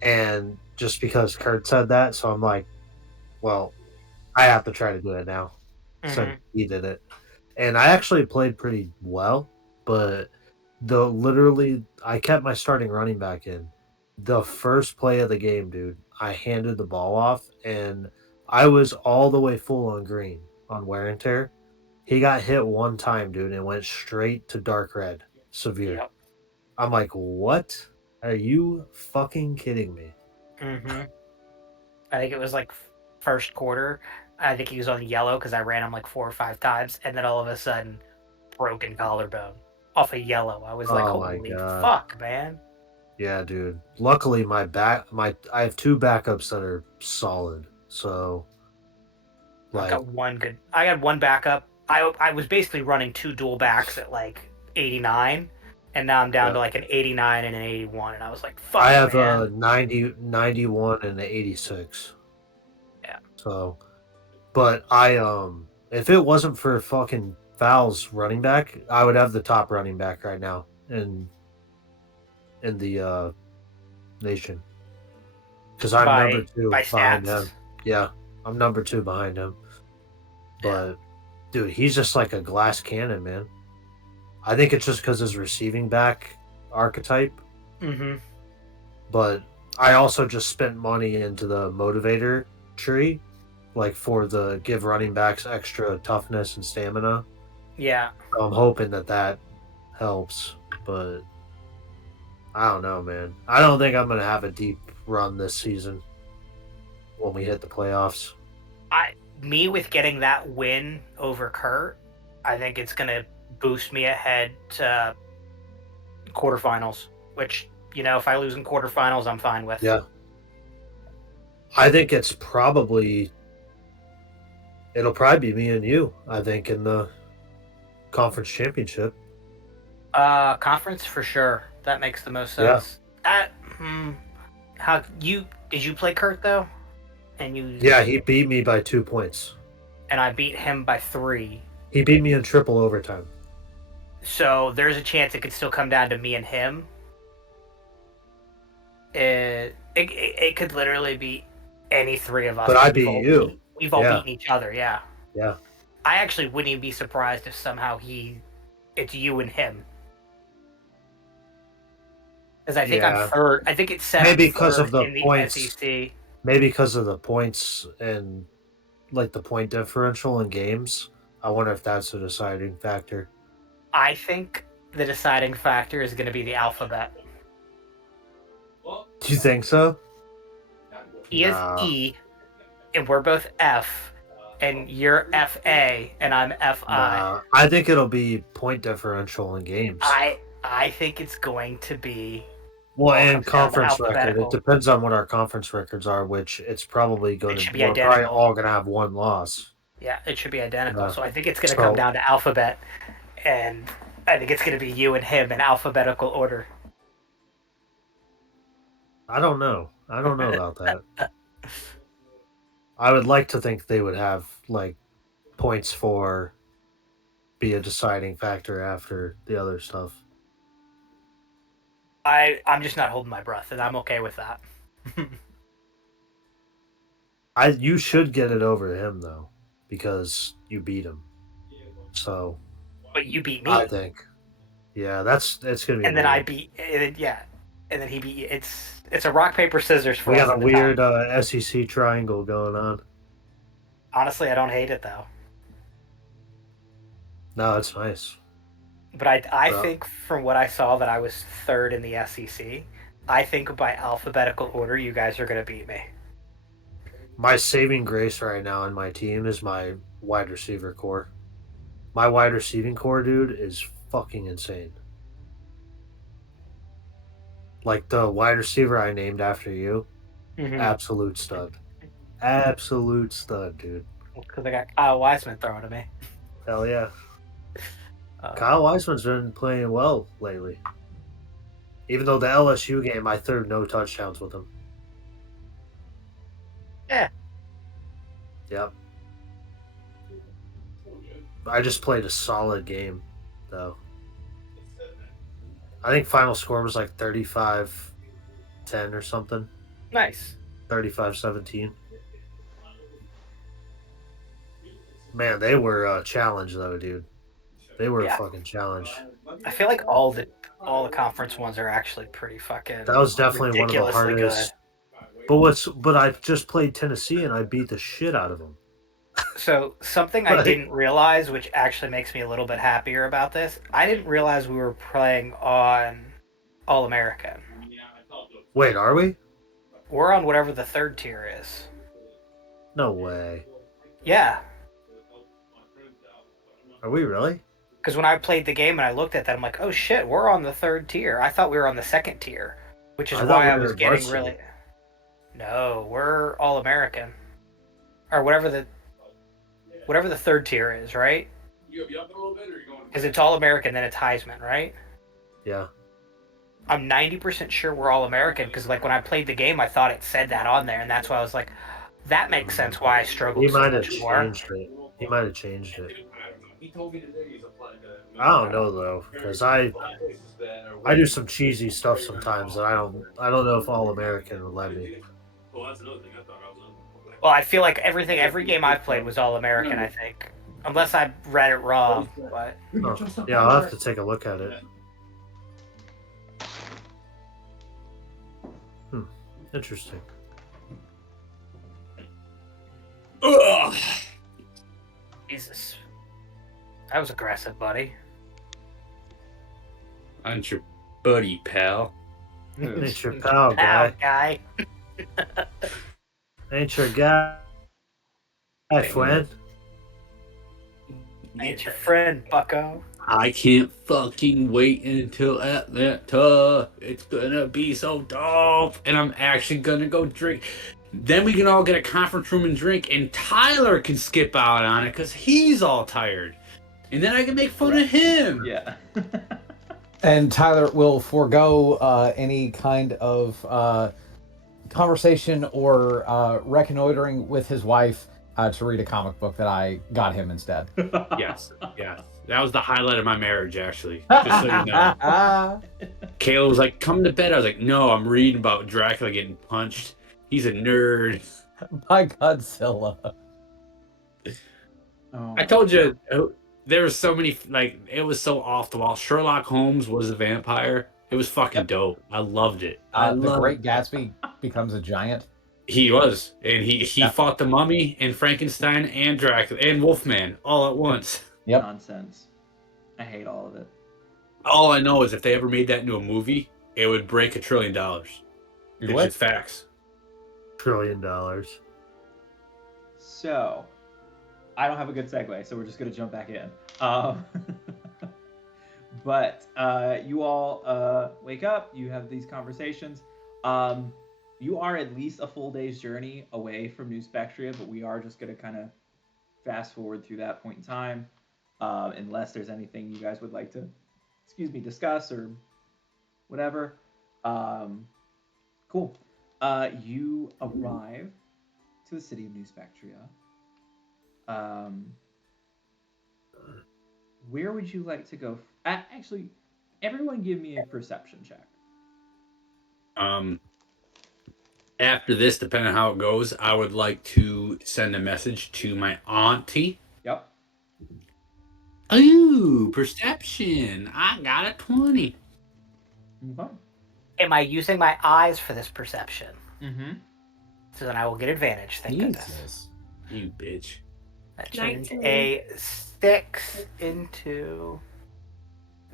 And just because Kurt said that, so I'm like, well, I have to try to do it now. So he did it. And I actually played pretty well, but I kept my starting running back in. The first play of the game, dude, I handed the ball off and I was all the way full on green on wear and tear. He got hit one time, dude, and went straight to dark red. Severe. Yep. I'm like, what? Are you fucking kidding me? I think it was like first quarter. I think he was on yellow because I ran him like 4 or 5 times, and then all of a sudden, broken collarbone off a yellow. I was like, Oh my holy God. fuck, man. Yeah, dude. Luckily, I have 2 backups that are solid. So, I got one backup. I was basically running 2 dual backs at like 89, and now I'm down to like an 89 and an 81, and I was like, fuck, I have man. a 90, 91 and an 86. Yeah. So, but if it wasn't for fucking Val's running back, I would have the top running back right now in the nation. Because I'm number 2 behind him. Yeah, I'm number 2 behind him. But, dude, he's just like a glass cannon, man. I think it's just because his receiving back archetype. But I also just spent money into the motivator tree, like for the give running backs extra toughness and stamina. Yeah. So I'm hoping that helps, but I don't know, man. I don't think I'm gonna have a deep run this season when we hit the playoffs. Me with getting that win over Kurt, I think it's gonna boost me ahead to quarterfinals, which, if I lose in quarterfinals, I'm fine with. Yeah. I think it'll probably be me and you, I think, in the conference championship. Conference for sure. That makes the most Yeah. sense. How did you play Kurt though? And you Yeah, he beat me by 2 points. and I beat him by 3. He beat me in triple overtime. So there's a chance it could still come down to me and him. It could literally be any three of us. But I beat you. We've all Yeah. beaten each other, yeah. Yeah. I actually wouldn't even be surprised if somehow it's you and him. Because I think Yeah. I'm third. I think it's set Maybe up because of third the in the points. SEC. Maybe because of the points and like the point differential in games. I wonder if that's a deciding factor. I think the deciding factor is going to be the alphabet. Do you think so? He is Nah. E, and we're both F, and you're FA, and I'm FI. I think it'll be point differential in games. I think it's going to be. Well, it and comes down to conference record. It alphabetical. depends on what our conference records are, which it's probably going It should to be be. We're probably identical. all going to have one loss. Yeah, it should be identical. Yeah. So I think it's going to come So- down to alphabet, and I think it's going to be you and him in alphabetical order. I don't know. I don't know about that. I would like to think they would have like points for be a deciding factor after the other stuff. I'm just not holding my breath, and I'm okay with that. You should get it over him though, because you beat him. So But you beat me, I think, yeah, it's gonna be. and then weird. and then he beat you. It's a rock paper scissors for We us got a at the time. weird SEC triangle going on. Honestly, I don't hate it though. No, it's nice. But I Yeah. think from what I saw that I was third in the SEC. I think by alphabetical order, you guys are going to beat me. My saving grace right now in my team is my wide receiver core. My wide receiving core, dude, is fucking insane. Like the wide receiver I named after you, absolute stud. Absolute stud, dude. Because I got Kyle Wiseman throwing to me. Hell yeah. Kyle Wiseman's been playing well lately. Even though the LSU game, I threw no touchdowns with him. Yeah. Yep. I just played a solid game, though. I think final score was like 35-10 or something. Nice. 35-17. Man, they were challenged, though, dude. They were Yeah. a fucking challenge. I feel like all the conference ones are actually pretty fucking. That was definitely one of the ridiculously hardest. good. But I just played Tennessee and I beat the shit out of them. So something I Right. didn't realize, which actually makes me a little bit happier about this, I didn't realize we were playing on All American. Wait, are we? We're on whatever the third tier is. No way. Yeah, Are we really? because when I played the game and I looked at that, I'm like, oh shit, we're on the third tier. I thought we were on the second tier, which is I thought why we I were was getting varsity. really. No, we're All American, or whatever the third tier is, right? Because it's All American, then it's Heisman, right? Yeah. I'm 90% sure we're All American because, like, when I played the game, I thought it said that on there, and that's why I was like, that makes sense why I struggled He so might have much more. changed it. He might have changed it. I don't know though, because I do some cheesy stuff sometimes, and I don't know if All American would let me. Well, I feel like every game I've played was All American. I think, unless I read it wrong, but Oh, yeah, I'll have to take a look at it. Interesting. Ugh. Jesus, that was aggressive, buddy. I'm your buddy, pal. Ain't your pal, Ow, guy. guy. Ain't your guy, friend. Ain't your friend, Bucko. I can't fucking wait until Atlanta. It's gonna be so dope. And I'm actually gonna go drink. Then we can all get a conference room and drink, and Tyler can skip out on it because he's all tired. And then I can make fun of him. Yeah. And Tyler will forego any kind of conversation or reconnoitering with his wife to read a comic book that I got him instead. Yes. That was the highlight of my marriage, actually. Just so you know. Kayla was like, "Come to bed." I was like, "No, I'm reading about Dracula getting punched. He's a nerd." My Godzilla. Oh, I told you there were so many, like, it was so off the wall. Sherlock Holmes was a vampire. It was fucking dope. I loved it. The Great Gatsby becomes a giant. He was, and he Yeah. fought the Mummy and Frankenstein and Dracula and Wolfman all at once. Yep. nonsense. I hate all of it. All I know is if they ever made that into a movie, it would break $1 trillion. You're It's what? just facts. $1 trillion. So, I don't have a good segue, so we're just gonna jump back in. But you all wake up. You have these conversations. You are at least a full day's journey away from New Spectria, but we are just gonna kind of fast forward through that point in time, unless there's anything you guys would like to, discuss or whatever. Cool. You arrive to the city of New Spectria. Where would you like to go? Actually, everyone give me a perception check. After this, depending on how it goes, I would like to send a message to my auntie. Yep. Ooh, perception. I got a 20. Okay. Am I using my eyes for this perception? Mm-hmm. So then I will get advantage. Thank goodness. Jesus. You bitch. That changed 19. a 6 into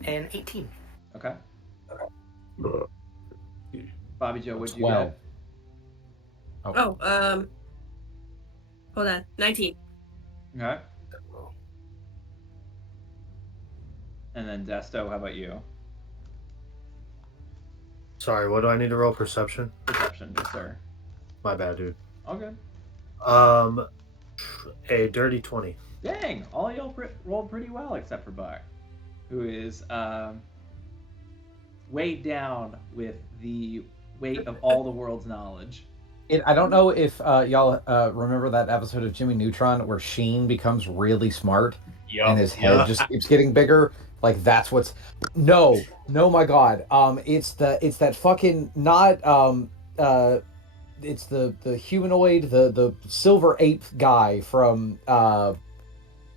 an 18. Okay. Bobby Joe, what'd you 12. get? Hold on. 19. Okay. And then Desto, how about you? Sorry, what do I need to roll? Perception? Perception, yes, sir. My bad, dude. All good. A dirty 20. Dang, all y'all rolled pretty well except for Buck, who is weighed down with the weight of all the world's knowledge. I don't know if y'all remember that episode of Jimmy Neutron where Sheen becomes really smart and his head just keeps getting bigger. Like that's what's no, my God. It's that fucking not it's the humanoid, the silver ape guy from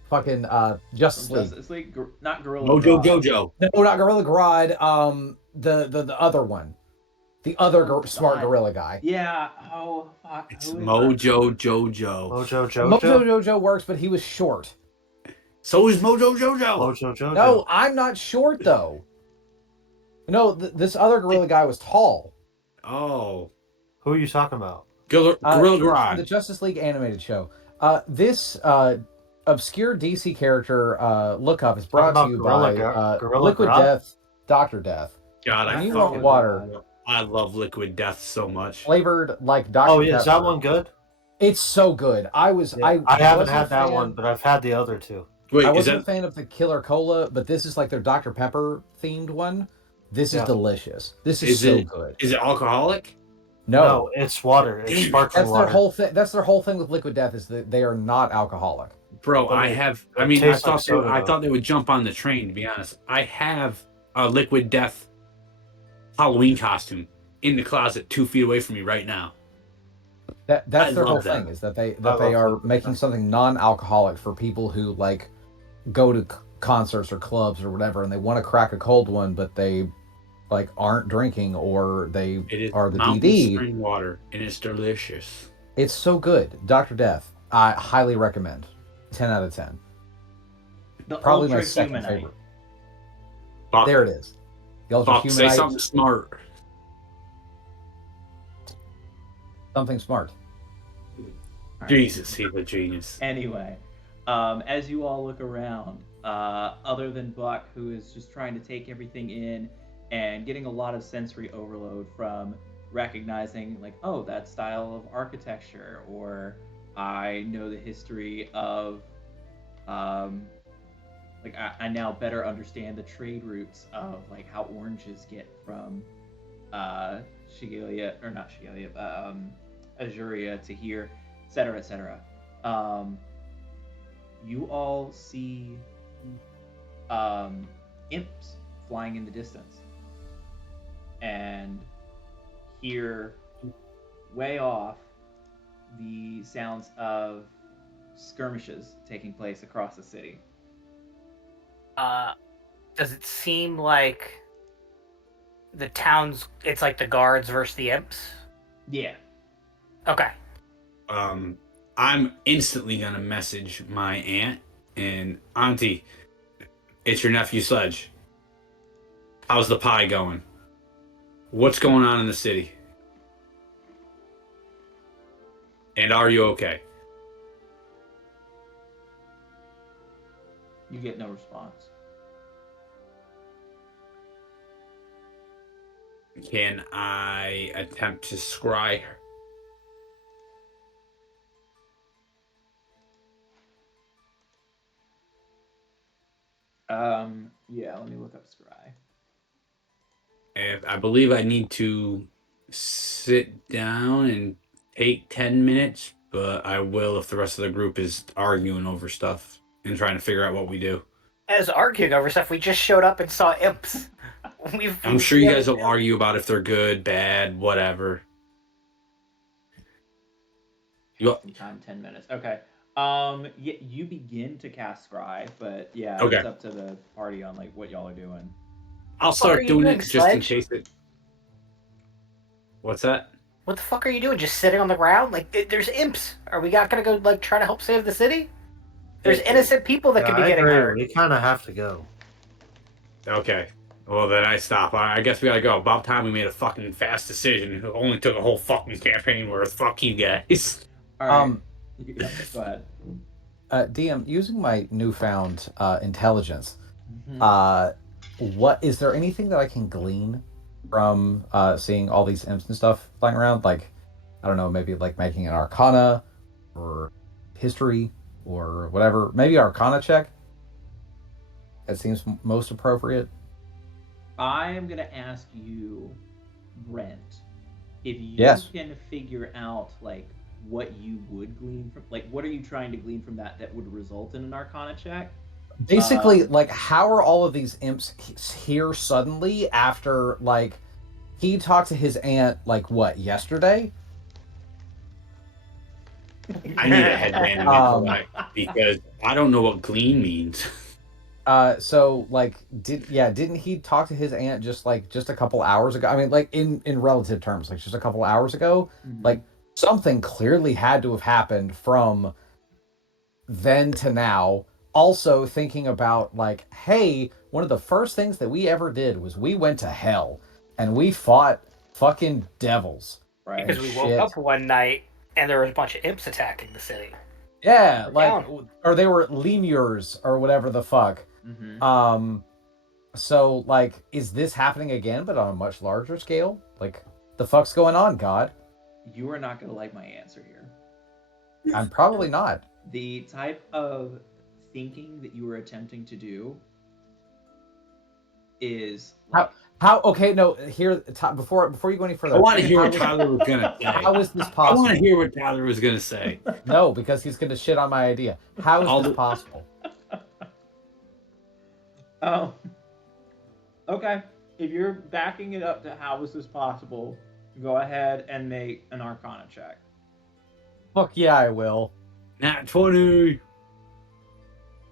fucking Justice League. Justice League, not Gorilla. Mojo Grodd. Jojo. No, not Gorilla Grodd. The other one, the other smart God. gorilla guy. Yeah. Oh fuck. It's Who is Mojo Jojo. Mojo Jojo? Mojo Jojo works, but he was short. So is Mojo Jojo. Mojo Jojo. No, I'm not short though. No, this other gorilla guy was tall. Oh. Who are you talking about? Gorilla The Grodd. Justice League animated show. This obscure DC character look up is brought to you by Gorilla Liquid Grodd? Death, Dr. Death. God, When I you fucking want water I love Liquid Death so much. flavored like Dr. Oh yeah, is that Pepper. one good? It's so good. I haven't wasn't a had that fan- one, but I've had the other two. Wait, I is wasn't a that fan of the Killer Cola, but this is like their Dr. Pepper themed one. This is Yeah. delicious. This is Is so it- good. is it alcoholic? No, it's water. It's Damn. sparkling that's water. their whole thing. That's their whole thing with Liquid Death is that they are not alcoholic. Bro, But I it- have it I mean I tastes like thought soda, I though. thought they would jump on the train, to be honest. I have a Liquid Death Halloween costume in the closet 2 feet away from me right now. That's I their whole love that. thing is that they love are Liquid making Death. something non-alcoholic for people who like go to concerts or clubs or whatever, and they want to crack a cold one, but they like aren't drinking or they It is are the mountain DD. spring water and it's delicious. It's so good. Dr. Death, I highly recommend. 10 out of 10. The Probably my Ultra second Humanite. favorite. Fuck, There it is. The Ultra fuck, say Humanite, something smart. something smart. Jesus, he's a genius. Anyway, as you all look around, other than Buck, who is just trying to take everything in and getting a lot of sensory overload from recognizing, like, oh, that style of architecture, or I know the history of like I now better understand the trade routes of like how oranges get from Shigelia, or not Shigelia, but Azuria to here, etc., etc. You all see imps flying in the distance, and hear way off the sounds of skirmishes taking place across the city. Does it seem like the town's? It's like the guards versus the imps. Yeah. Okay. I'm instantly gonna message my aunt and auntie. It's your nephew Sledge. How's the pie going? What's going on in the city? And are you okay? You get no response. Can I attempt to scry her? Yeah, let me look up Scry. If I believe I need to sit down and take 10 minutes, but I will if the rest of the group is arguing over stuff and trying to figure out what we do. As arguing over stuff, we just showed up and saw imps. I'm sure you guys will argue about if they're good, bad, whatever. Casting time 10 minutes. Okay. Yeah, you begin to cast Scry, but yeah, Okay. it's up to the party on like what y'all are doing. I'll start doing it just in case it. What's that? What the fuck are you doing? Just sitting on the ground? Like, there's imps. Are we not gonna go like try to help save the city? There's innocent people that could be getting hurt. We kind of have to go. Okay. Well, then I stop. I guess we gotta go. About time we made a fucking fast decision. It only took a whole fucking campaign worth. Fuck you guys. All right. Yeah, go ahead. DM, using my newfound intelligence, Mm-hmm. what is there anything that I can glean from seeing all these imps and stuff flying around? Like, I don't know, maybe like making an Arcana or history or whatever. Maybe Arcana check. That seems most appropriate. I am gonna ask you, Brent, if you Yes. can figure out like what you would glean from, like what are you trying to glean from that would result in an Arcana check? Basically, like, how are all of these imps here suddenly after, like, he talked to his aunt, like, what, yesterday? I need a headband because I don't know what glean means. So, like, didn't he talk to his aunt just a couple hours ago? I mean, like, in relative terms, like, just a couple hours ago? Mm-hmm. Like, something clearly had to have happened from then to now. Also thinking about, like, hey, one of the first things that we ever did was we went to hell and we fought fucking devils. Right. Because we woke up one night and there was a bunch of imps attacking the city. Yeah, We're like, down. or they were lemurs or whatever the fuck. Mm-hmm. So, like, is this happening again, but on a much larger scale? Like, the fuck's going on, God? You are not gonna like my answer here. I'm probably not. The type of thinking that you were attempting to do is how okay, no, here, before you go any further, I want to hear what Tyler was gonna say. How is this I possible? want to hear what Tyler was gonna say. No, because he's gonna shit on my idea. How is this possible? Oh, okay. If you're backing it up to how is this possible, go ahead and make an Arcana check. Fuck yeah, I will. Nat 20.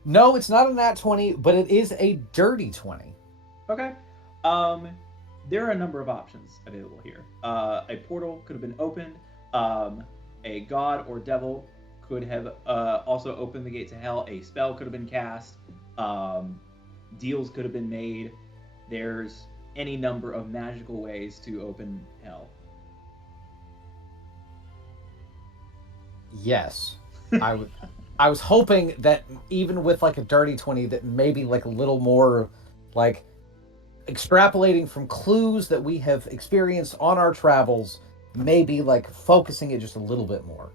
No, it's not a nat 20, but it is a dirty 20. Okay. There are a number of options available here. A portal could have been opened. A god or devil could have also opened the gate to hell. A spell could have been cast. Deals could have been made. There's any number of magical ways to open hell. Yes. I was hoping that even with like a dirty 20 that maybe like a little more like extrapolating from clues that we have experienced on our travels, maybe like focusing it just a little bit more.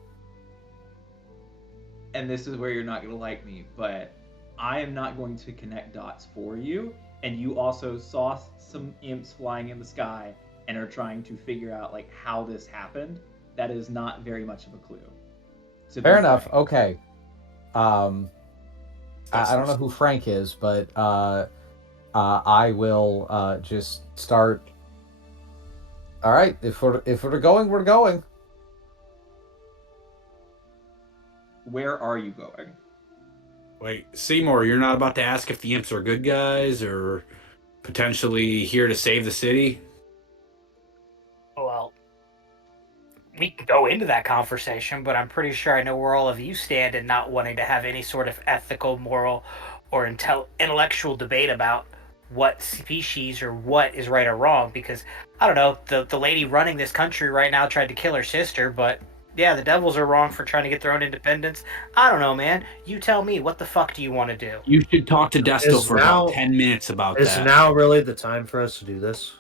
And this is where you're not going to like me, but I am not going to connect dots for you. And you also saw some imps flying in the sky and are trying to figure out like how this happened. That is not very much of a clue. Fair enough. Frank. Okay. I don't know That's who Frank is, but I will just start. All right, if we're going, we're going. Where are you going? Wait, Seymour, you're not about to ask if the imps are good guys or potentially here to save the city? Well, we could go into that conversation, but I'm pretty sure I know where all of you stand in not wanting to have any sort of ethical, moral, or intellectual debate about what species or what is right or wrong. Because I don't know, the lady running this country right now tried to kill her sister, but yeah, the devils are wrong for trying to get their own independence. I don't know, man. You tell me, what the fuck do you want to do? You should talk to Desto Is for now- about 10 minutes about Is that. now really the time for us to do this?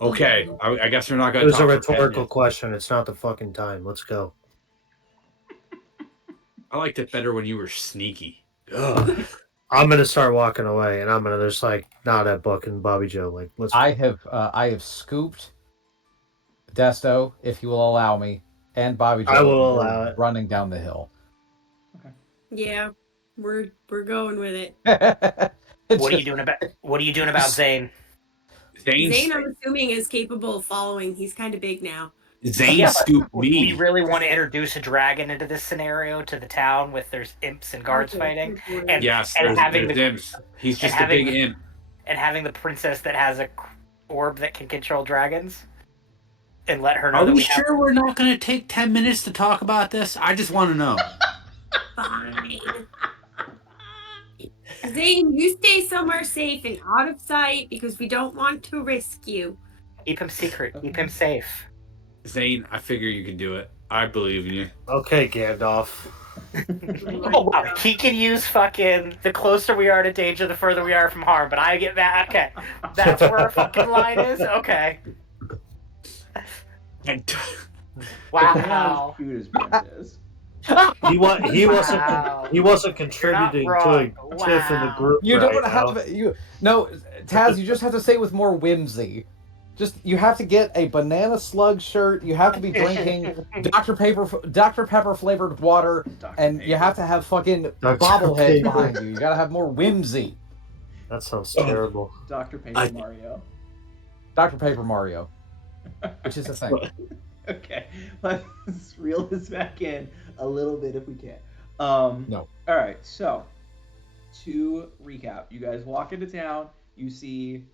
Okay, I guess we're not It going to was talk a for 10 rhetorical minutes. question. It's not the fucking time. Let's go. I liked it better when you were sneaky. Ugh. I'm gonna start walking away, and I'm gonna just like nod at Buck and Bobby Joe. Like, let's. I have scooped Desto, if you will allow me, and Bobby Joe. I will and we're allow it. Running down the hill. Yeah, we're going with it. What are you doing about Zane? Zane, I'm assuming, is capable of following. He's kind of big now. Zane Yeah, but scooped we me. really want to introduce a dragon into this scenario to the town with there's imps and guards Okay, fighting, good point. and Yes, and there's having the imps. He's just a having big the- imp. and having the princess that has a orb that can control dragons, and let her know Are that we we have. sure we're not going to take 10 minutes to talk about this? I just want to know. Fine. Zane, you stay somewhere safe and out of sight because we don't want to risk you. Keep him secret. Keep him safe. Zane, I figure you can do it. I believe in you. Okay, Gandalf. Oh wow, he can use fucking the closer we are to danger, the further we are from harm. But I get that. Okay, that's where our fucking line is. Okay. Wow. Cute as Brent is. He Wow. wasn't contributing to a wrong. tiff in the Wow. group. You right don't now. have no Taz. You just have to say it with more whimsy. Just you have to get a banana slug shirt. You have to be drinking Dr. Pepper flavored water, Dr. and Paper. you have to have fucking Dr. bobbleheads Paper. behind you. You gotta have more whimsy. That sounds terrible. Dr. Paper I- Mario. Dr. Paper Mario, which is a thing. Okay, let's reel this back in a little bit if we can. No. All right, so to recap, you guys walk into town. You see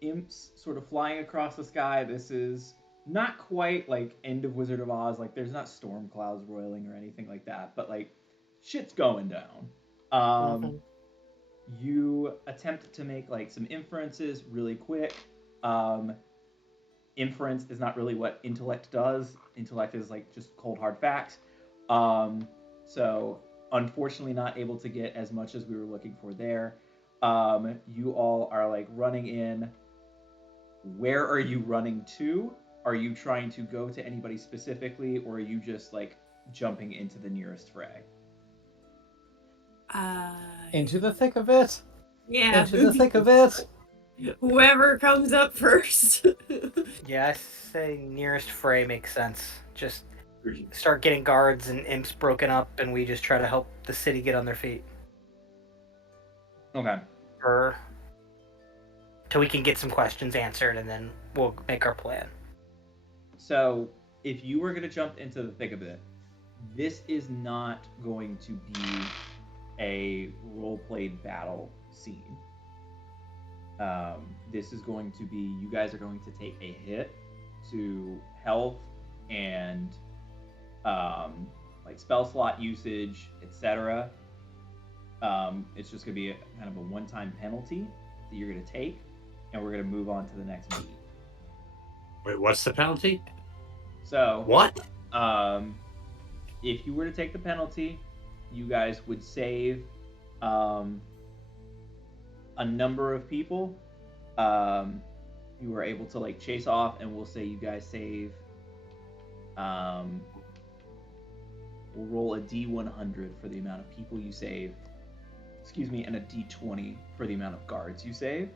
imps sort of flying across the sky. This is not quite like end of Wizard of Oz. Like there's not storm clouds roiling or anything like that, but like shit's going down. You attempt to make like some inferences really quick. Inference is not really what intellect does. Intellect is like just cold hard facts. So unfortunately not able to get as much as we were looking for there. You all are like running in. Where are you running to? Are you trying to go to anybody specifically, or are you just like jumping into the nearest fray? Into the thick of it. Yeah. Into the thick of it. Whoever comes up first. Yeah, I say nearest fray makes sense. Just start getting guards and imps broken up, and we just try to help the city get on their feet. Okay. Or till we can get some questions answered, and then we'll make our plan. So, if you were going to jump into the thick of it, this is not going to be a role-played battle scene. This is going to be, you guys are going to take a hit to health and like spell slot usage, etc. It's just going to be kind of a one-time penalty that you're going to take, and we're going to move on to the next beat. Wait, what's the penalty? So, What? if you were to take the penalty, you guys would save a number of people. You were able to like chase off, and we'll say you guys save will roll a D100 for the amount of people you save. Excuse me, and a D20 for the amount of guards you save.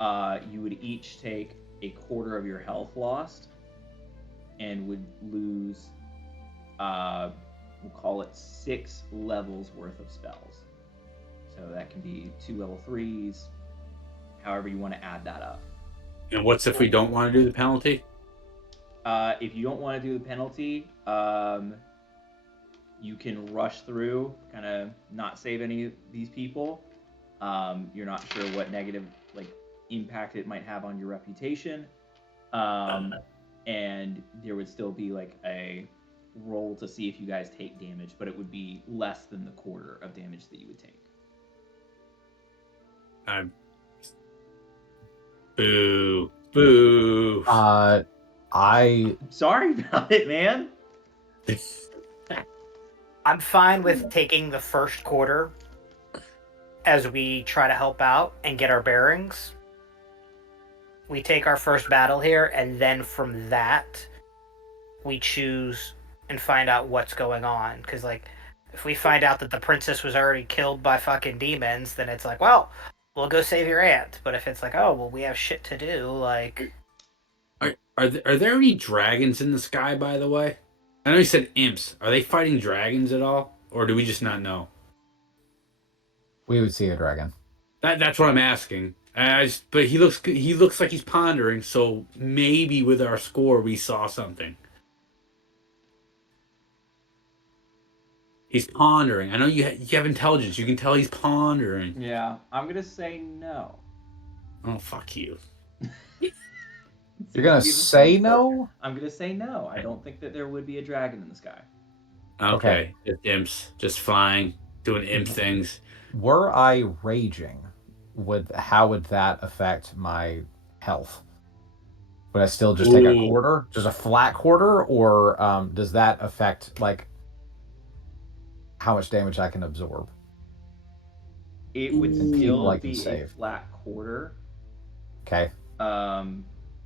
You would each take a quarter of your health lost, and would lose, we'll call it 6 levels worth of spells. So that can be 2 level 3s, however you want to add that up. And what's if we don't want to do the penalty? If you don't want to do the penalty, you can rush through, kind of not save any of these people. You're not sure what negative impact it might have on your reputation, and there would still be a roll to see if you guys take damage, but it would be less than the quarter of damage that you would take. Boo. Boo. I'm sorry about it, man. I'm fine with taking the first quarter as we try to help out and get our bearings. We take our first battle here, and then from that, we choose and find out what's going on. Because, if we find out that the princess was already killed by fucking demons, then it's well, we'll go save your aunt. But if it's oh, well, we have shit to do, Are there any dragons in the sky, by the way? I know you said imps. Are they fighting dragons at all? Or do we just not know? We would see a dragon. That's what I'm asking. But he looks like he's pondering, so maybe with our score we saw something. He's pondering. I know you have intelligence. You can tell he's pondering. Yeah, I'm going to say no. Oh, fuck you. You're going to say no? I'm going to say no. I don't think that there would be a dragon in the sky. Okay. Just imps. Just flying. Doing imp things. Were I raging, how would that affect my health? Would I still just take a quarter? Just a flat quarter? Or does that affect, how much damage I can absorb? It would still be save. A flat quarter. Okay.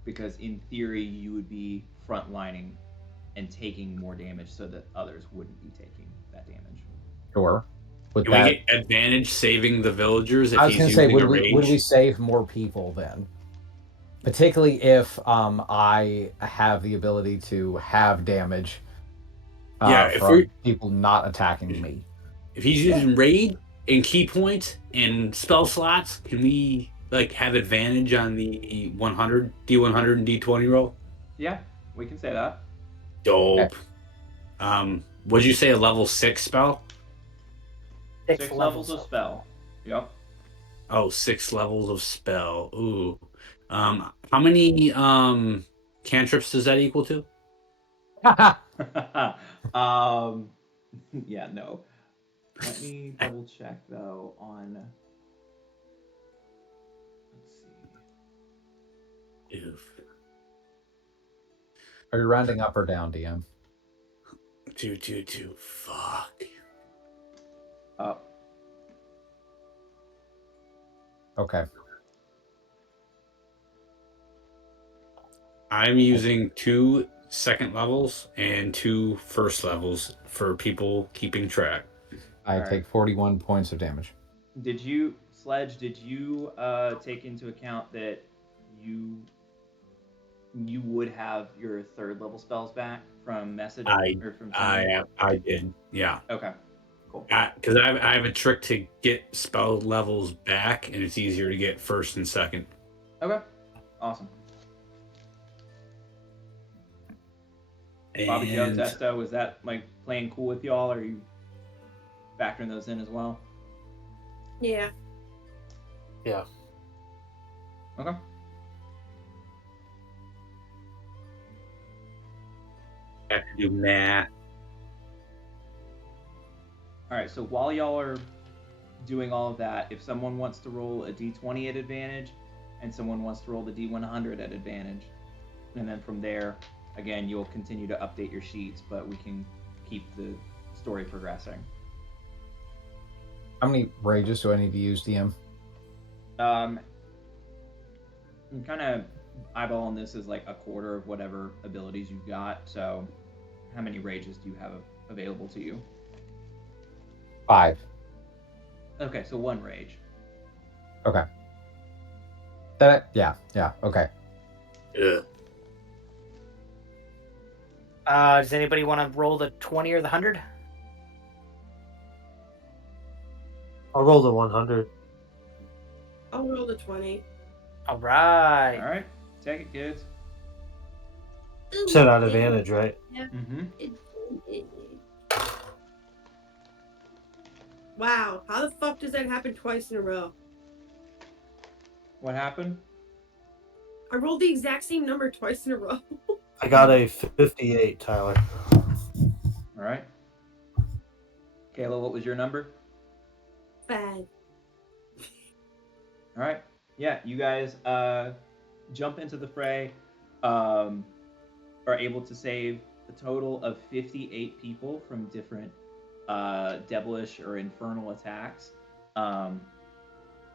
Because in theory, you would be frontlining and taking more damage so that others wouldn't be taking that damage. Sure. Can we get advantage saving the villagers if I was he's going to say, using would we save more people then? Particularly if I have the ability to have damage from people not attacking me. If he's using raid and key points and spell slots, can we have advantage on the 100, D100 and D20 roll? Yeah, we can say that. Dope. Okay. What'd you say, a level 6 spell? 6 levels of spell. Yep. Oh, 6 levels of spell. Ooh. How many cantrips does that equal to? Yeah, no. Let me double check though on. Let's see. Oof. Are you rounding up or down, DM? 2. Fuck. Up. Okay. I'm using 2 second levels and 2 first levels for people keeping track. I take 41 points of damage. Did you take into account that you would have your 3rd level spells back from message? I did, yeah. Okay, cool. Because I have a trick to get spell levels back, and it's easier to get 1st and 2nd. Okay, awesome. And Bobby Joe, Testo, was that playing cool with y'all? Or are you factoring those in as well? Yeah. Yeah. Okay. I have to do math. All right, so while y'all are doing all of that, if someone wants to roll a D20 at advantage and someone wants to roll the D100 at advantage, and then from there, again, you'll continue to update your sheets, but we can keep the story progressing. How many rages do I need to use, DM? I'm kind of eyeballing this as a quarter of whatever abilities you've got. So, how many rages do you have available to you? 5. Okay, so 1 rage. Okay. Yeah. Okay. Yeah. Does anybody want to roll the 20 or the 100? I'll roll the 100. I'll roll the 20. All right. All right, take it, kids. Set out advantage, right? Mm-hmm. Wow, how the fuck does that happen twice in a row? What happened? I rolled the exact same number twice in a row. I got a 58, Tyler. All right. Kayla, what was your number? Bad. All right. Yeah, you guys jump into the fray, are able to save a total of 58 people from different devilish or infernal attacks.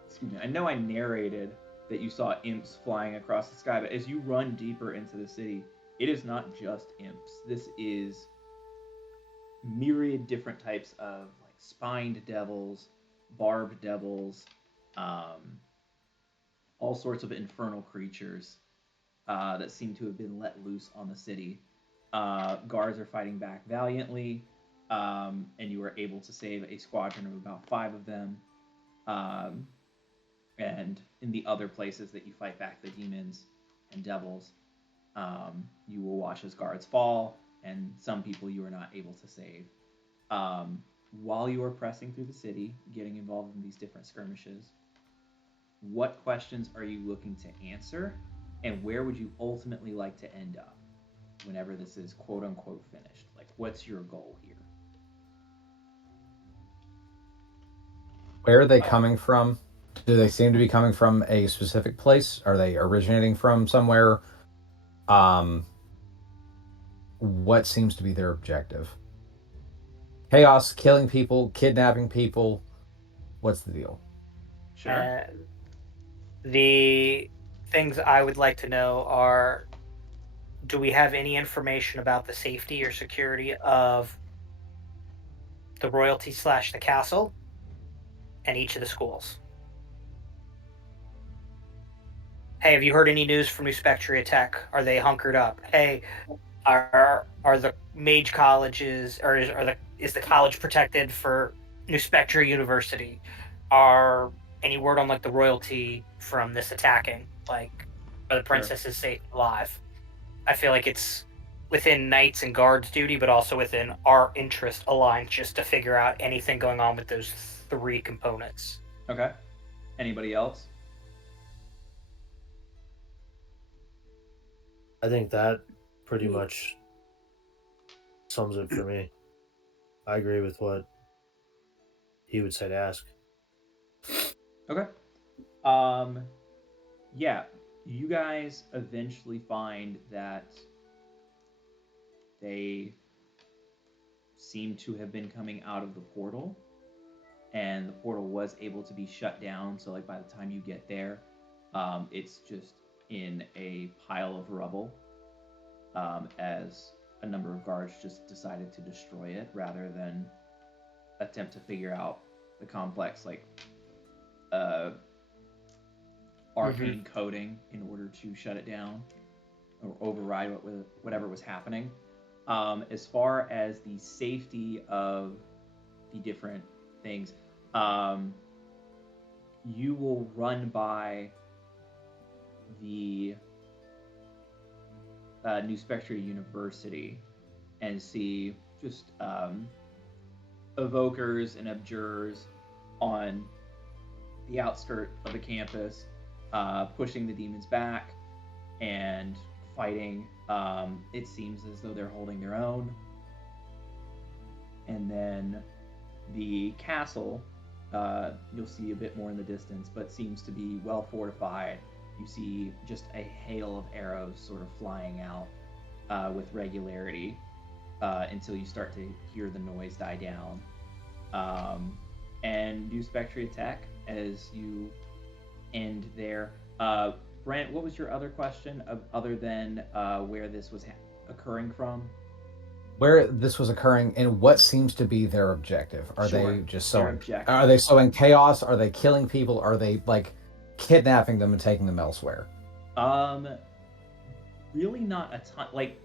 Excuse me. I know I narrated that you saw imps flying across the sky, but as you run deeper into the city, it is not just imps. This is myriad different types of like spined devils, barbed devils, all sorts of infernal creatures that seem to have been let loose on the city. Guards are fighting back valiantly, and you are able to save a squadron of about 5 of them. And in the other places that you fight back the demons and devils, you will watch as guards fall, and some people you are not able to save. While you are pressing through the city, getting involved in these different skirmishes, what questions are you looking to answer, and where would you ultimately like to end up whenever this is quote unquote finished? Like, what's your goal here? Where are they coming from? Do they seem to be coming from a specific place? Are they originating from somewhere? What seems to be their objective? Chaos, killing people, kidnapping people. What's the deal? Sure. The things I would like to know are, do we have any information about the safety or security of the royalty / the castle and each of the schools? Hey, have you heard any news from New Spectria Tech? Are they hunkered up? Hey, are the mage colleges, or is the college protected for New Spectria University? Are any word on like the royalty from this attacking? Like, are the princesses safe and alive? I feel like it's within knights and guards' duty, but also within our interest aligned, just to figure out anything going on with those 3 components. Okay. Anybody else? I think that pretty much sums it for me. I agree with what he would say to ask. Okay. Yeah, you guys eventually find that they seem to have been coming out of the portal, and the portal was able to be shut down. So, like, by the time you get there, it's just in a pile of rubble, as a number of guards just decided to destroy it rather than attempt to figure out the complex, like, arcane coding in order to shut it down or override whatever was happening. As far as the safety of the different things, you will run by the New Spectria University and see just evokers and abjurers on the outskirt of the campus, pushing the demons back and fighting. It seems as though they're holding their own. And then the castle, you'll see a bit more in the distance, but seems to be well fortified. You see just a hail of arrows sort of flying out with regularity until you start to hear the noise die down. And New Spectria Tech, as you end there. Brent, what was your other question other than where this was occurring from? where this was occurring and what seems to be their objective. Are Sure. they just Their sowing? objective. Are they sowing chaos? Are they killing people? Are they like kidnapping them and taking them elsewhere? Really not a ton. Like,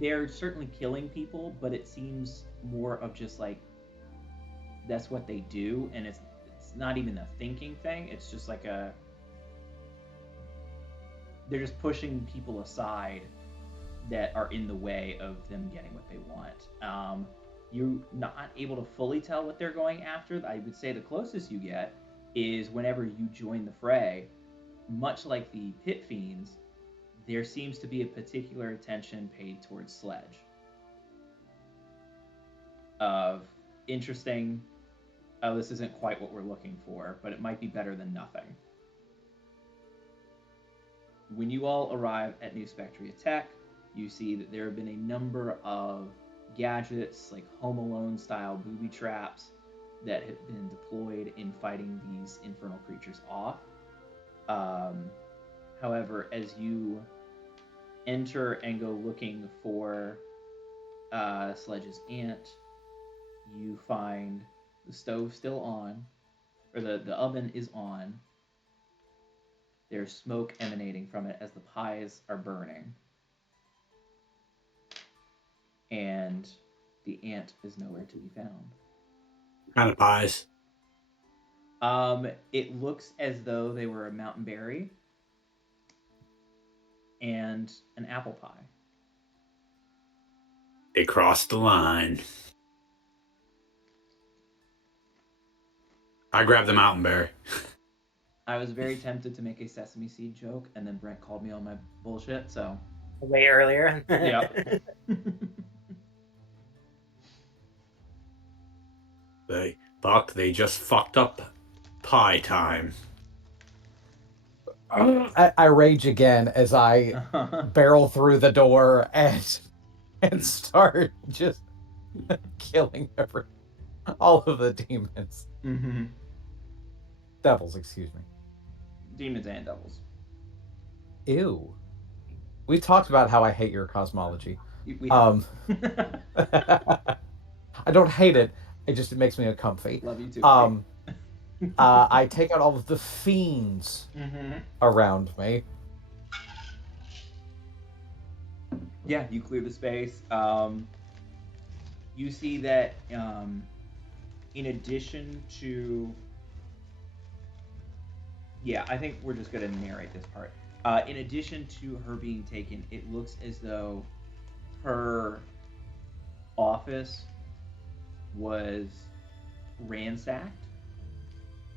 they're certainly killing people, but it seems more of just like that's what they do, and it's not even a thinking thing. It's just like they're just pushing people aside that are in the way of them getting what they want. You're not able to fully tell what they're going after. I would say the closest you get is whenever you join the fray, much like the pit fiends, there seems to be a particular attention paid towards Sledge. Of interesting, oh, this isn't quite what we're looking for, but it might be better than nothing. When you all arrive at New Spectria Tech, you see that there have been a number of gadgets, like Home Alone style booby traps, that have been deployed in fighting these infernal creatures off. However, as you enter and go looking for Sledge's aunt, you find the stove still on, or the oven is on. There's smoke emanating from it as the pies are burning. And the aunt is nowhere to be found. Kind of pies. It looks as though they were a mountain berry and an apple pie. They crossed the line. I grabbed the mountain berry. I was very tempted to make a sesame seed joke, and then Brent called me on my bullshit, so. Way earlier. Yep. They just fucked up pie time. I rage again as I barrel through the door and start just killing all of the demons. Mm-hmm. Devils, excuse me. Demons and devils. Ew. We talked about how I hate your cosmology. I don't hate it. It makes me uncomfy. Love you too. I take out all of the fiends around me. Yeah, you clear the space. You see that in addition to... Yeah, I think we're just going to narrate this part. In addition to her being taken, it looks as though her office was ransacked.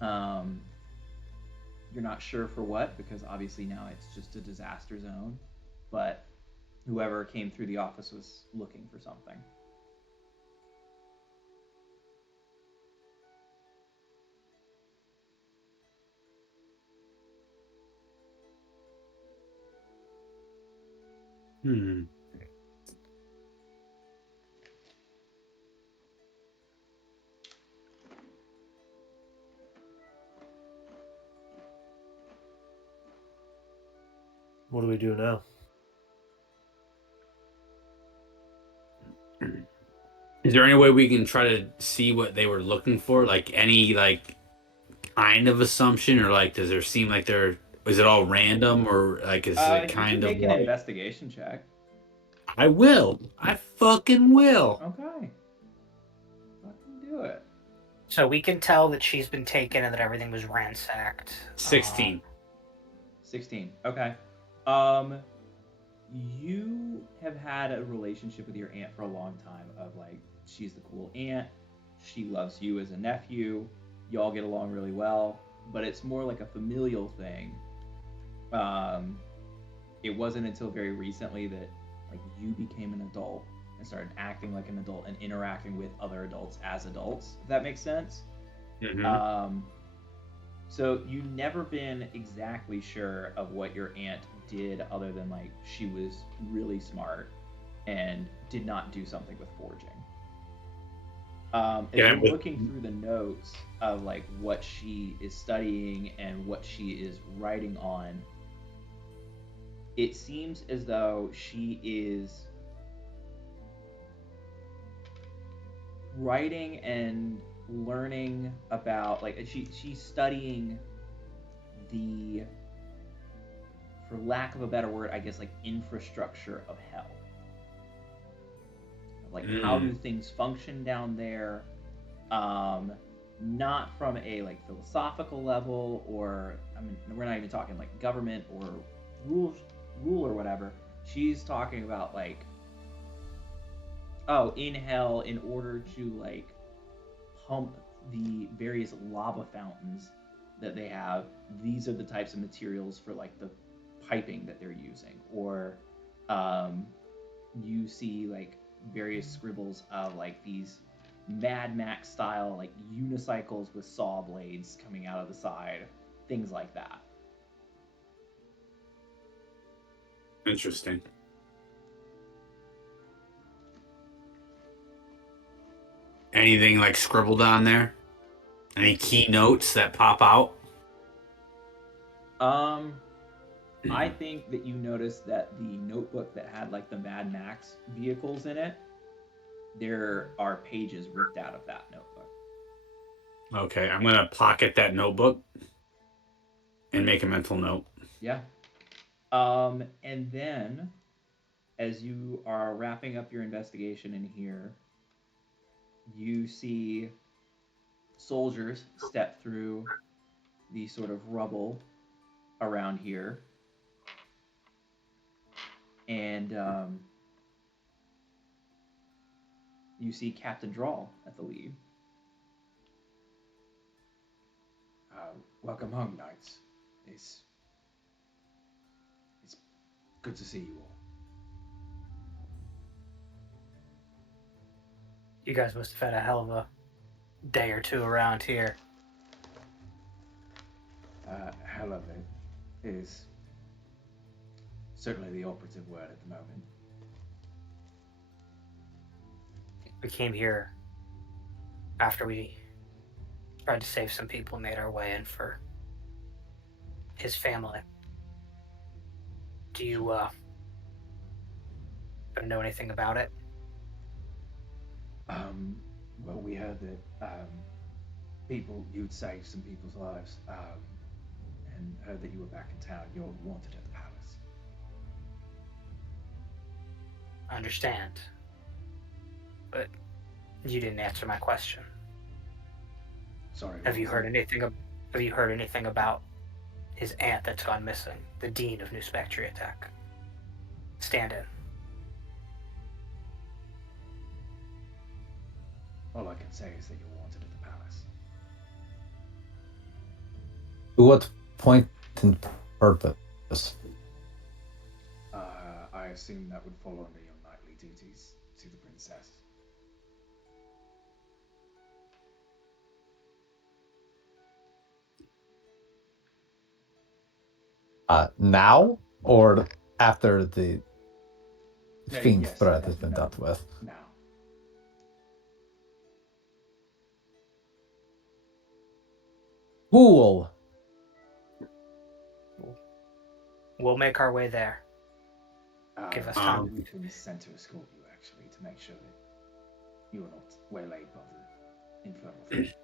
You're not sure for what, because obviously now it's just a disaster zone, but whoever came through the office was looking for something. What do we do now? Is there any way we can try to see what they were looking for? Like any kind of assumption, or does there seem like is it all random, or is it kind of make an investigation check. I will. I fucking will. Okay. Fucking do it. So we can tell that she's been taken and that everything was ransacked. 16. 16. Okay. You have had a relationship with your aunt for a long time of she's the cool aunt, she loves you as a nephew, y'all get along really well, but it's more like a familial thing. It wasn't until very recently that you became an adult and started acting like an adult and interacting with other adults as adults, if that makes sense. Mm-hmm. So you've never been exactly sure of what your aunt did, other than she was really smart and did not do something with forging. If you're looking through the notes of what she is studying and what she is writing on, it seems as though she is writing and learning about, like, she's studying the, for lack of a better word, I guess, like, infrastructure of hell. Like, how do things function down there? Not from a, like, philosophical level, or, I mean, we're not even talking like government or rule or whatever. She's talking about, like, oh, in hell, in order to, like, pump the various lava fountains that they have, these are the types of materials for, like, the piping that they're using. Or you see, like, various scribbles of, like, these Mad Max style, like, unicycles with saw blades coming out of the side, things like that. Interesting. Anything like scribbled on there? Any key notes that pop out? I think that you noticed that the notebook that had, like, the Mad Max vehicles in it, there are pages ripped out of that notebook. Okay, I'm gonna pocket that notebook and make a mental note. Yeah. And then, as you are wrapping up your investigation in here, you see soldiers step through the sort of rubble around here, and you see Captain Drawl at the lead. Welcome home, knights. It's good to see you all. You guys must have had a hell of a day or two around here. Hell of it is certainly the operative word at the moment. We came here after we tried to save some people and made our way in for his family. Do you know anything about it? Well, we heard that you'd saved some people's lives, and heard that you were back in town. You're wanted at the palace. I understand. But you didn't answer my question. Sorry. Have you heard anything about his aunt that's gone missing? The Dean of New Spectria Tech. Stand-in. All I can say is that you're wanted at the palace. To what point and purpose? I assume that would fall under your nightly duties to the princess. Now or after the fiend Yes, threat has been dealt with? Now. Cool. We'll make our way there. Give us time. We've been sent to escort you, actually, to make sure that you are not waylaid by the infernal threat.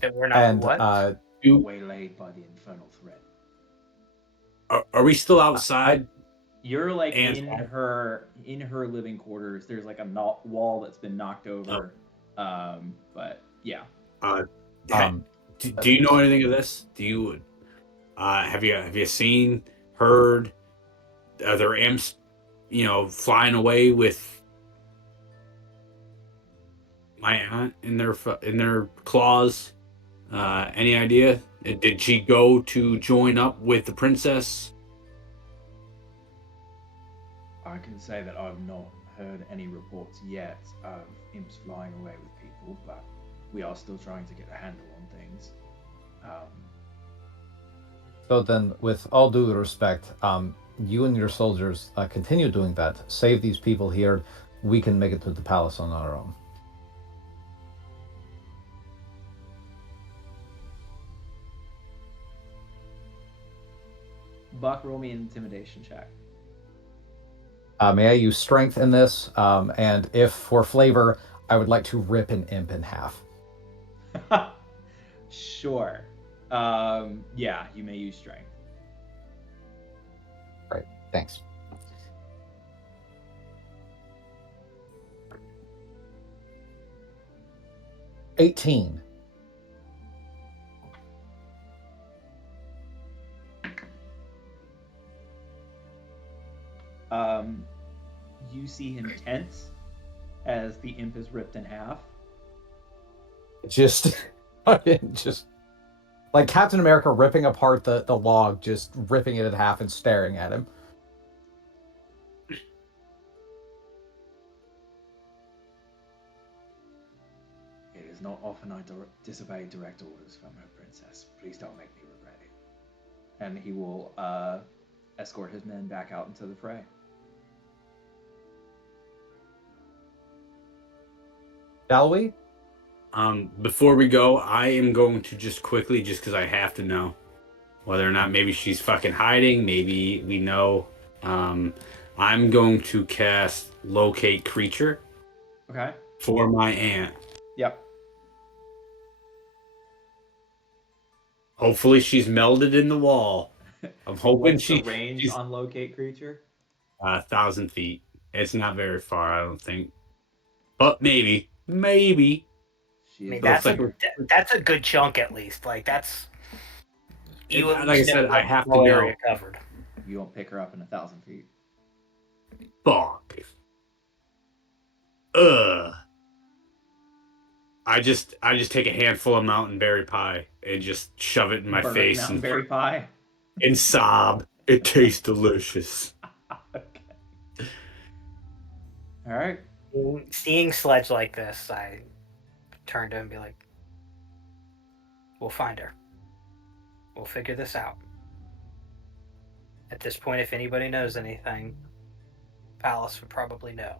That we're not what? Waylaid by the infernal threat. Are we still outside? You're, like, And- in her living quarters. There's, like, a wall that's been knocked over. But yeah. Do you know anything of this? Do you have you seen, heard other imps, flying away with my aunt in their claws? Any idea? Did she go to join up with the princess? I can say that I've not heard any reports yet of imps flying away with people, but we are still trying to get a handle on things. So then, with all due respect, you and your soldiers continue doing that. Save these people here. We can make it to the palace on our own. Buck, roll me an intimidation check. May I use strength in this? And if for flavor, I would like to rip an imp in half. Sure. Yeah, you may use strength. Right. Thanks. $18. You see him tense as the imp is ripped in half. Just like Captain America ripping apart the log, just ripping it in half and staring at him. It is not often I disobey direct orders from her princess. Please don't make me regret it. And he will escort his men back out into the fray. Shall we? Before we go, I am going to just quickly, just because I have to know whether or not maybe she's fucking hiding. Maybe we know. I'm going to cast Locate Creature. Okay. For my aunt. Yep. Hopefully she's melded in the wall. I'm hoping What's the range on Locate Creature? 1,000 feet. It's not very far, I don't think. But maybe. Maybe. I mean, that's a good chunk at least. Like that's you. Like I said, I have to know. Area covered. You won't pick her up in 1,000 feet. Fuck. I just take a handful of mountain berry pie and just shove it in my face. Mountain berry pie? And sob. It tastes delicious. Okay. All right. Seeing Sledge like this, I turn to him and be like, we'll find her. We'll figure this out. At this point, if anybody knows anything, Palace would probably know.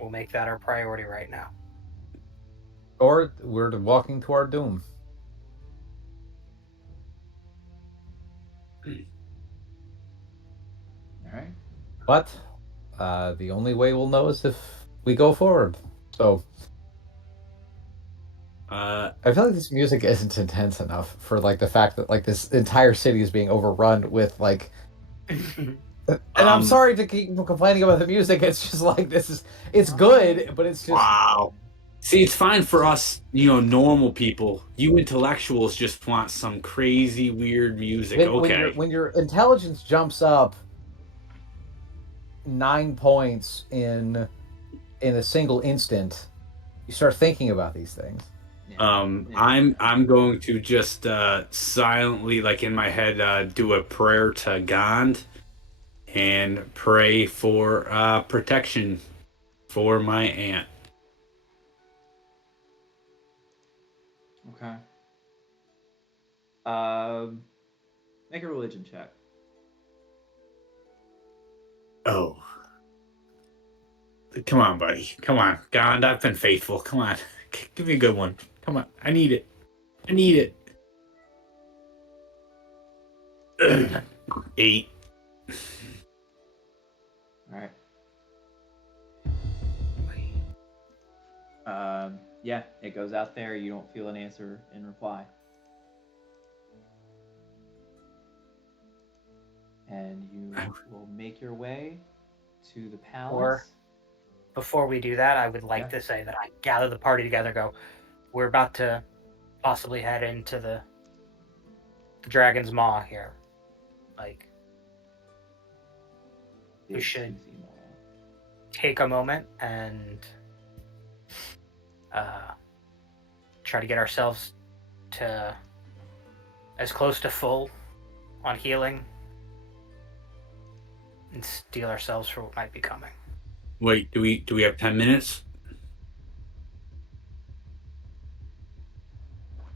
We'll make that our priority right now. Or we're walking to our doom. All right. But the only way we'll know is if we go forward. So I feel like this music isn't intense enough for like the fact that like this entire city is being overrun with like. And I'm sorry to keep complaining about the music. It's just like it's good, but it's just wow. See, it's fine for us, normal people. You intellectuals just want some crazy, weird music. When your intelligence jumps up 9 points in a single instant, you start thinking about these things. I'm going to just silently, like in my head, do a prayer to Gand and pray for protection for my aunt. Okay. Make a religion check. Oh. Come on, buddy. Come on. God, I've been faithful. Come on. Give me a good one. Come on. I need it. 8. All right. Yeah, it goes out there. You don't feel an answer in reply. And you will make your way to the palace. Or before we do that, I would like to say that I gather the party together and go, we're about to possibly head into the Dragon's Maw here. Like, we should take a moment and try to get ourselves to as close to full on healing and steel ourselves for what might be coming. Wait, do we have 10 minutes?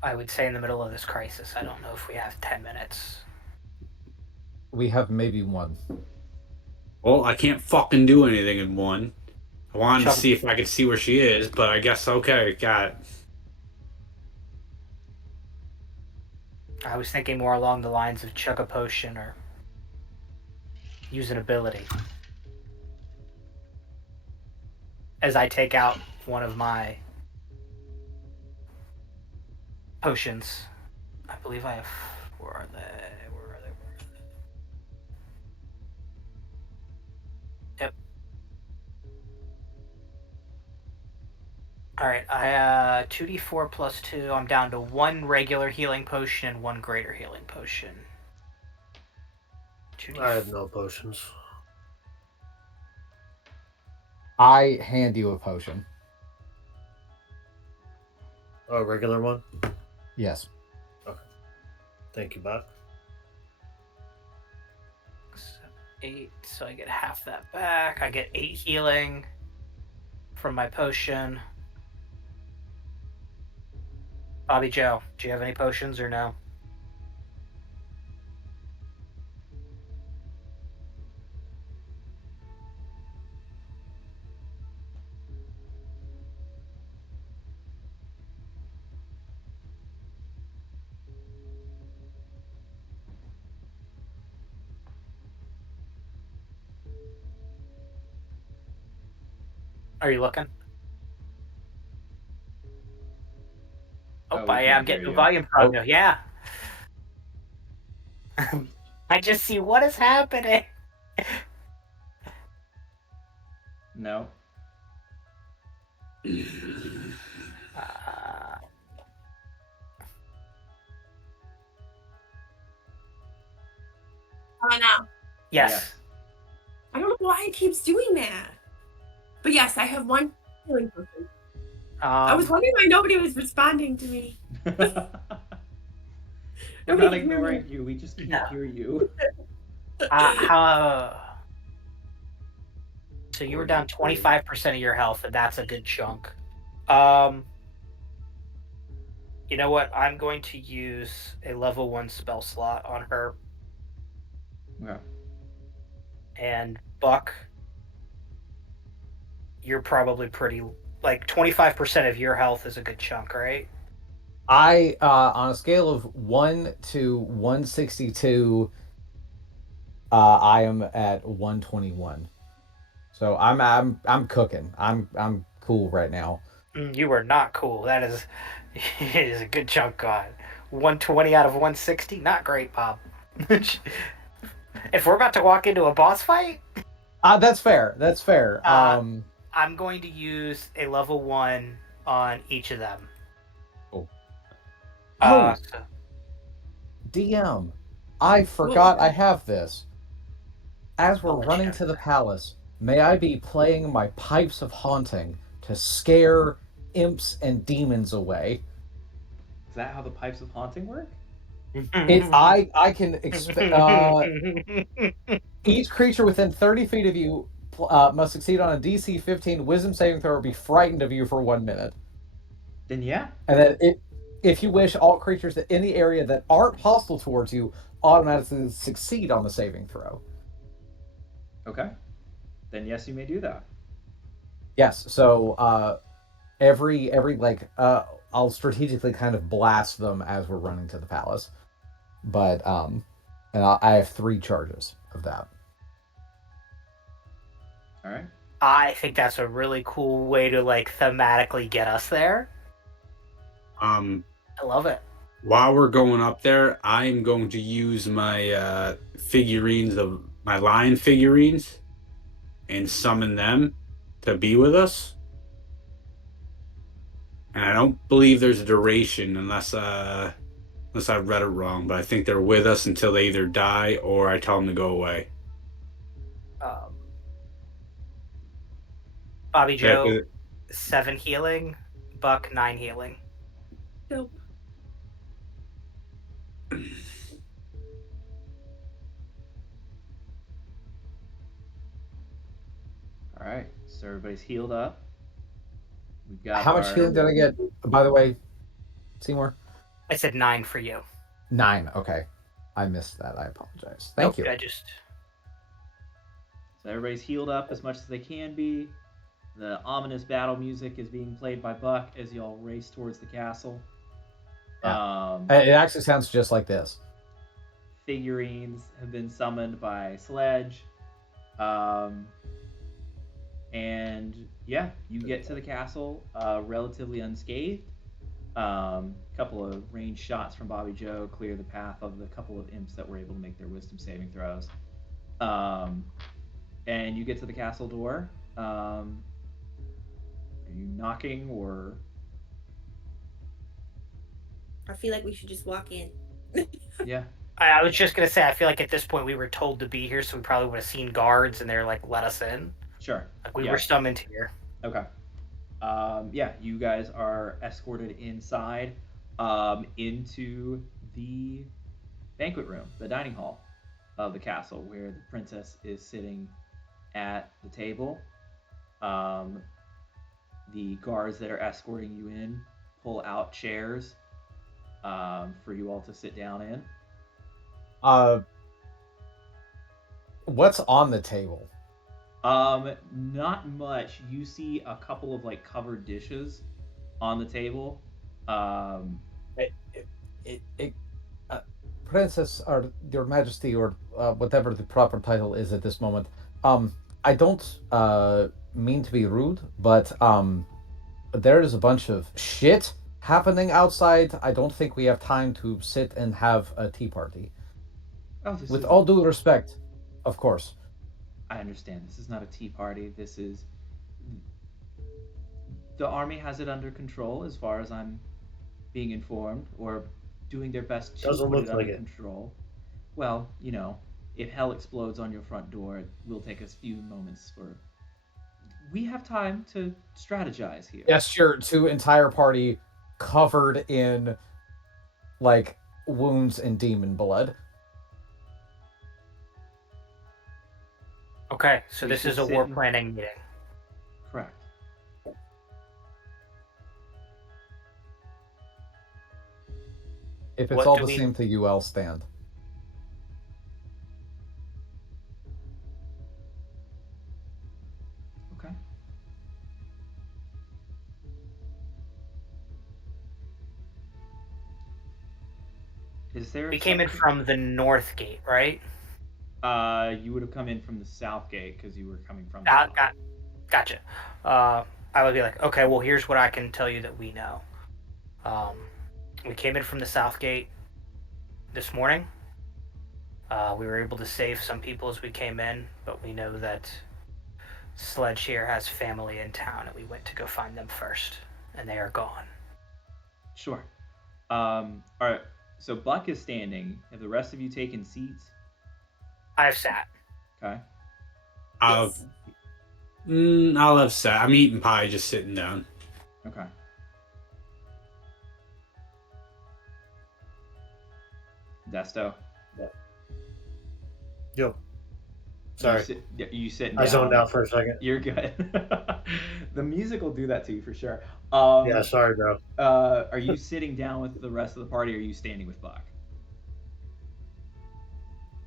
I would say in the middle of this crisis, I don't know if we have 10 minutes. We have maybe 1. Well, I can't fucking do anything in 1. I wanted to see if I could see where she is, but I guess okay, got it. I was thinking more along the lines of chug a potion or use an ability. As I take out one of my potions. I believe I have. Where are they? Yep. All right. I 2d4 plus 2. I'm down to 1 regular healing potion and 1 greater healing potion. 2d4. I have no potions. I hand you a potion. Oh, a regular one? Yes. Okay. Thank you, Bot. 8, so I get half that back. I get 8 healing from my potion. Bobby Joe, do you have any potions or no? Are you looking? Oh, we I can't am hear getting the you. volume problem. Yeah. I just see what is happening. No. How about now? Yes. I don't know why it keeps doing that. But yes, I have 1 healing potion. I was wondering why nobody was responding to me. We're Nobody not can hear me. ignoring you. We just can't hear you. So you were down 25% of your health, and that's a good chunk. You know what? I'm going to use a level 1 spell slot on her. Okay. And Buck, you're probably pretty... Like, 25% of your health is a good chunk, right? I on a scale of 1 to 162, I am at 121. So I'm cooking. I'm cool right now. You are not cool. That is, it is a good chunk gone. 120 out of 160, not great, Bob. If we're about to walk into a boss fight, That's fair. That's fair. I'm going to use a level 1 on each of them. Oh. So, DM, I forgot I have this. As we're I'll let you running know. to the palace, may I be playing my pipes of haunting to scare imps and demons away? Is that how the pipes of haunting work? I can expect each creature within 30 feet of you must succeed on a DC 15 Wisdom saving throw or be frightened of you for 1 minute. Then yeah. And then, if you wish, all creatures in the area that aren't hostile towards you automatically succeed on the saving throw. Okay. Then yes, you may do that. Yes. So every I'll strategically kind of blast them as we're running to the palace, but and I have 3 charges of that. All right. I think that's a really cool way to like thematically get us there. I love it. While we're going up there, I'm going to use my figurines of my lion figurines and summon them to be with us. And I don't believe there's a duration unless I've read it wrong, but I think they're with us until they either die or I tell them to go away. Bobby Joe, 7 healing. Buck, 9 healing. Nope. All right. So everybody's healed up. We've got How much healing did I get, by the way, Seymour? I said 9 for you. 9. Okay. I missed that. I apologize. Thank you. So everybody's healed up as much as they can be. The ominous battle music is being played by Buck as y'all race towards the castle. Yeah. It actually sounds just like this. Figurines have been summoned by Sledge. Um, and yeah, you get to the castle relatively unscathed. Couple of range shots from Bobby Joe clear the path of the couple of imps that were able to make their wisdom saving throws. Um, and you get to the castle door. Are you knocking or? I feel like we should just walk in. Yeah. I was just gonna say, I feel like at this point we were told to be here, so we probably would have seen guards, and they're like, "Let us in." Sure. Like we Yeah. were summoned here. Okay. Yeah, you guys are escorted inside into the banquet room, the dining hall of the castle, where the princess is sitting at the table. Um, the guards that are escorting you in pull out chairs for you all to sit down in. What's on the table? Not much. You see a couple of like covered dishes on the table. It, it, Princess or Your Majesty or whatever the proper title is at this moment. I don't mean to be rude, but there is a bunch of shit happening outside. I don't think we have time to sit and have a tea party. Oh, this With is. all due respect, of course. I understand. This is not a tea party. This is. The army has it under control, as far as I'm being informed, or doing their best to Doesn't put look it under like it. control. Well, if hell explodes on your front door, it will take us a few moments for. We have time to strategize here. Gesture to entire party covered in like wounds and demon blood. Okay, so We this should is a sit war and- planning meeting. Correct. If it's What all do the we- same to you, I'll stand. Okay. Is there? We came in from the north gate, right? You would have come in from the south gate because you were coming from. Gotcha. I would be like, okay, well, here's what I can tell you that we know. We came in from the south gate this morning. We were able to save some people as we came in, but we know that Sledge here has family in town, and we went to go find them first, and they are gone. Sure. All right. So Buck is standing. Have the rest of you taken seats? I've sat. Okay. I'll, Yes. I'll have sat. I'm eating pie, just sitting down. Okay. Desto. Yo. Sorry. You sitting I down. zoned out for a second. You're good. The music will do that to you for sure. Yeah, sorry, bro. Are you sitting down with the rest of the party, or are you standing with Buck?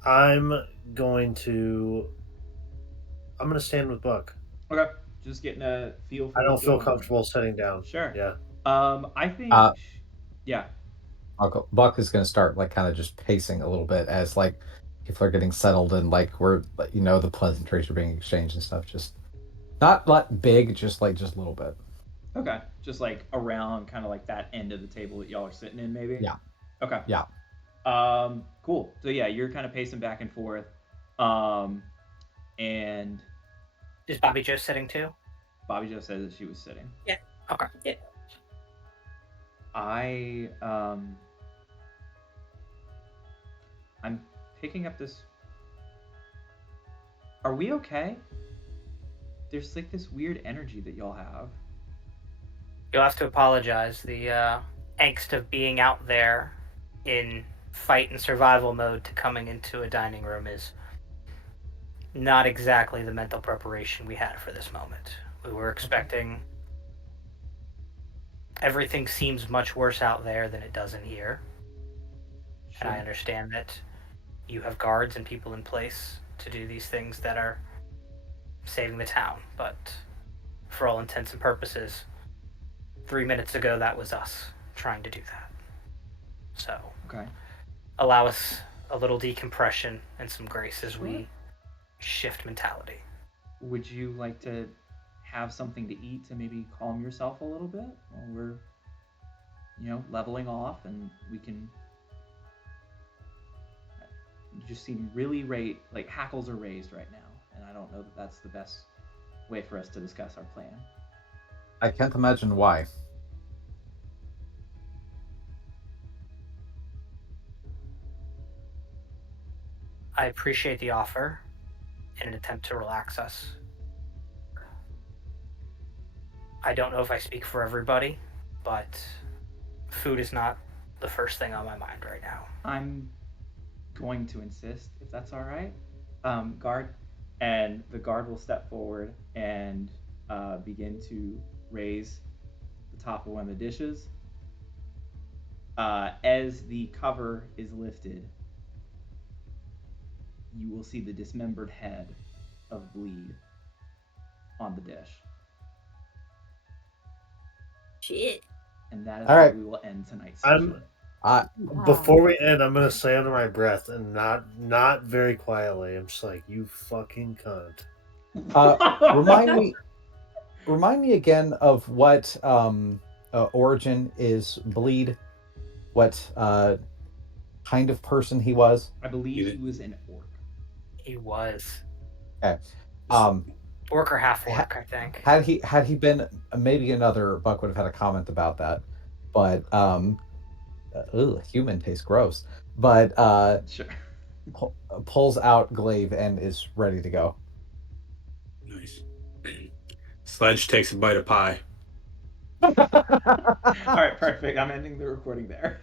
I'm going to stand with Buck. Okay. Just getting a feel for I don't what's feel going on. comfortable sitting down. Sure. Yeah. I think. Yeah. Buck is going to start like kind of just pacing a little bit as like people are getting settled and like we're the pleasantries are being exchanged and stuff. Just not like big, just a little bit. Okay. Just like around kind of like that end of the table that y'all are sitting in, maybe? Yeah. Okay. Yeah. Cool. So yeah, you're kind of pacing back and forth. And Is Bobby Joe sitting too? Bobby Joe said that she was sitting. Yeah. Okay. Yeah. I'm picking up this. Are we okay? There's like this weird energy that y'all have. You'll have to apologize. The angst of being out there in fight and survival mode to coming into a dining room is not exactly the mental preparation we had for this moment. We were expecting. Everything seems much worse out there than it does in here. And I understand that you have guards and people in place to do these things that are saving the town, but for all intents and purposes, 3 minutes ago that was us trying to do that. So Okay. allow us a little decompression and some grace as we shift mentality. Would you like to have something to eat to maybe calm yourself a little bit while we're, leveling off, and we can. You just seem really like hackles are raised right now, and I don't know that that's the best way for us to discuss our plan. I can't imagine why. I appreciate the offer in an attempt to relax us. I don't know if I speak for everybody, but food is not the first thing on my mind right now. I'm going to insist, if that's all right, guard. And the guard will step forward and begin to raise the top of one of the dishes. As the cover is lifted, you will see the dismembered head of Bleed on the dish. Shit. And that is All where right. we will end tonight's session. Before we end, I'm gonna say under my breath and not very quietly. I'm just like, you fucking cunt. Remind me again of what origin is Bleed. What kind of person he was? I believe he was an orc. He was. Okay. Orc or half orc, I think. Had he been, maybe another Buck would have had a comment about that, but human tastes gross. But Sure. pulls out glaive and is ready to go. Nice. Sledge takes a bite of pie. All right, perfect. I'm ending the recording there.